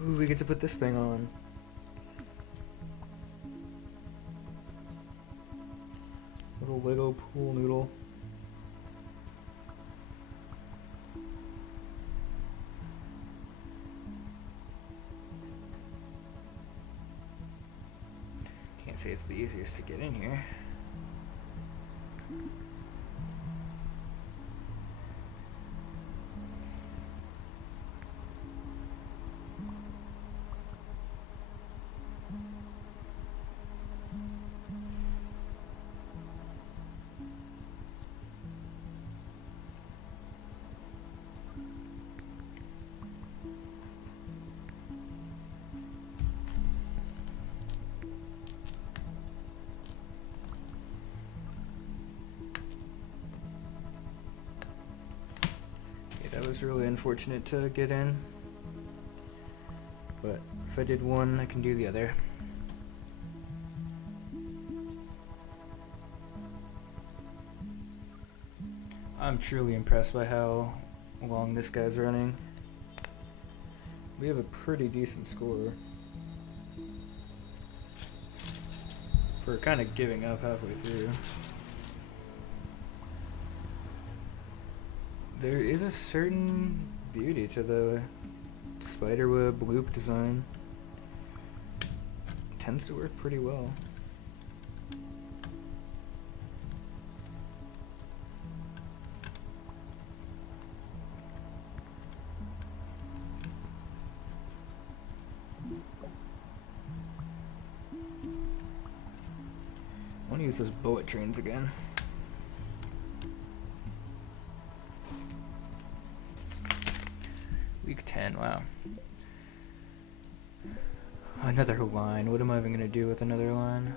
Ooh, we get to put this thing on. Little Lego pool noodle. Can't say it's the easiest to get in here. That was really unfortunate to get in, but if I did one, I can do the other. I'm truly impressed by how long this guy's running. We have a pretty decent score for kind of giving up halfway through. There is a certain beauty to the spiderweb loop design. It tends to work pretty well. I want to use those bullet trains again. Week 10, wow. Another line. What am I even going to do with another line?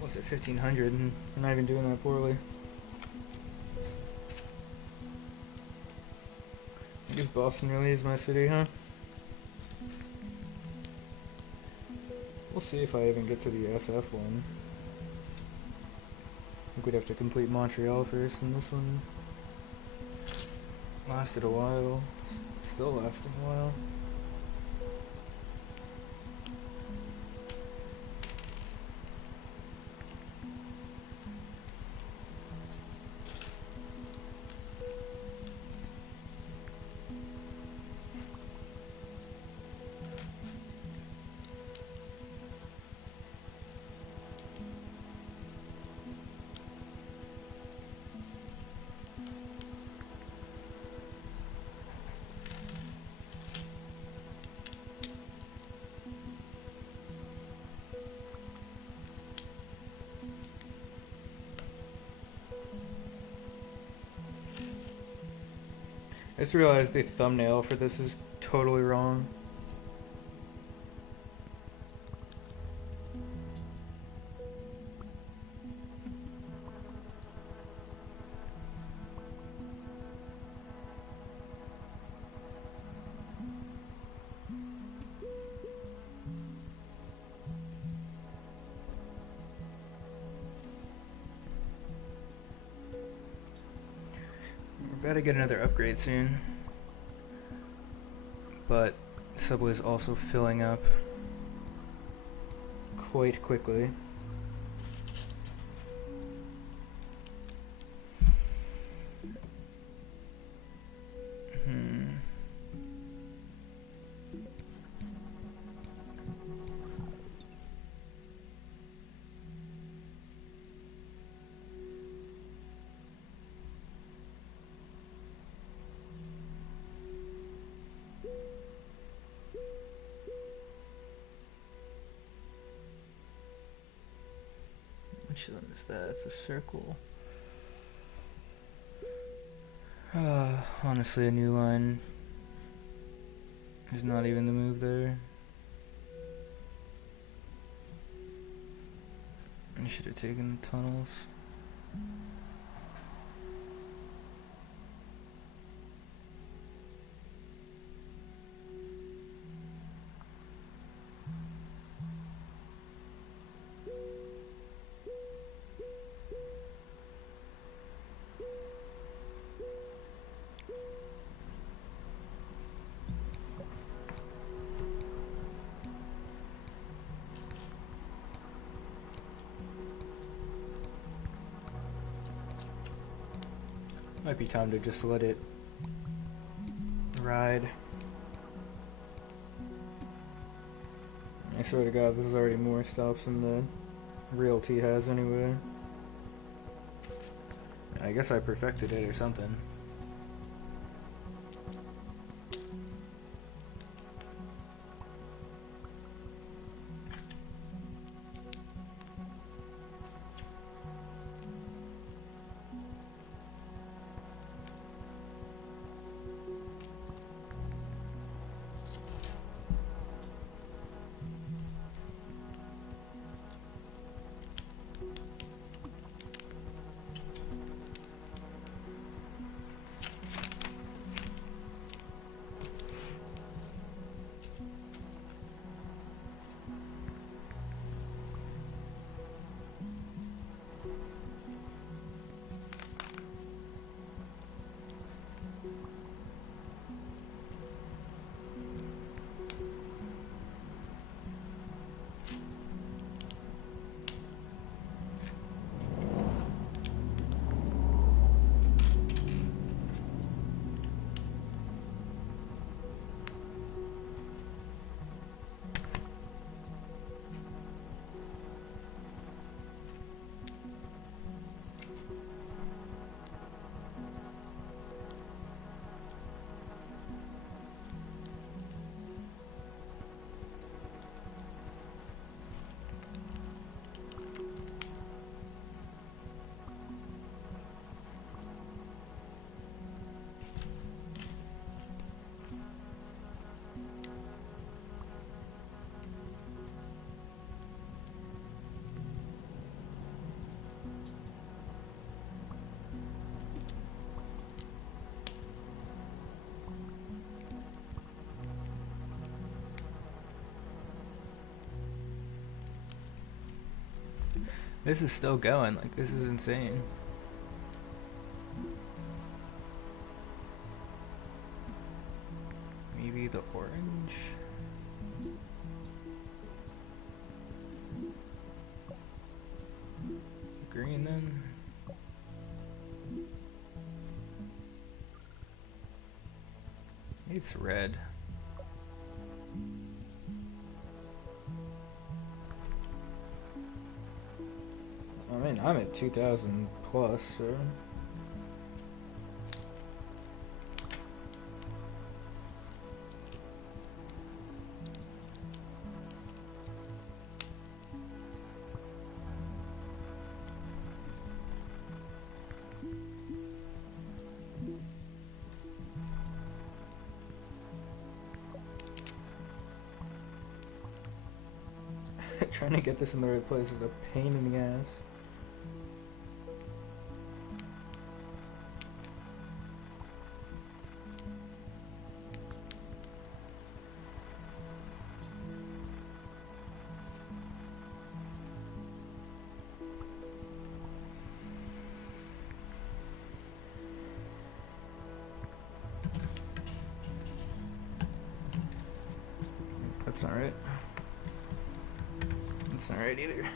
What's it, 1500, and we're not even doing that poorly. I guess Boston really is my city, huh? We'll see if I even get to the SF one. I think we'd have to complete Montreal first, and this one lasted a while. It's still lasting a while. I just realized the thumbnail for this is totally wrong. We're about to get another upgrade soon. But Subway's also filling up quite quickly. Which one is that? It's a circle. Honestly, a new line is not even the move there. I should have taken the tunnels. Might be time to just let it ride. I swear to God, this is already more stops than the real T has anyway. I guess I perfected it or something. This is still going. Like, this is insane. Maybe the orange. Green then. It's red. I mean, I'm at 2,000 plus, so. Trying to get this in the right place is a pain in the ass. That's not right. That's not right either.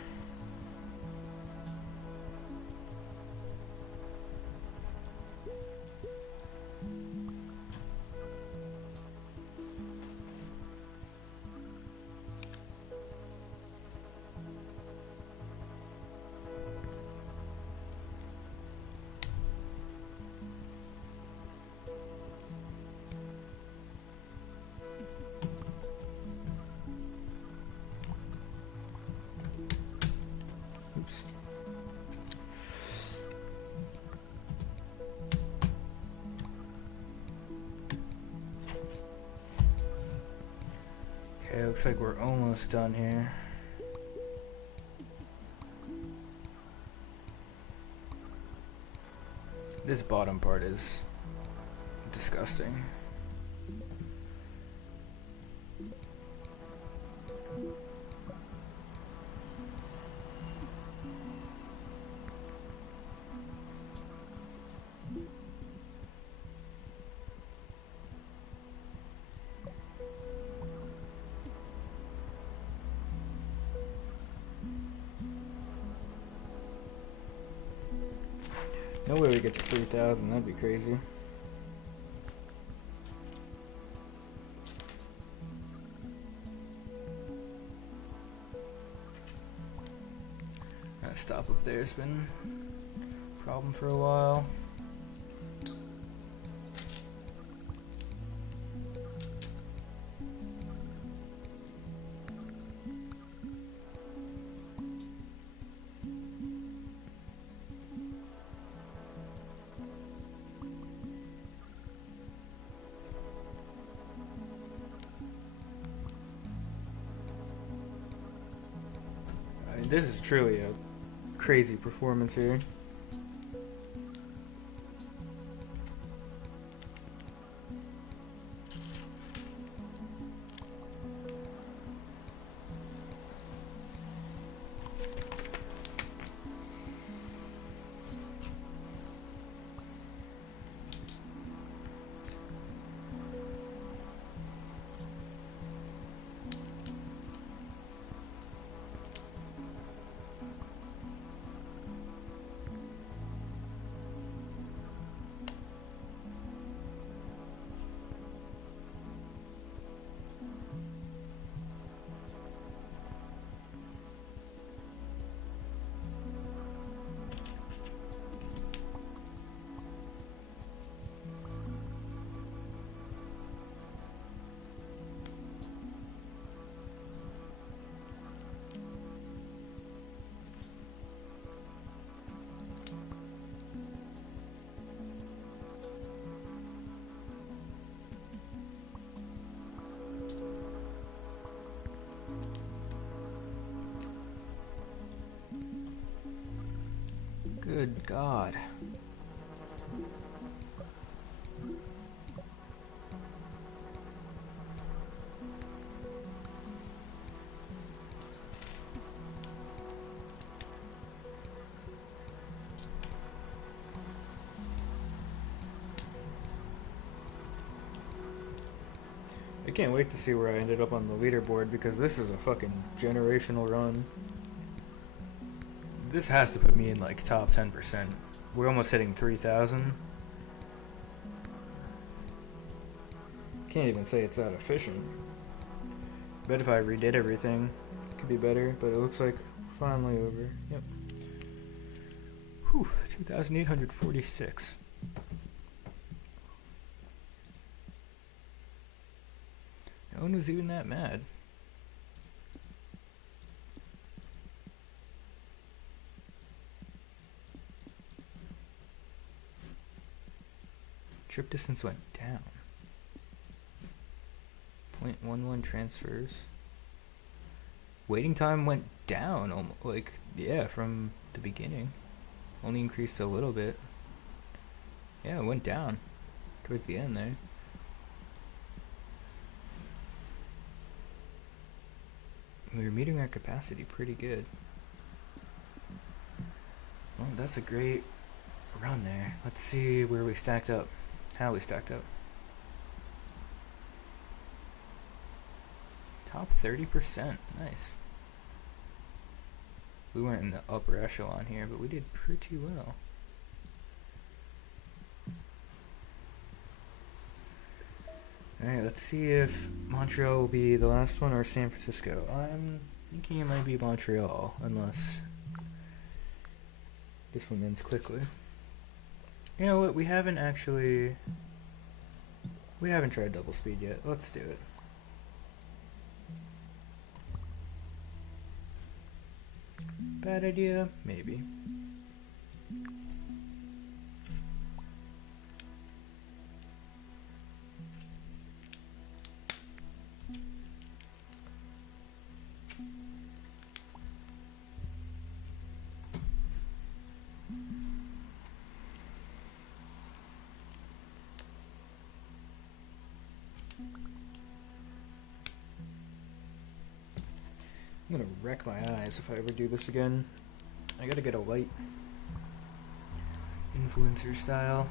Oops. Okay, looks like we're almost done here. This bottom part is disgusting. No way we get to 3,000, that'd be crazy. That stop up there has been a problem for a while. This is truly a crazy performance here. Good God. I can't wait to see where I ended up on the leaderboard because this is a fucking generational run. This has to put me in like top 10%. We're almost hitting 3,000. Can't even say it's that efficient. Bet if I redid everything, it could be better, but it looks like finally over. Yep. Whew, 2,846. No one was even that mad. Trip distance went down. 0.11 transfers. Waiting time went down, like, yeah, from the beginning. Only increased a little bit. Yeah, it went down towards the end there. We were meeting our capacity pretty good. Well, that's a great run there. Let's see where we stacked up. How we stacked up. Top 30%. Nice. We weren't in the upper echelon here, but we did pretty well. Alright, let's see if Montreal will be the last one or San Francisco. I'm thinking it might be Montreal, unless this one ends quickly. You know what, we haven't tried double speed yet. Let's do it. Bad idea? Maybe. I'm gonna wreck my eyes if I ever do this again. I gotta get a light. Influencer style.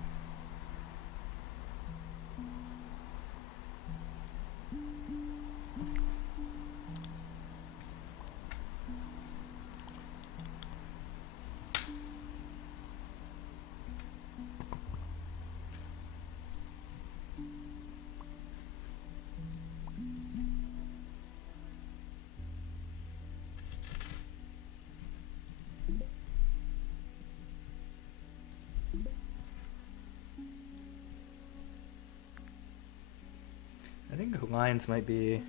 I think the lines might be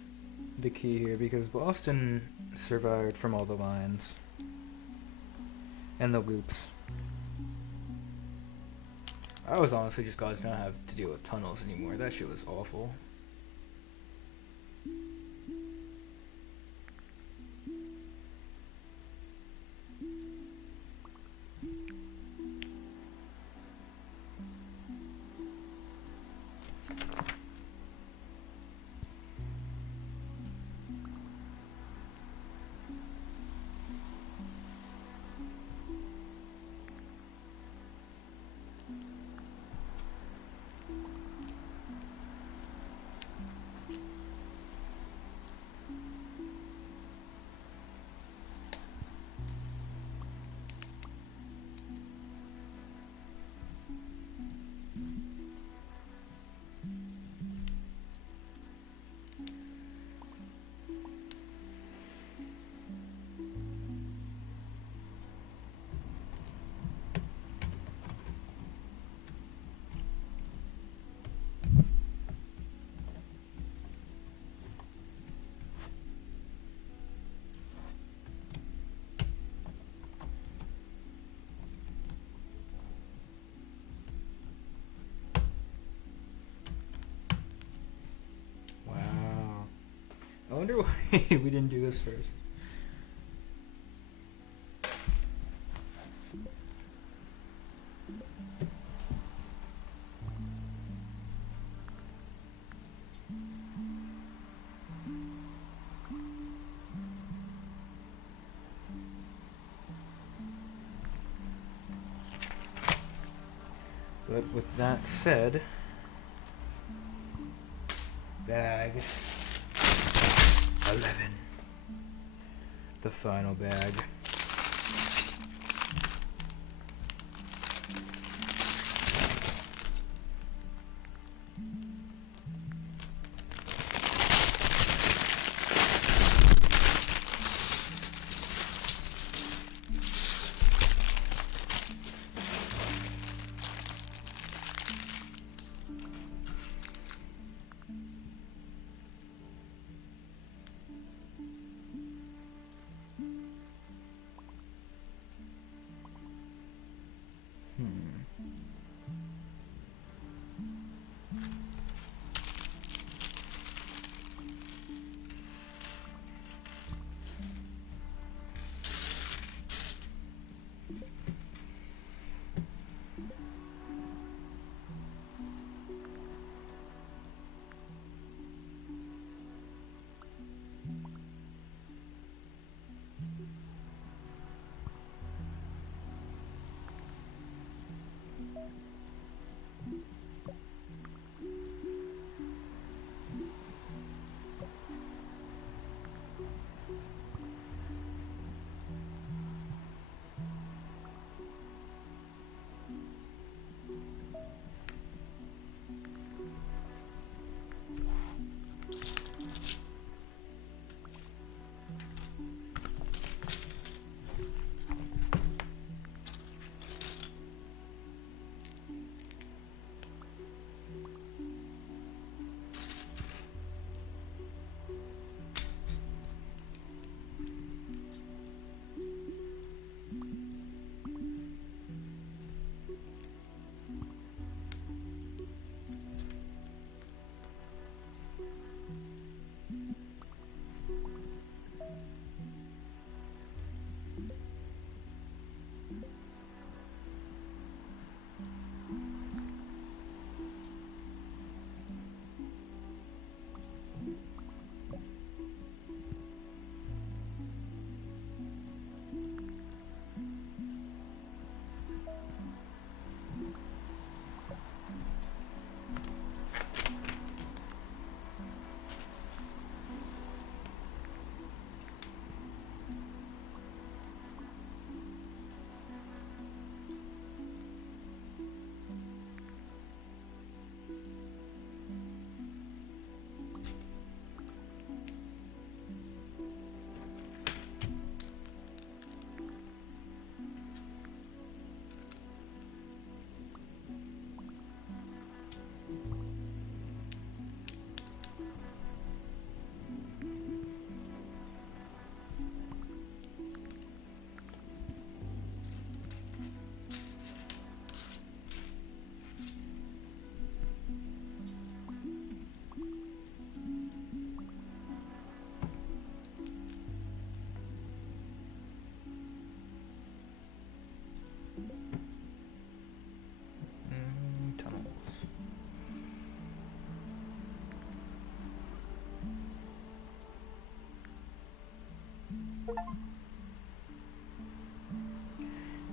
the key here because Boston survived from all the lines and the loops. I was honestly just glad to not have to deal with tunnels anymore. That shit was awful. I wonder why we didn't do this first. But with that said, Bag 11. The final bag. Tunnels.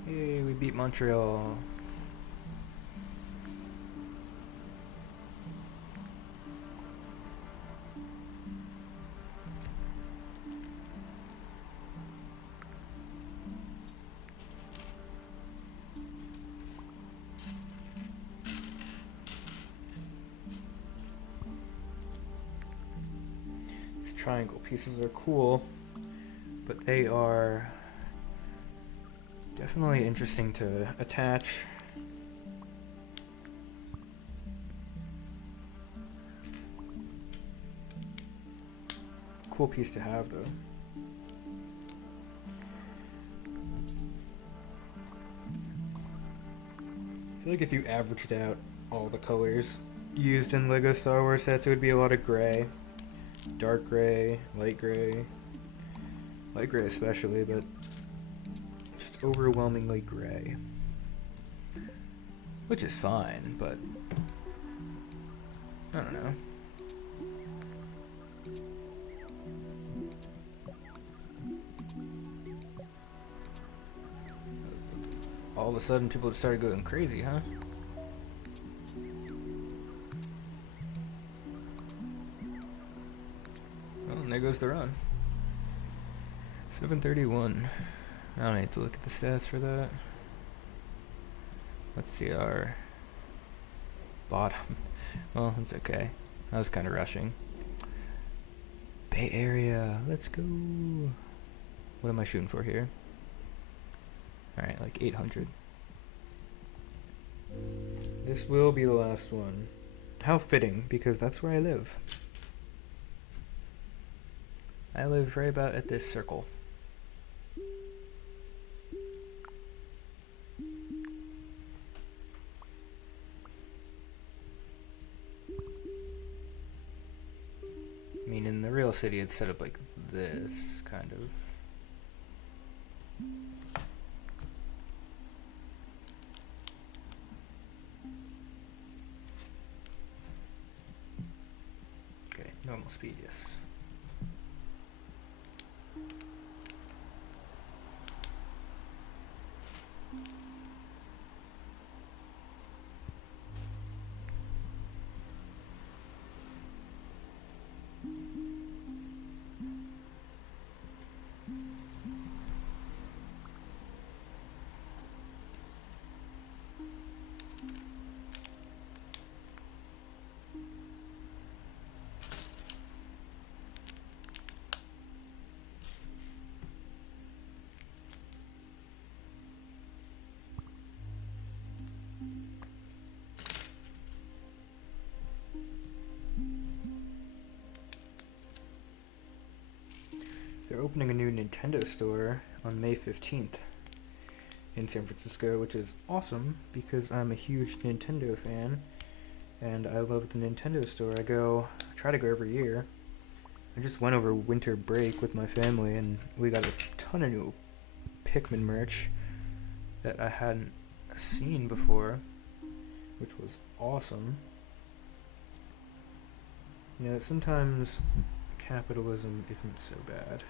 Hey, we beat Montreal. These triangle pieces are cool, but they are definitely interesting to attach. Cool piece to have, though. I feel like if you averaged out all the colors used in LEGO Star Wars sets, it would be a lot of gray. Dark gray, light gray especially, but just overwhelmingly gray. Which is fine, but I don't know. All of a sudden people just started going crazy, huh? And there goes the run. 731. I don't need to look at the stats for that. Let's see our bottom. Well, it's okay. I was kind of rushing. Bay Area. Let's go. What am I shooting for here? Alright, like 800. This will be the last one. How fitting, because that's where I live. I live right about at this circle. I mean, in the real city, it's set up like this, kind of. Okay, normal speed, yes. They're opening a new Nintendo store on May 15th in San Francisco, which is awesome because I'm a huge Nintendo fan and I love the Nintendo store. I try to go every year. I just went over winter break with my family and we got a ton of new Pikmin merch that I hadn't seen before, which was awesome. You know, sometimes capitalism isn't so bad.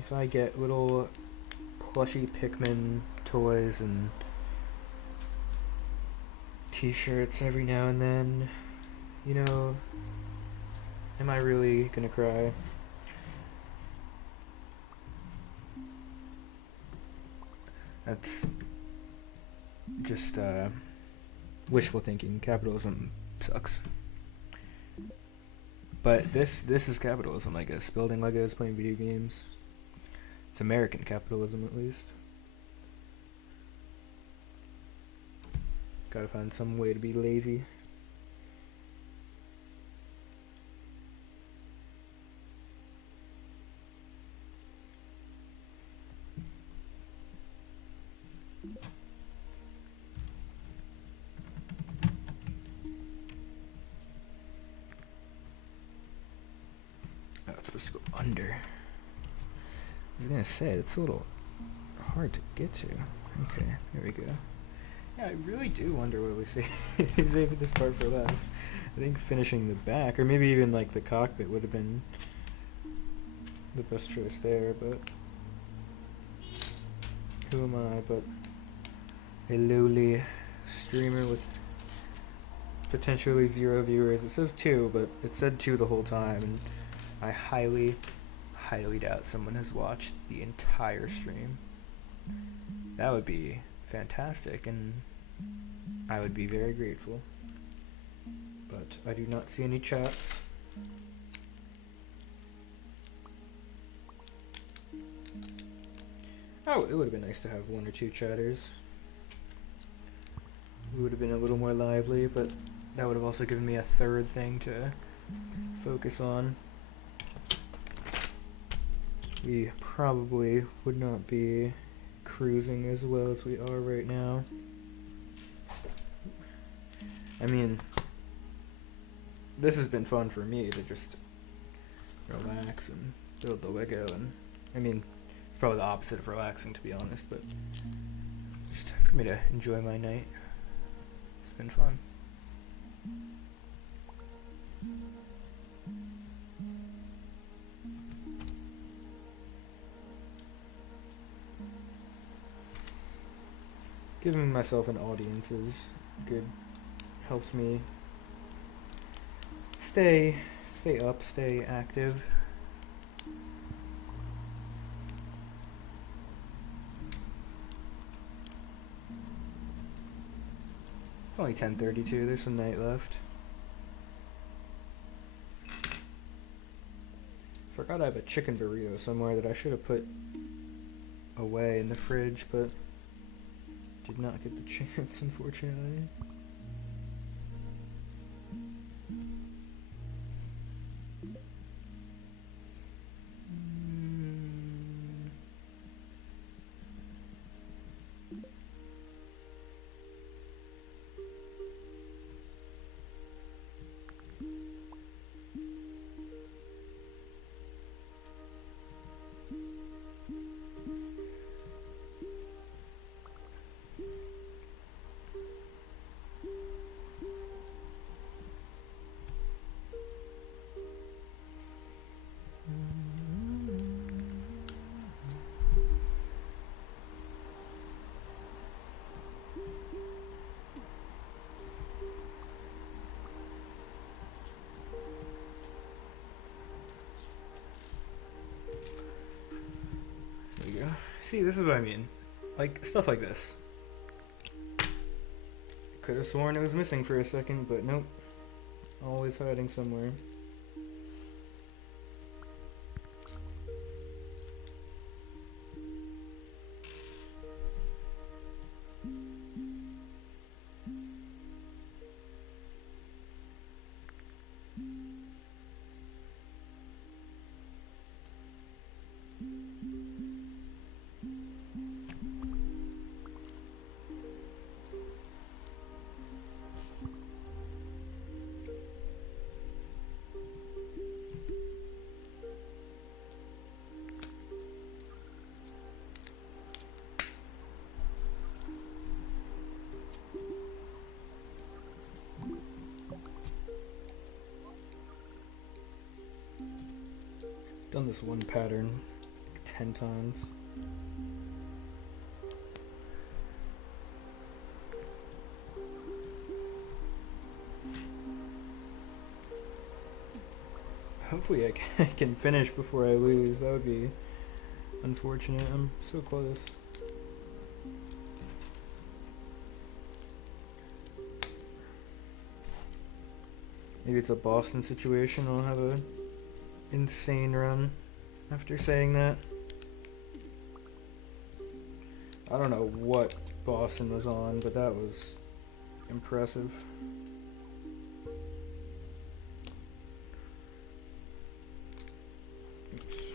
If I get little plushy Pikmin toys and t-shirts every now and then, you know, am I really gonna cry? That's just wishful thinking. Capitalism sucks. But this is capitalism, I guess. Building Legos, playing video games. It's American capitalism, at least. Gotta find some way to be lazy. Oh, it's supposed to go under. I was gonna say, it's a little hard to get to. Okay, there we go. Yeah, I really do wonder what we say. Save this part for last. I think finishing the back, or maybe even like the cockpit, would have been the best choice there, but who am I but a lowly streamer with potentially 0 viewers. It says 2, but it said 2 the whole time, and I highly doubt someone has watched the entire stream. That would be fantastic, and I would be very grateful. But I do not see any chats. Oh, it would have been nice to have 1 or 2 chatters. We would have been a little more lively, but that would have also given me a third thing to focus on. We probably would not be cruising as well as we are right now. I mean, this has been fun for me to just relax and build the Lego, and I mean, it's probably the opposite of relaxing, to be honest, but just for me to enjoy my night. It's been fun. Giving myself an audience is good. Helps me stay up, stay active. It's only 10:32. There's some night left. Forgot I have a chicken burrito somewhere that I should have put away in the fridge, but did not get the chance, unfortunately. See, this is what I mean. Like, stuff like this. Could have sworn it was missing for a second, but nope. Always hiding somewhere. Done this one pattern like 10 times. Hopefully I can finish before I lose. That would be unfortunate. I'm so close. Maybe it's a Boston situation. I'll have a insane run after saying that. I don't know what Boston was on, but that was impressive. Oops.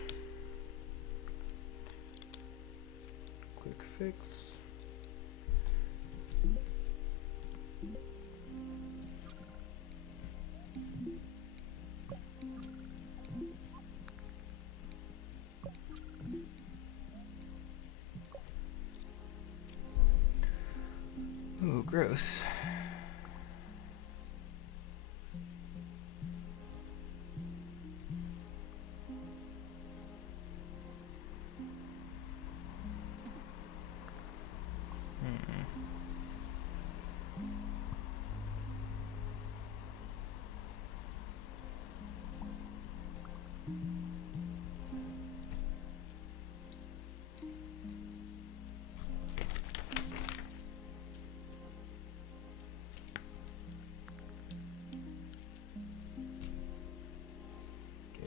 Quick fix. Oh, gross.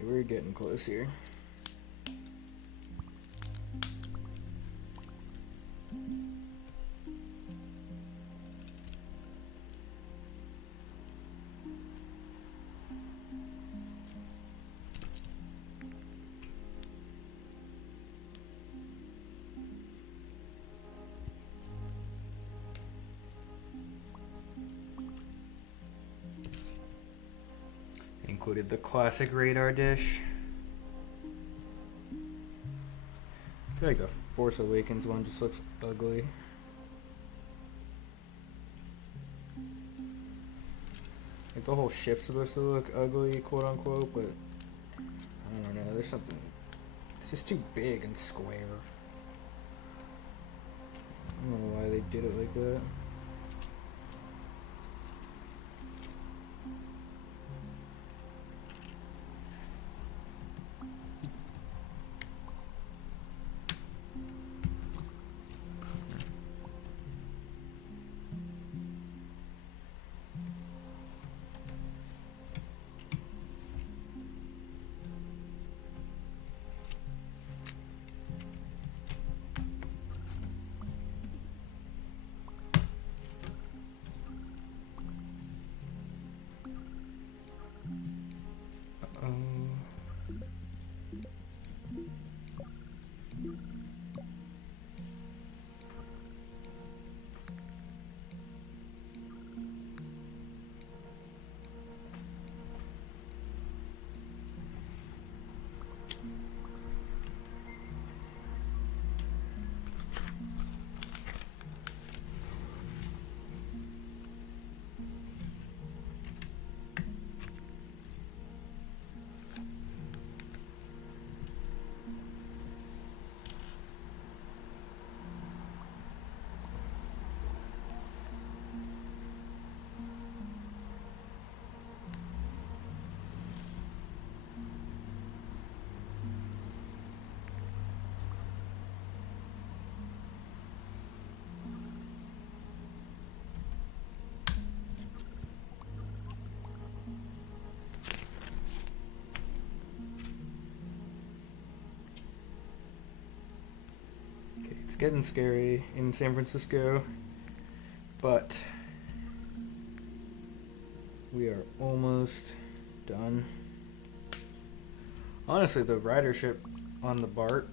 We're getting close here. Included the classic radar dish. I feel like the Force Awakens one just looks ugly. Like the whole ship's supposed to look ugly, quote unquote, but I don't know, there's something, it's just too big and square. I don't know why they did it like that. It's getting scary in San Francisco, but we are almost done. Honestly, the ridership on the BART,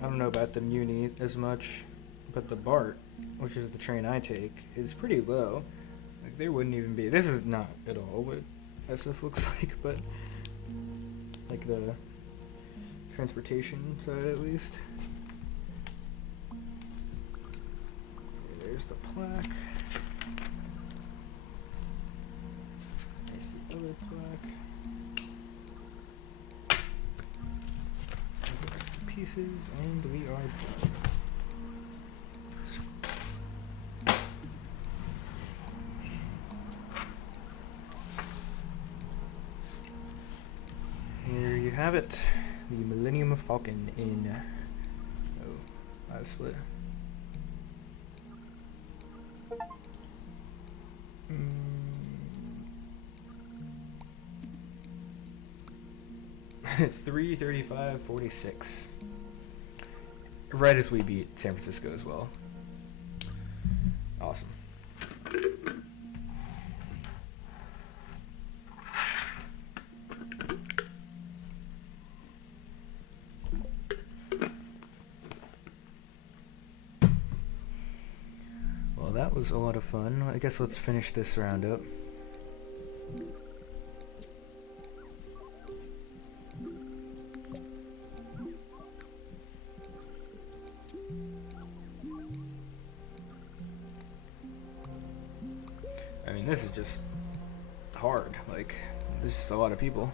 I don't know about the Muni as much, but the BART, which is the train I take, is pretty low. Like, there wouldn't even be, this is not at all what SF looks like, but like the transportation side at least. There's the plaque. There's the other plaque. Pieces, and we are done. Here you have it, the Millennium Falcon in live split. 3:35:46. Right as we beat San Francisco as well. Awesome. Well, that was a lot of fun. I guess let's finish this round up. I mean, this is just hard. Like, there's just a lot of people.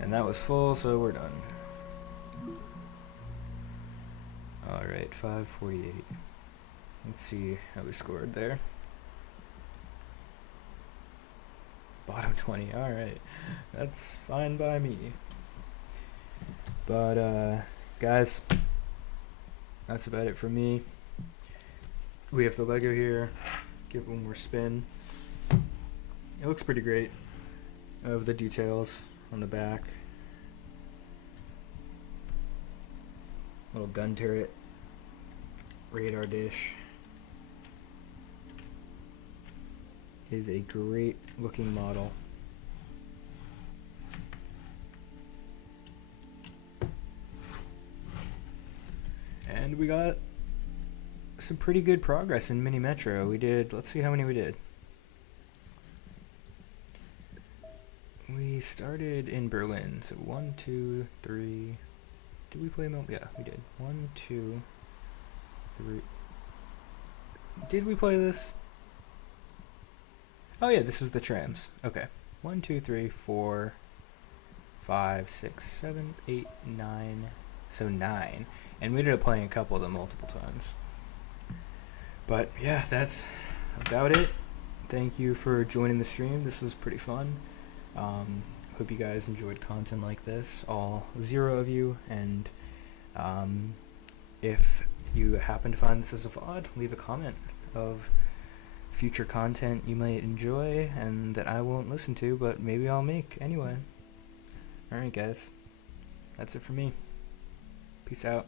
And that was full, so we're done. Alright, 5:48. Let's see how we scored there. Bottom 20, alright. That's fine by me. But, guys, that's about it for me. We have the Lego here. Give it one more spin. It looks pretty great. Of the details on the back. Little gun turret. Radar dish. Is a great looking model. And we got some pretty good progress in Mini Metro. We did, let's see how many we did. We started in Berlin, so 1, 2, 3. Did we play Yeah, we did. 1, 2, 3. Did we play this? Oh yeah, this was the trams. Okay. 1, 2, 3, 4, 5, 6, 7, 8, 9. So 9. And we ended up playing a couple of them multiple times. But yeah, that's about it. Thank you for joining the stream. This was pretty fun. Hope you guys enjoyed content like this, all 0 of you. And if you happen to find this as a VOD, leave a comment of future content you might enjoy and that I won't listen to, but maybe I'll make anyway. Alright guys, that's it for me. Peace out.